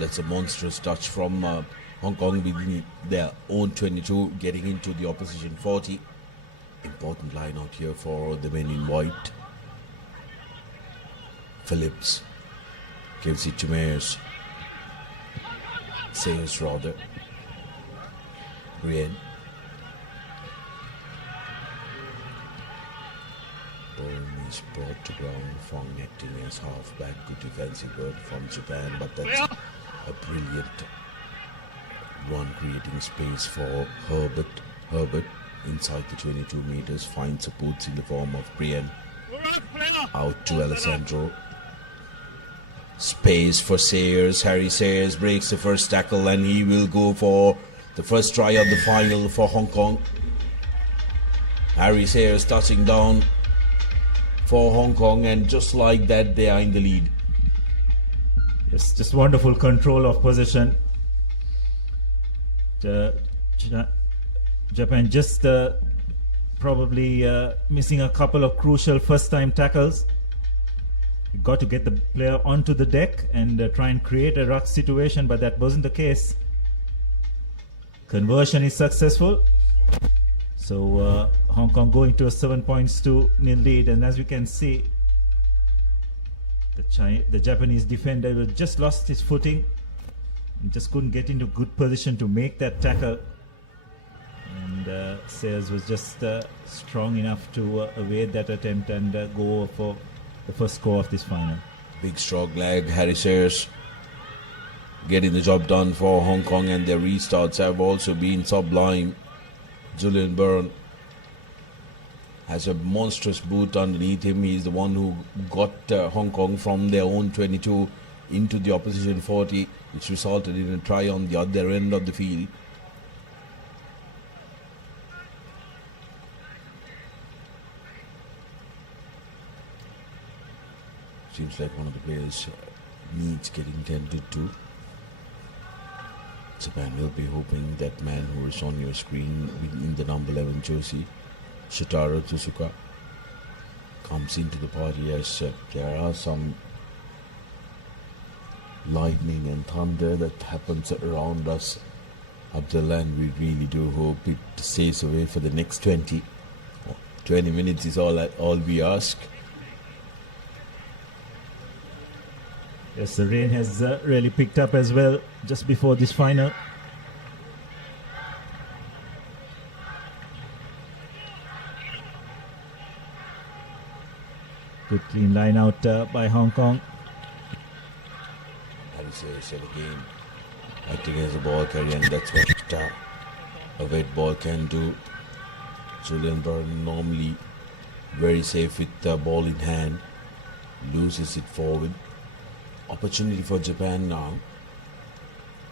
That's a monstrous touch from Hong Kong within their own 22, getting into the opposition 40. Important line out here for the men in white. Phillips gives it to Sayers rather. Brienne. Ball is brought to ground. Fong acting as halfback. Good defensive work from Japan, but that's a brilliant run, creating space for Herbert inside the 22 meters. Finds supports in the form of Brienne. Out to Alessandro. Space for Sayers. Harry Sayers breaks the first tackle, and he will go for the first try of the final for Hong Kong. Harry Sayers touching down for Hong Kong, and just like that they are in the lead. It's just wonderful control of possession. Japan just probably missing a couple of crucial first-time tackles. You got to get the player onto the deck and try and create a ruck situation, but that wasn't the case. Conversion is successful. So Hong Kong going to a 7-0 lead, and as we can see, the Japanese defender just lost his footing and just couldn't get into good position to make that tackle. And Sayers was just strong enough to evade that attempt and go for the first score of this final. Big strong leg, Harry Sayers getting the job done for Hong Kong, and their restarts have also been sublime. Julian Byrne has a monstrous boot underneath him. He's the one who got Hong Kong from their own 22 into the opposition 40, which resulted in a try on the other end of the field. seems like one of the players needs getting tended to. Japan will be hoping that man who is on your screen in the number 11 jersey, Shotaro Tsusuka, comes into the party, as there are some lightning and thunder that happens around us, Abdullah, and we really do hope it stays away for the next 20 minutes is all we ask. Yes, the rain has really picked up as well just before this final. Good clean line out by Hong Kong. Said again, acting as a ball carrier, and that's what a wet ball can do. Julian Burton normally very safe with the ball in hand, loses it forward. Opportunity for Japan now.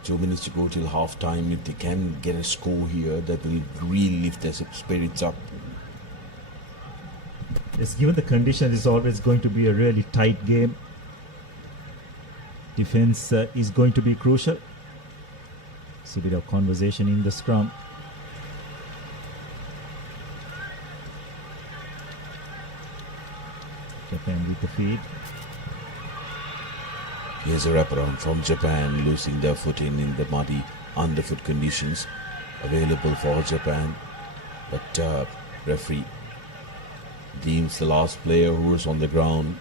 2 minutes to go till half time. If they can get a score here, that will really lift their spirits up. Yes, given the conditions, it's always going to be a really tight game. Defense is going to be crucial. It's a bit of conversation in the scrum. Japan with the feed. Here's a wraparound from Japan, losing their footing in the muddy underfoot conditions available for Japan. But referee deems the last player who was on the ground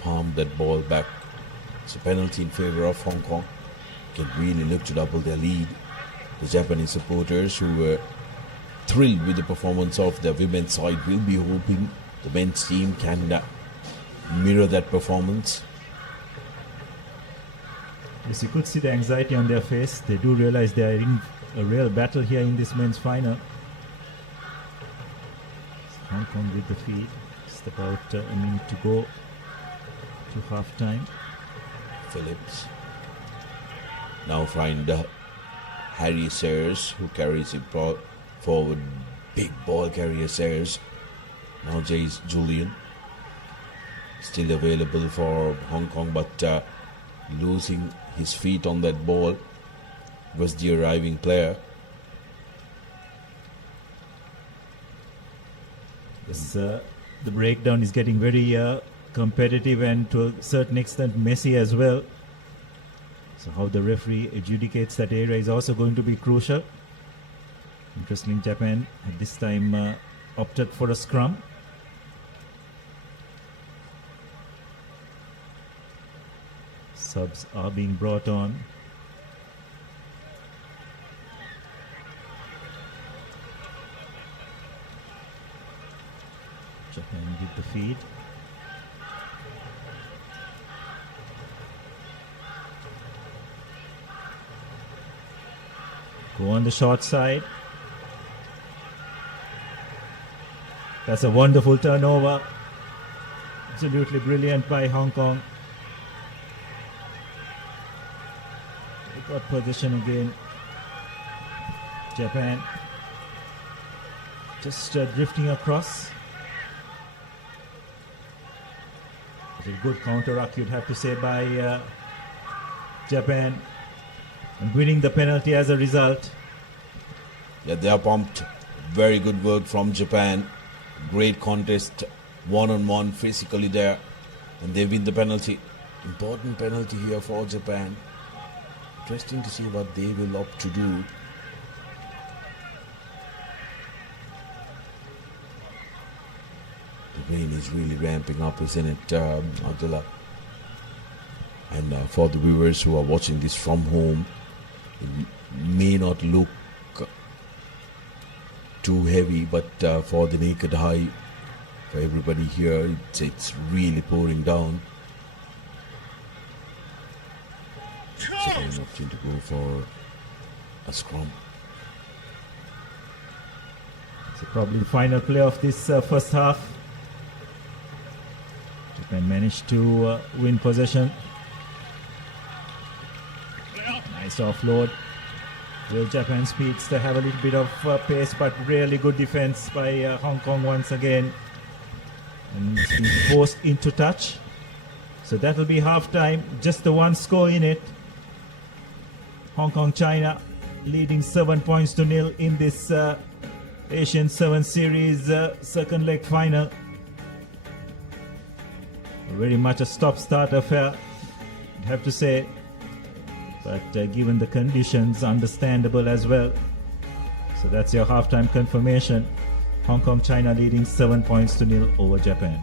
palmed that ball back. It's a penalty in favor of Hong Kong. Can really look to double their lead. The Japanese supporters, who were thrilled with the performance of the women's side, will be hoping the men's team can mirror that performance. Yes, you could see the anxiety on their face. They do realize they are in a real battle here in this men's final. It's Hong Kong with the feed. Just about a minute to go to half time. Phillips now find Harry Sayers, who carries it forward. Big ball carrier Sayers. Now Julian still available for Hong Kong, but losing his feet on that ball was the arriving player. Yes, the breakdown is getting very competitive and to a certain extent messy as well. So how the referee adjudicates that area is also going to be crucial. Interestingly, Japan at this time opted for a scrum. Subs are being brought on. Japan with the feed. Go on the short side. That's a wonderful turnover. Absolutely brilliant by Hong Kong. They got position again. Japan just drifting across. It's a good counter-attack, you'd have to say, by Japan. And winning the penalty as a result. Yeah, they are pumped. Very good work from Japan. Great contest, one-on-one, physically there. And they win the penalty. Important penalty here for Japan. Interesting to see what they will opt to do. The rain is really ramping up, isn't it, Abdullah? And for the viewers who are watching this from home, it may not look too heavy, but for the naked eye, for everybody here, it's really pouring down. Japan opting to go for a scrum. So probably the final play of this first half. Japan managed to win possession. Nice offload. Will Japan speeds to have a little bit of pace, but really good defense by Hong Kong once again. And it's been forced into touch. So that will be half time. Just the one score in it. Hong Kong, China leading 7 points to nil in this Asian 7 Series second leg final. Very much a stop-start affair, I have to say. But given the conditions, understandable as well. So that's your halftime confirmation. Hong Kong, China leading 7 points to nil over Japan.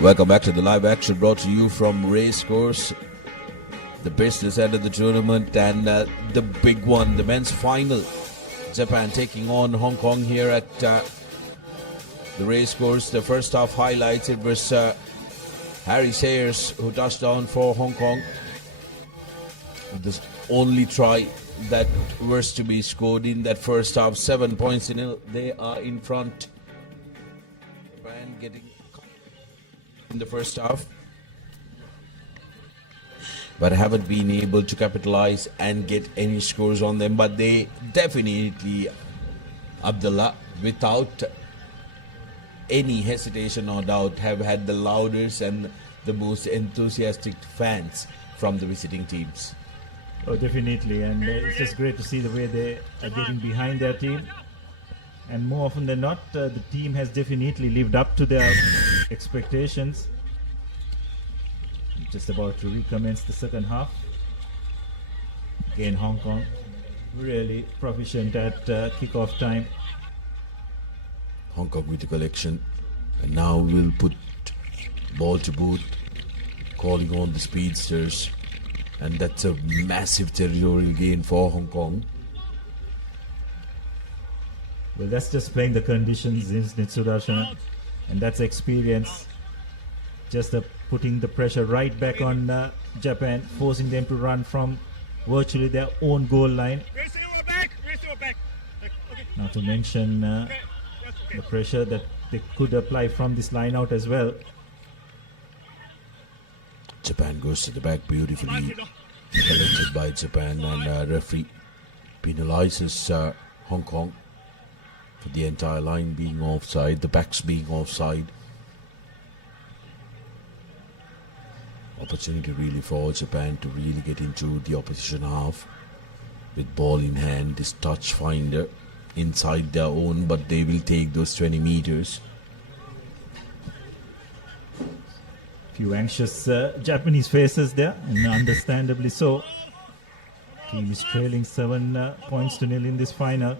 Welcome back to the live action brought to you from Racecourse, the business end of the tournament, and the big one, the men's final. Japan taking on Hong Kong here at the Racecourse. The first half highlights, it was Harry Sayers who touched down for Hong Kong. The only try that was to be scored in that first half, 7 points to nil. They are in front. Japan getting in the first half, but haven't been able to capitalize and get any scores on them. But they definitely, Abdullah, without any hesitation or doubt, have had the loudest and the most enthusiastic fans from the visiting teams. Oh, definitely, and it's just great to see the way they are getting behind their team. And more often than not, the team has definitely lived up to their expectations. Just about to recommence the second half. Again, Hong Kong really proficient at kickoff time. Hong Kong with the collection, and now we'll put ball to boot, calling on the speedsters, and that's a massive territorial gain for Hong Kong. Well, that's just playing the conditions, isn't it, Sudarshan? And that's experience. Just putting the pressure right back on Japan, forcing them to run from virtually their own goal line. Not to mention the pressure that they could apply from this line out as well. Japan goes to the back beautifully, collected by Japan, and referee penalizes Hong Kong for the entire line being offside, the backs being offside. Opportunity really for Japan to really get into the opposition half with ball in hand, this touch finder inside their own, but they will take those 20 meters. Few anxious Japanese faces there, and understandably so. Team is trailing 7 points to nil in this final.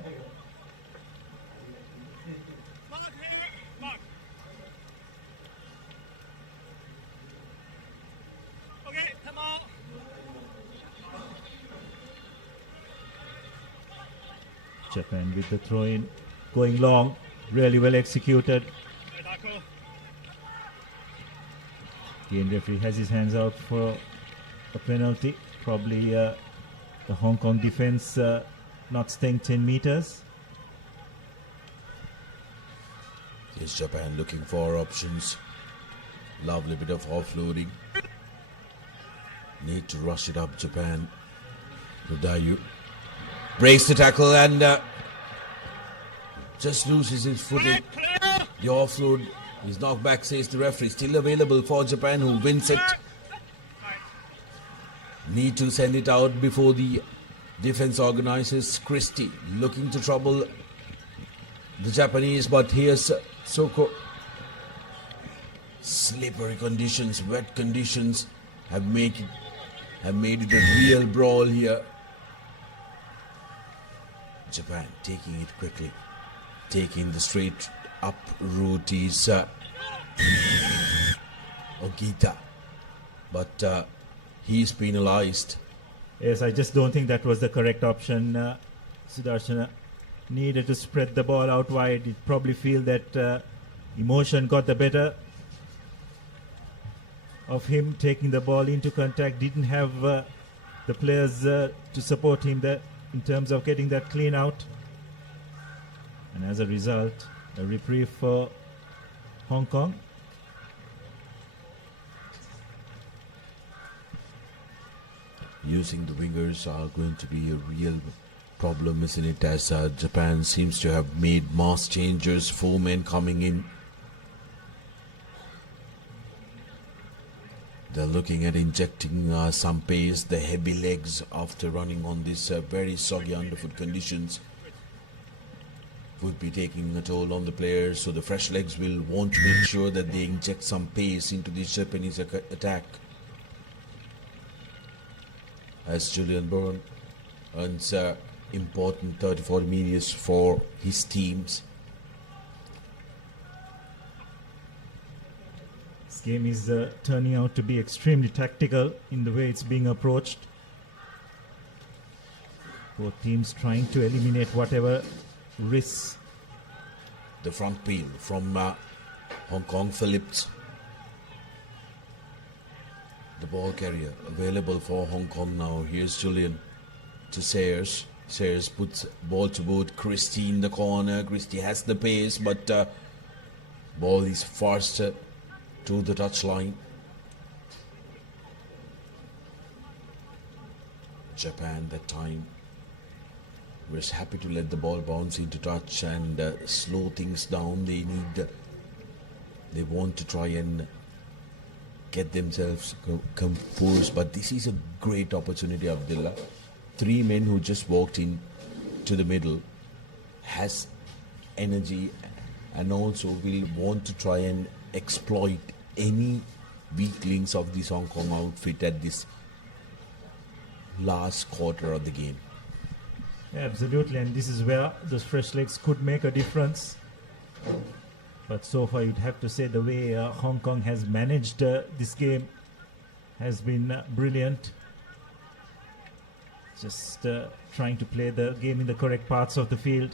Japan with the throw-in, going long, really well executed. Again, referee has his hands out for a penalty. Probably the Hong Kong defense not staying 10 meters. Here's Japan looking for options. Lovely bit of offloading. Need to rush it up, Japan. Rodayu breaks the tackle and just loses his footing. The offload is knocked back, says the referee. Still available for Japan, who wins it. Need to send it out before the defense organizers. Christie looking to trouble the Japanese, but here's Soko. Slippery conditions, wet conditions have made it a real brawl here. Japan taking it quickly, taking the straight up route is Ogita, but he's penalized. Yes, I just don't think that was the correct option. Sudarshana needed to spread the ball out wide. He'd probably feel that emotion got the better of him taking the ball into contact. Didn't have the players to support him there in terms of getting that clean out. And as a result, a reprieve for Hong Kong. Using the wingers are going to be a real problem, isn't it? As Japan seems to have made mass changes, 4 men coming in. They're looking at injecting some pace. The heavy legs after running on these very soggy underfoot conditions would be taking a toll on the players. So the fresh legs will want to make sure that they inject some pace into this Japanese attack. As Julian Bourne earns important 34 minutes for his teams. This game is turning out to be extremely tactical in the way it's being approached. Both teams trying to eliminate whatever risks. The front peel from Hong Kong, Phillips. The ball carrier available for Hong Kong now. Here's Julian to Sayers. Sayers puts ball to boot. Christie in the corner. Christie has the pace, but ball is faster to the touchline. Japan that time was happy to let the ball bounce into touch and slow things down. They want to try and get themselves composed, but this is a great opportunity, Abdullah. 3 men who just walked in to the middle has energy and also will want to try and exploit any weak links of this Hong Kong outfit at this last quarter of the game. Absolutely, and this is where those fresh legs could make a difference. But so far, you'd have to say the way Hong Kong has managed this game has been brilliant. Just trying to play the game in the correct parts of the field.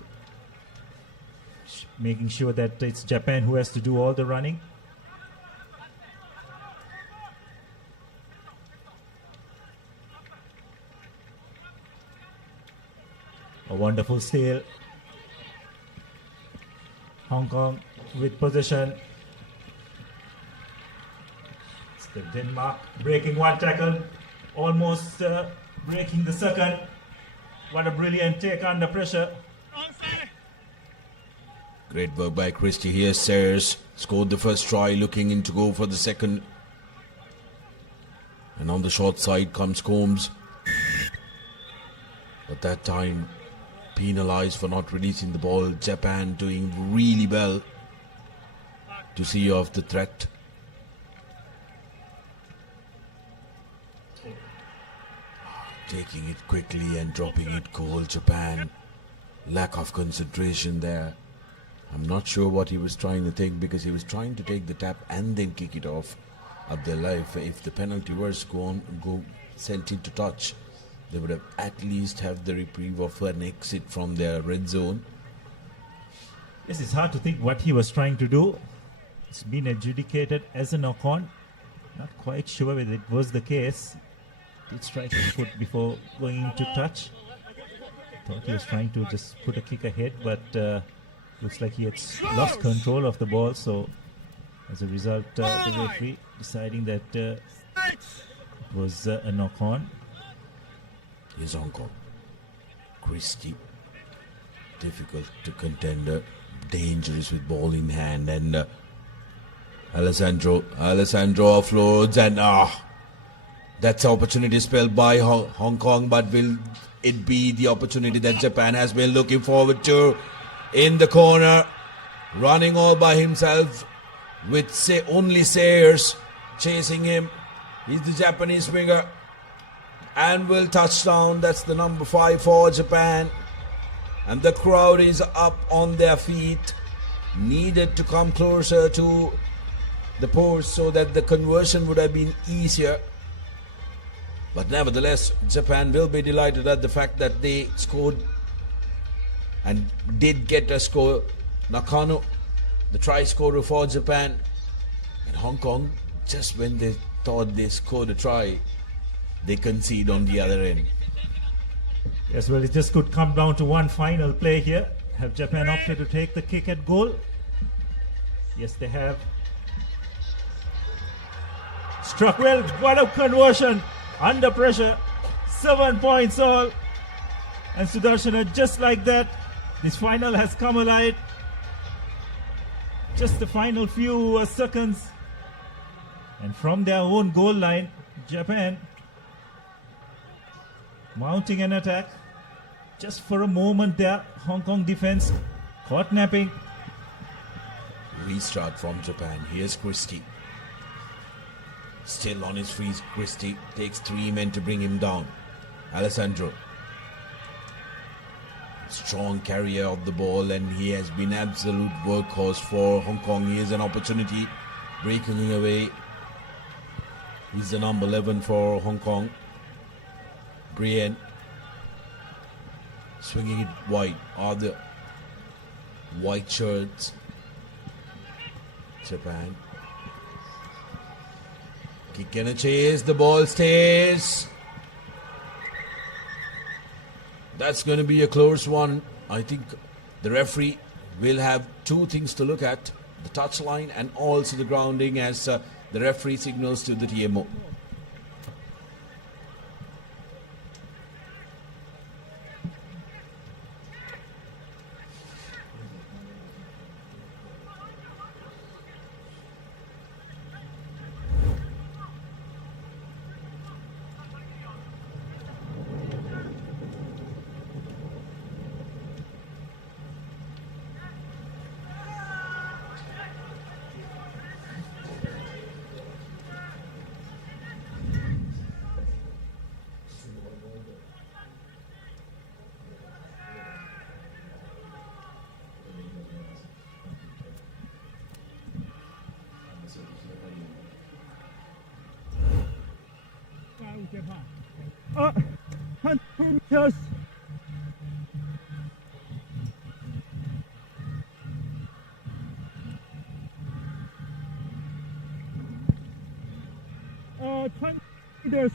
Making sure that it's Japan who has to do all the running. A wonderful steal. Hong Kong with possession. It's the Denmark breaking one tackle, almost breaking the second. What a brilliant take under pressure. Great work by Christie here. Sayers scored the first try, looking in to go for the second. And on the short side comes Combs. But that time penalized for not releasing the ball. Japan doing really well to see off the threat. Taking it quickly and dropping it cold. Japan, lack of concentration there. I'm not sure what he was trying to think, because he was trying to take the tap and then kick it off. Abdullah, if the penalty was sent into touch, they would have at least have the reprieve of an exit from their red zone. Yes, it's hard to think what he was trying to do. It's been adjudicated as a knock-on. Not quite sure whether it was the case. Did strike his foot before going into touch. Thought he was trying to just put a kick ahead, but looks like he had lost control of the ball. So as a result, the referee deciding that it was a knock-on. Here's Hong Kong. Christie, difficult to contender, dangerous with ball in hand, and Alessandro offloads, and that's opportunity spelled by Hong Kong, but will it be the opportunity that Japan has been looking forward to? In the corner, running all by himself with only Sayers chasing him. He's the Japanese winger and will touch down. That's the number 5 for Japan, and the crowd is up on their feet. Needed to come closer to the post so that the conversion would have been easier. But nevertheless, Japan will be delighted at the fact that they scored and did get a score. Nakano, the try scorer for Japan. And Hong Kong, just when they thought they scored a try, they concede on the other end. Yes, well, it just could come down to one final play here. Have Japan opted to take the kick at goal? Yes, they have. Struck well, what a conversion under pressure. 7 points all. And Sudarshana, just like that, this final has come alive. Just the final few seconds. And from their own goal line, Japan mounting an attack. Just for a moment there, Hong Kong defense caught napping. Restart from Japan. Here's Christie. Still on his feet, Christie takes 3 men to bring him down. Alessandro. Strong carrier of the ball, and he has been absolute workhorse for Hong Kong. Here's an opportunity. Breaking away. He's the number 11 for Hong Kong. Brienne. Swinging it wide. Are the white shirts. Japan. Kick and a chase. The ball stays. That's going to be a close one. I think the referee will have 2 things to look at. The touchline and also the grounding as the referee signals to the TMO. Meters. Meters.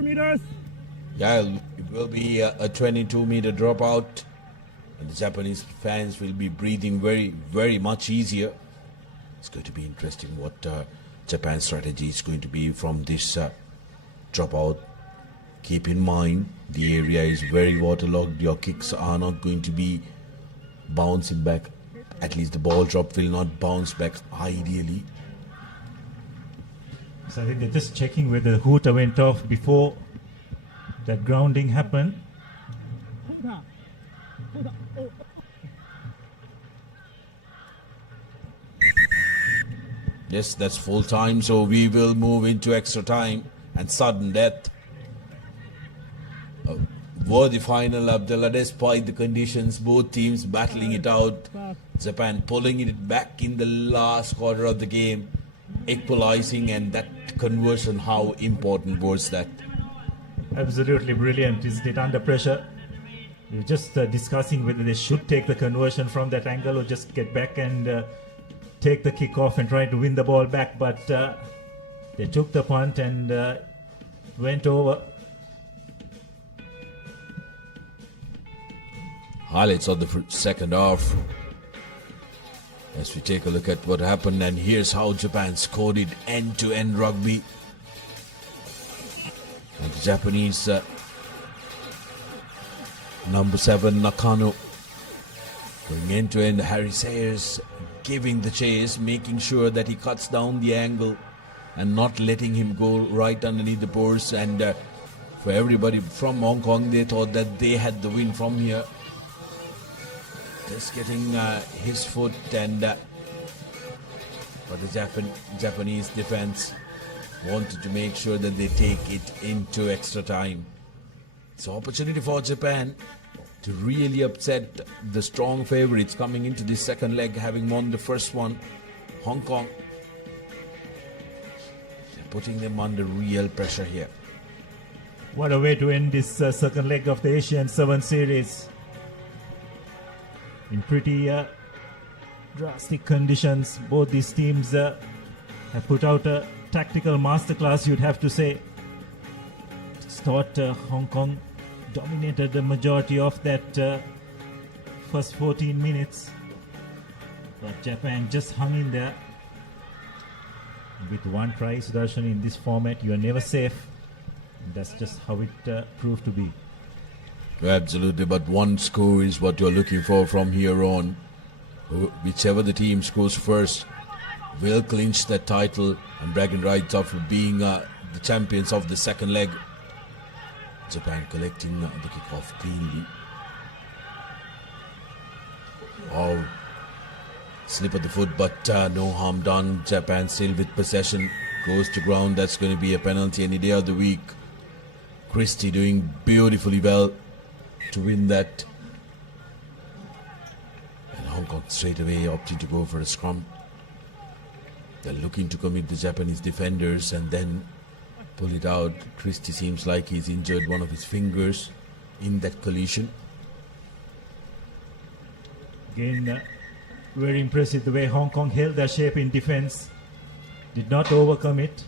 Meters. Yeah, it will be a 22-meter dropout, and the Japanese fans will be breathing very, very much easier. It's going to be interesting what Japan's strategy is going to be from this dropout. Keep in mind, the area is very waterlogged. Your kicks are not going to be bouncing back. At least the ball drop will not bounce back ideally. So I think they're just checking whether the hooter went off before that grounding happened. Yes, that's full time, so we will move into extra time and sudden death. Worthy final, Abdullah, despite the conditions, both teams battling it out. Japan pulling it back in the last quarter of the game, equalizing, and that conversion, how important was that? Absolutely brilliant, isn't it? Under pressure. We were just discussing whether they should take the conversion from that angle or just get back and take the kick off and try to win the ball back, but they took the punt and went over. Highlights of the second half as we take a look at what happened, and here's how Japan scored it. End-to-end rugby, and the Japanese number 7 Nakano going end-to-end. Harry Sayers giving the chase, making sure that he cuts down the angle and not letting him go right underneath the post. And for everybody from Hong Kong, they thought that they had the win from here. Just getting his foot, and but the Japanese defense wanted to make sure that they take it into extra time. It's an opportunity for Japan to really upset the strong favorites coming into this second leg, having won the first one. Hong Kong putting them under real pressure here. What a way to end this second leg of the Asian 7 series. In pretty drastic conditions, both these teams have put out a tactical masterclass, you'd have to say. Just thought Hong Kong dominated the majority of that first 14 minutes. But Japan just hung in there. With one try, Sudarshan, in this format, you are never safe. That's just how it proved to be. Absolutely, but one score is what you're looking for from here on. Whichever the team scores first will clinch that title and bragging rights of being the champions of the second leg. Japan collecting the kickoff cleanly. Oh, slip of the foot, but no harm done. Japan still with possession, goes to ground. That's going to be a penalty any day of the week. Christie doing beautifully well to win that. And Hong Kong straight away opting to go for a scrum. They're looking to commit the Japanese defenders and then pull it out. Christie seems like he's injured one of his fingers in that collision. Again, very impressive the way Hong Kong held their shape in defense. Did not overcome it.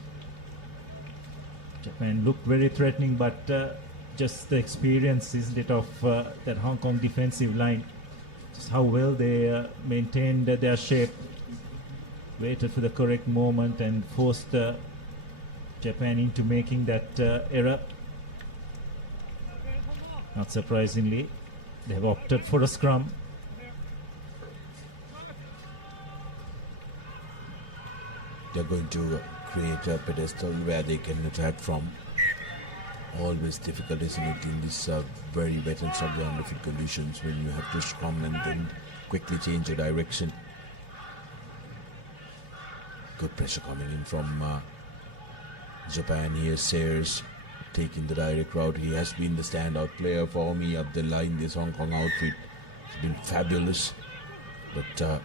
Japan looked very threatening, but just the experience, isn't it, of that Hong Kong defensive line. Just how well they maintained their shape. Waited for the correct moment and forced Japan into making that error. Not surprisingly, they have opted for a scrum. They're going to create a pedestal where they can attack from. Always difficult, isn't it, in these very wet and soggy underfoot conditions when you have to scrum and then quickly change your direction. Good pressure coming in from Japan here. Sayers taking the direct route. He has been the standout player for me up the line. This Hong Kong outfit has been fabulous. But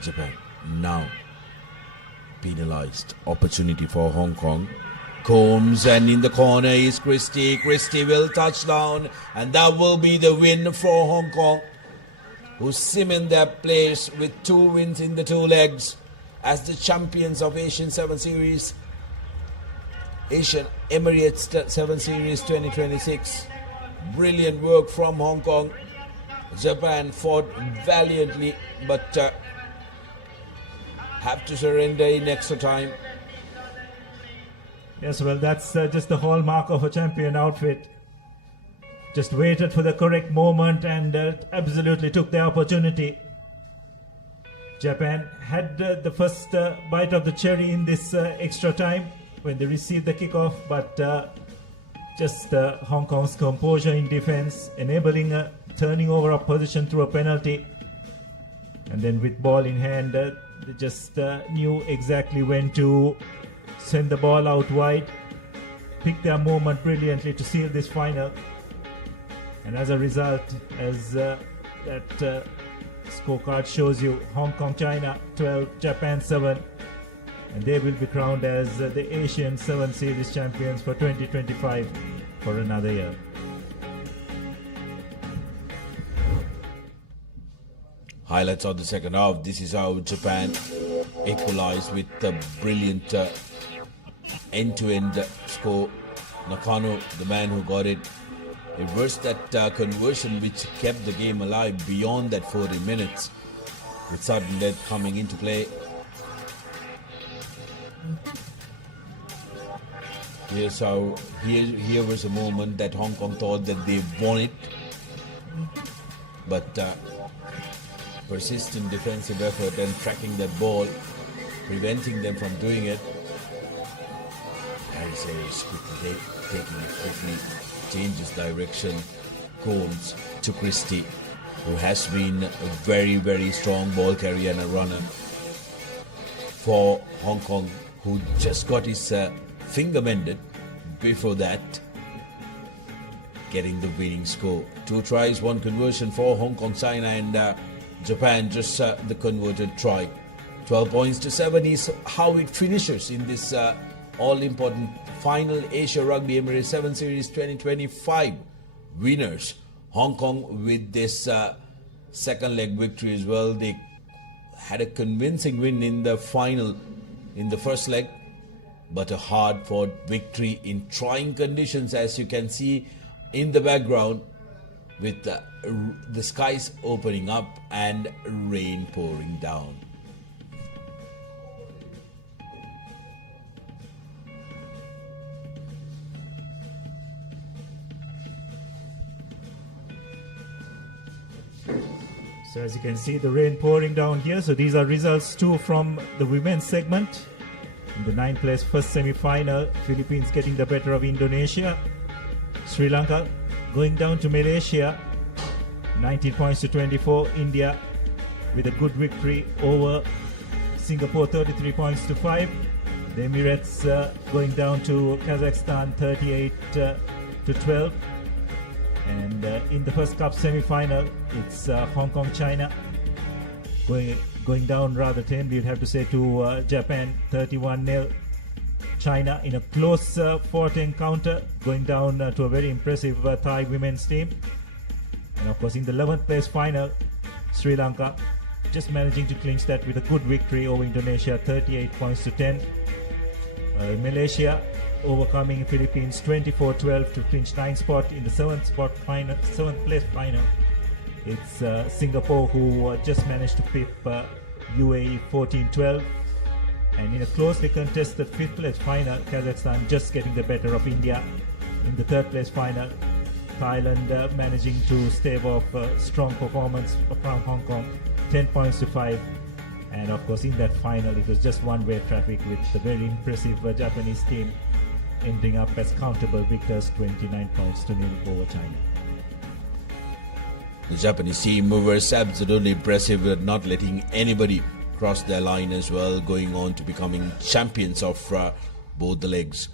Japan now penalized. Opportunity for Hong Kong. Combs, and in the corner is Christie. Christie will touch down, and that will be the win for Hong Kong, who cement their place with 2 wins in the 2 legs as the champions of Asian 7 Series, Asian Emirates 7 Series 2026. Brilliant work from Hong Kong. Japan fought valiantly, but have to surrender in extra time. Yes, well, that's just the hallmark of a champion outfit. Just waited for the correct moment and absolutely took the opportunity. Japan had the first bite of the cherry in this extra time when they received the kickoff, but just Hong Kong's composure in defense, enabling a turning over of position through a penalty. And then with ball in hand, they just knew exactly when to send the ball out wide, pick their moment brilliantly to seal this final. And as a result, as that scorecard shows you, Hong Kong, China 12, Japan 7, and they will be crowned as the Asian 7 Series champions for 2025 for another year. Highlights of the second half. This is how Japan equalized with the brilliant end-to-end score. Nakano, the man who got it, reversed that conversion which kept the game alive beyond that 40 minutes, with sudden death coming into play. Here's how, here was a moment that Hong Kong thought that they won it, but persistent defensive effort and tracking that ball, preventing them from doing it. Harry Sayers quickly taking it quickly, changes direction. Combs to Christie, who has been a very, very strong ball carrier and a runner for Hong Kong, who just got his finger mended before that, getting the winning score. 2 tries, 1 conversion for Hong Kong, China, and Japan just the converted try. 12 points to 7 is how it finishes in this all-important final Asia Rugby Emirates 7 Series 2025 winners. Hong Kong with this second leg victory as well. They had a convincing win in the final in the first leg, but a hard-fought victory in trying conditions, as you can see in the background, with the skies opening up and rain pouring down. So as you can see, the rain pouring down here. So these are results too from the women's segment. In the 9th place first semi-final, Philippines getting the better of Indonesia. Sri Lanka going down to Malaysia, 19 points to 24. India with a good victory over Singapore, 33 points to 5. The Emirates going down to Kazakhstan, 38 to 12. And in the first cup semi-final, it's Hong Kong, China going down rather tamely, you'd have to say, to Japan, 31-0. China in a close fought encounter, going down to a very impressive Thai women's team. And of course, in the 11th place final, Sri Lanka just managing to clinch that with a good victory over Indonesia, 38 points to 10. Malaysia overcoming Philippines 24-12 to clinch 9th spot in the 7th place final. It's Singapore who just managed to pip UAE 14-12. And in a closely contested 5th place final, Kazakhstan just getting the better of India. In the 3rd place final, Thailand managing to stave off a strong performance from Hong Kong, 10 points to 5. And of course, in that final, it was just one-way traffic with the very impressive Japanese team ending up as countable victors, 29 points to 0 over China. The Japanese team was absolutely impressive at not letting anybody cross their line as well, going on to becoming champions of both the legs.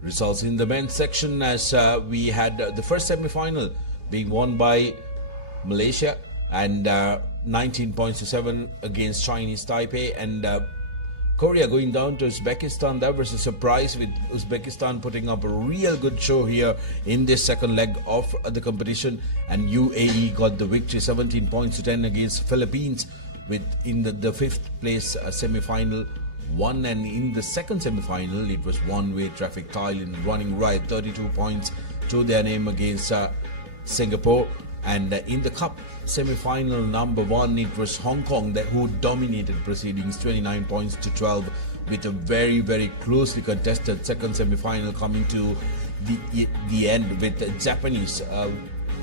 Results in the men's section, as we had the first semi-final being won by Malaysia, and 19 points to 7 against Chinese Taipei, and Korea going down to Uzbekistan. That was a surprise, with Uzbekistan putting up a real good show here in this second leg of the competition, and UAE got the victory, 17 points to 10 against Philippines, with in the 5th place semi-final won. And in the second semi-final, it was one-way traffic. Thailand running right, 32 points to their name against Singapore. And in the cup semi-final number 1, it was Hong Kong who dominated proceedings, 29 points to 12, with a very, very closely contested second semi-final coming to the end, with the Japanese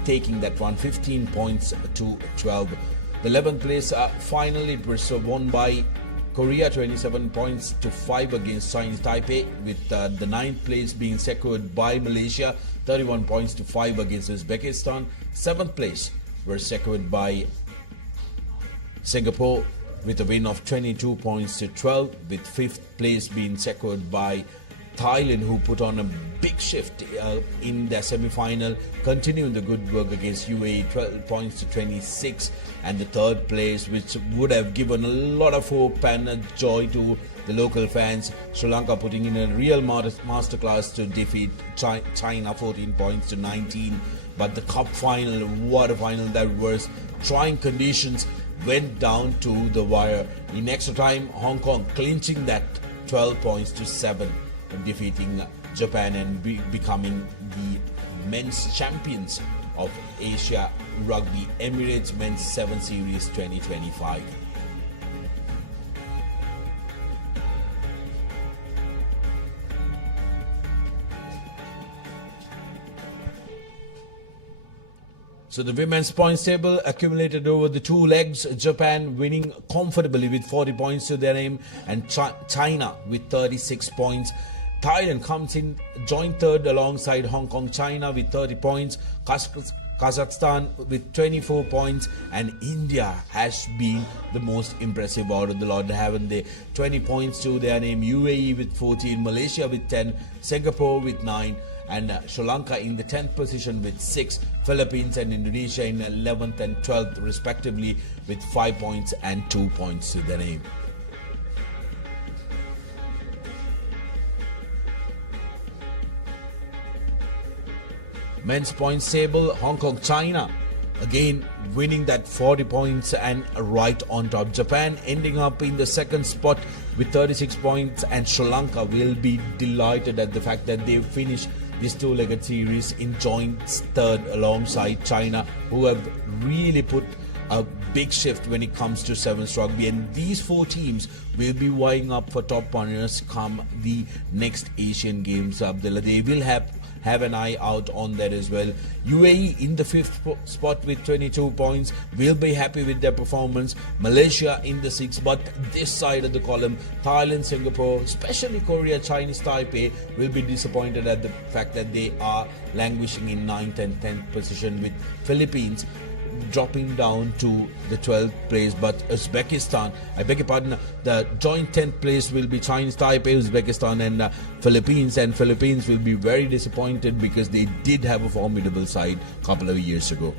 taking that one, 15 points to 12. The 11th place final, it was won by Korea, 27 points to 5 against Chinese Taipei, with the 9th place being secured by Malaysia, 31 points to 5 against Uzbekistan. 7th place were secured by Singapore with a win of 22 points to 12, with 5th place being secured by Thailand, who put on a big shift in their semi-final, continuing the good work against UAE, 12 points to 26. And the 3rd place, which would have given a lot of hope and joy to the local fans, Sri Lanka putting in a real masterclass to defeat China, 14 points to 19. But the cup final, what a final that was. Trying conditions, went down to the wire. In extra time, Hong Kong clinching that 12 points to 7, defeating Japan and becoming the men's champions of Asia Rugby Emirates Men's 7 Series 2025. So the women's points table accumulated over the 2 legs. Japan winning comfortably with 40 points to their name, and China with 36 points. Thailand comes in joint 3rd alongside Hong Kong, China with 30 points. Kazakhstan with 24 points, and India has been the most impressive out of the lot, haven't they? 20 points to their name. UAE with 14, Malaysia with 10, Singapore with 9, and Sri Lanka in the 10th position with 6, Philippines and Indonesia in 11th and 12th respectively with 5 points and 2 points to their name. Men's points table, Hong Kong, China again winning that 40 points and right on top. Japan ending up in the second spot with 36 points, and Sri Lanka will be delighted at the fact that they finished this two-legged series in joint third alongside China, who have really put a big shift when it comes to sevens rugby, and these four teams will be vying up for top honors come the next Asian Games. Abdullah, they will have an eye out on that as well. UAE in the 5th spot with 22 points will be happy with their performance. Malaysia in the 6th, but this side of the column, Thailand, Singapore, especially Korea, Chinese Taipei will be disappointed at the fact that they are languishing in 9th and 10th position, with Philippines dropping down to the 12th place. But Uzbekistan, I beg your pardon, the joint 10th place will be Chinese Taipei, Uzbekistan and Philippines, and Philippines will be very disappointed because they did have a formidable side a couple of years ago.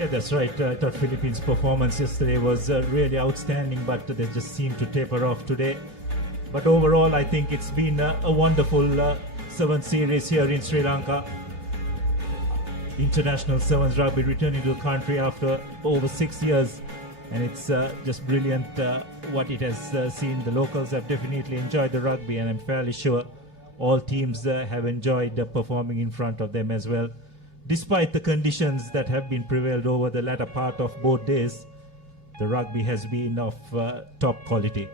Yeah, that's right. I thought Philippines' performance yesterday was really outstanding, but they just seem to taper off today. But overall, I think it's been a wonderful sevens series here in Sri Lanka. International sevens rugby returning to the country after over 6 years, and it's just brilliant what it has seen. The locals have definitely enjoyed the rugby, and I'm fairly sure all teams have enjoyed performing in front of them as well. Despite the conditions that have been prevailed over the latter part of both days, the rugby has been of top quality.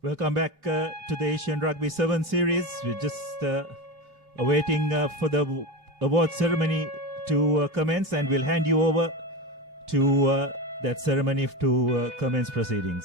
Welcome back to the Asian Rugby 7 Series. We're just awaiting for the award ceremony to commence, and we'll hand you over to that ceremony to commence proceedings.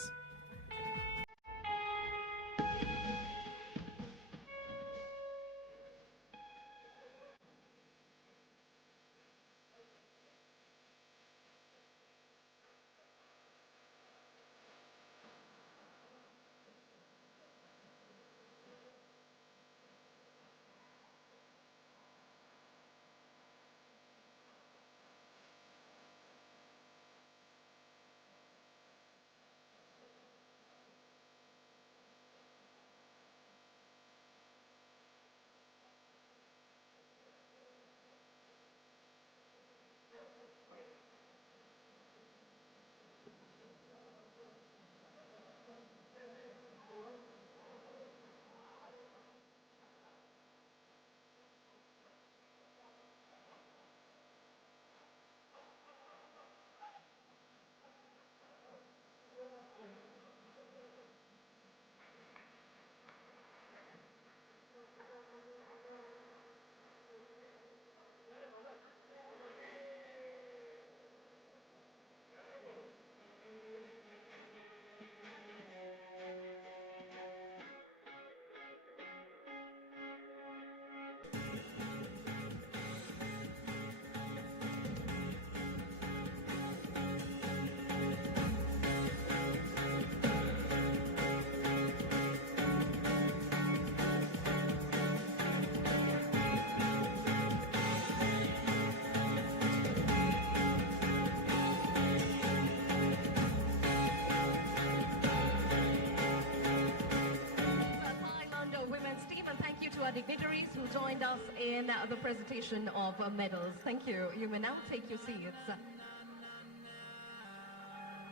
Dignitaries who joined us in the presentation of medals. Thank you. You may now take your seats.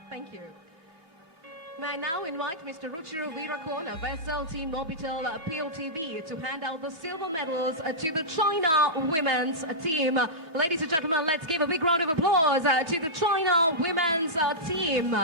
Thank you. May I now invite Mr. Ruchira Virakon of SL Team Mobitel PLTV to hand out the silver medals to the China women's team. Ladies and gentlemen, let's give a big round of applause to the China women's team.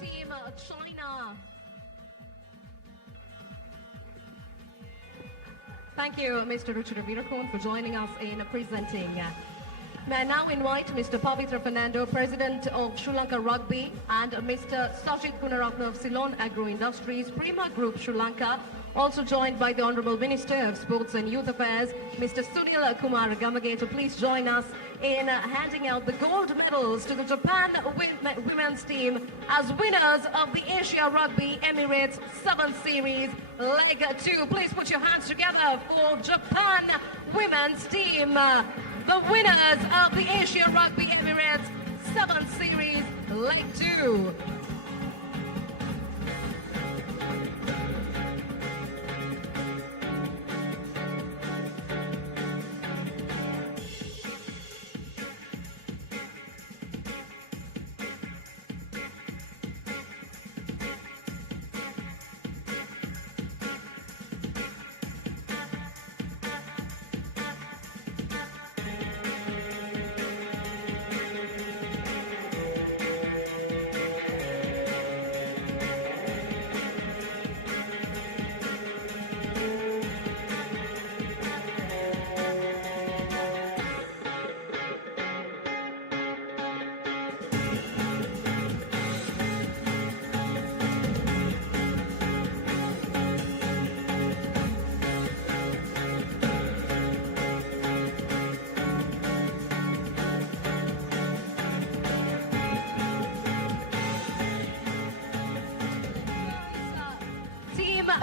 Team China. Thank you, Mr. Richard Virakon, for joining us in presenting May I now invite Mr. Pavitra Fernando, President of Sri Lanka Rugby, and Mr. Sajid Gunaratne of Ceylon Agro Industries, Prima Group Sri Lanka, also joined by the Honourable Minister of Sports and Youth Affairs, Mr. Sunil Kumar Gamage, to please join us in handing out the gold medals to the Japan women's team as winners of the Asia Rugby Emirates 7th Series Leg 2. Please put your hands together for Japan women's team, the winners of the Asia Rugby Emirates 7th Series Leg 2.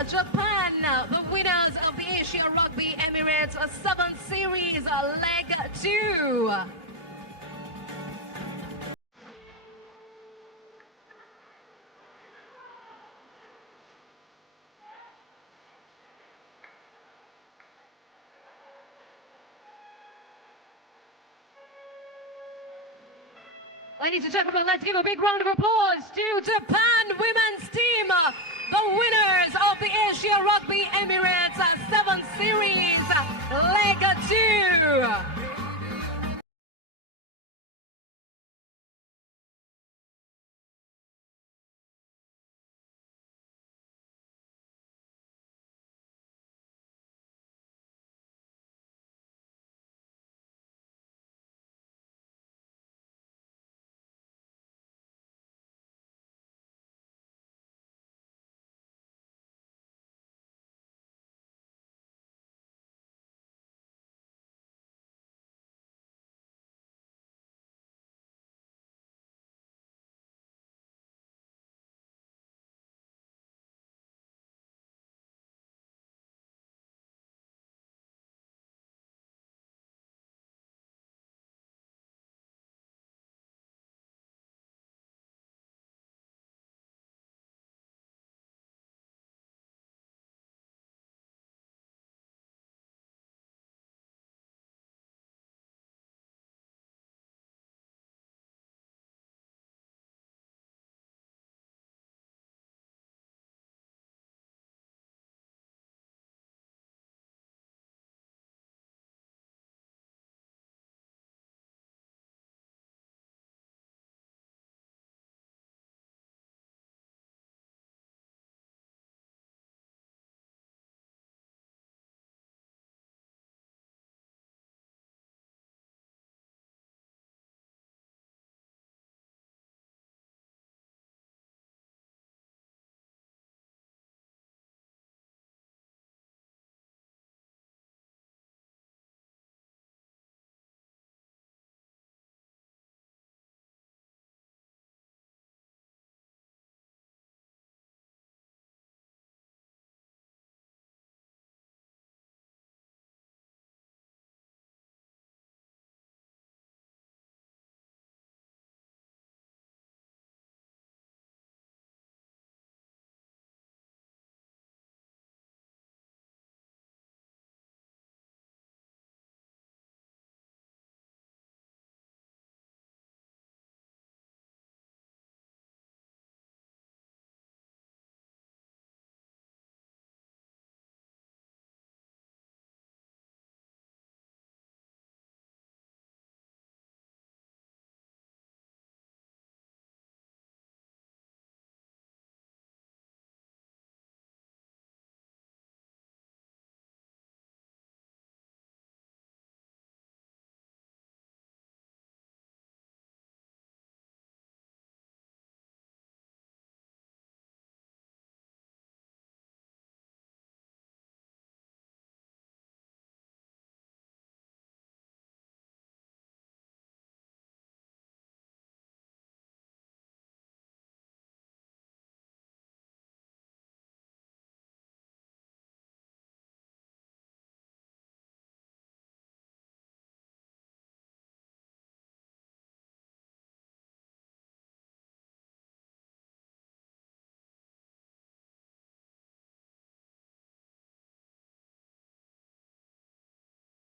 Japan, the winners of the Asia Rugby Emirates 7th Series Leg 2. Ladies and gentlemen, let's give a big round of applause to Japan women's team, the winners of the Asia Rugby Emirates 7th Series Leg 2.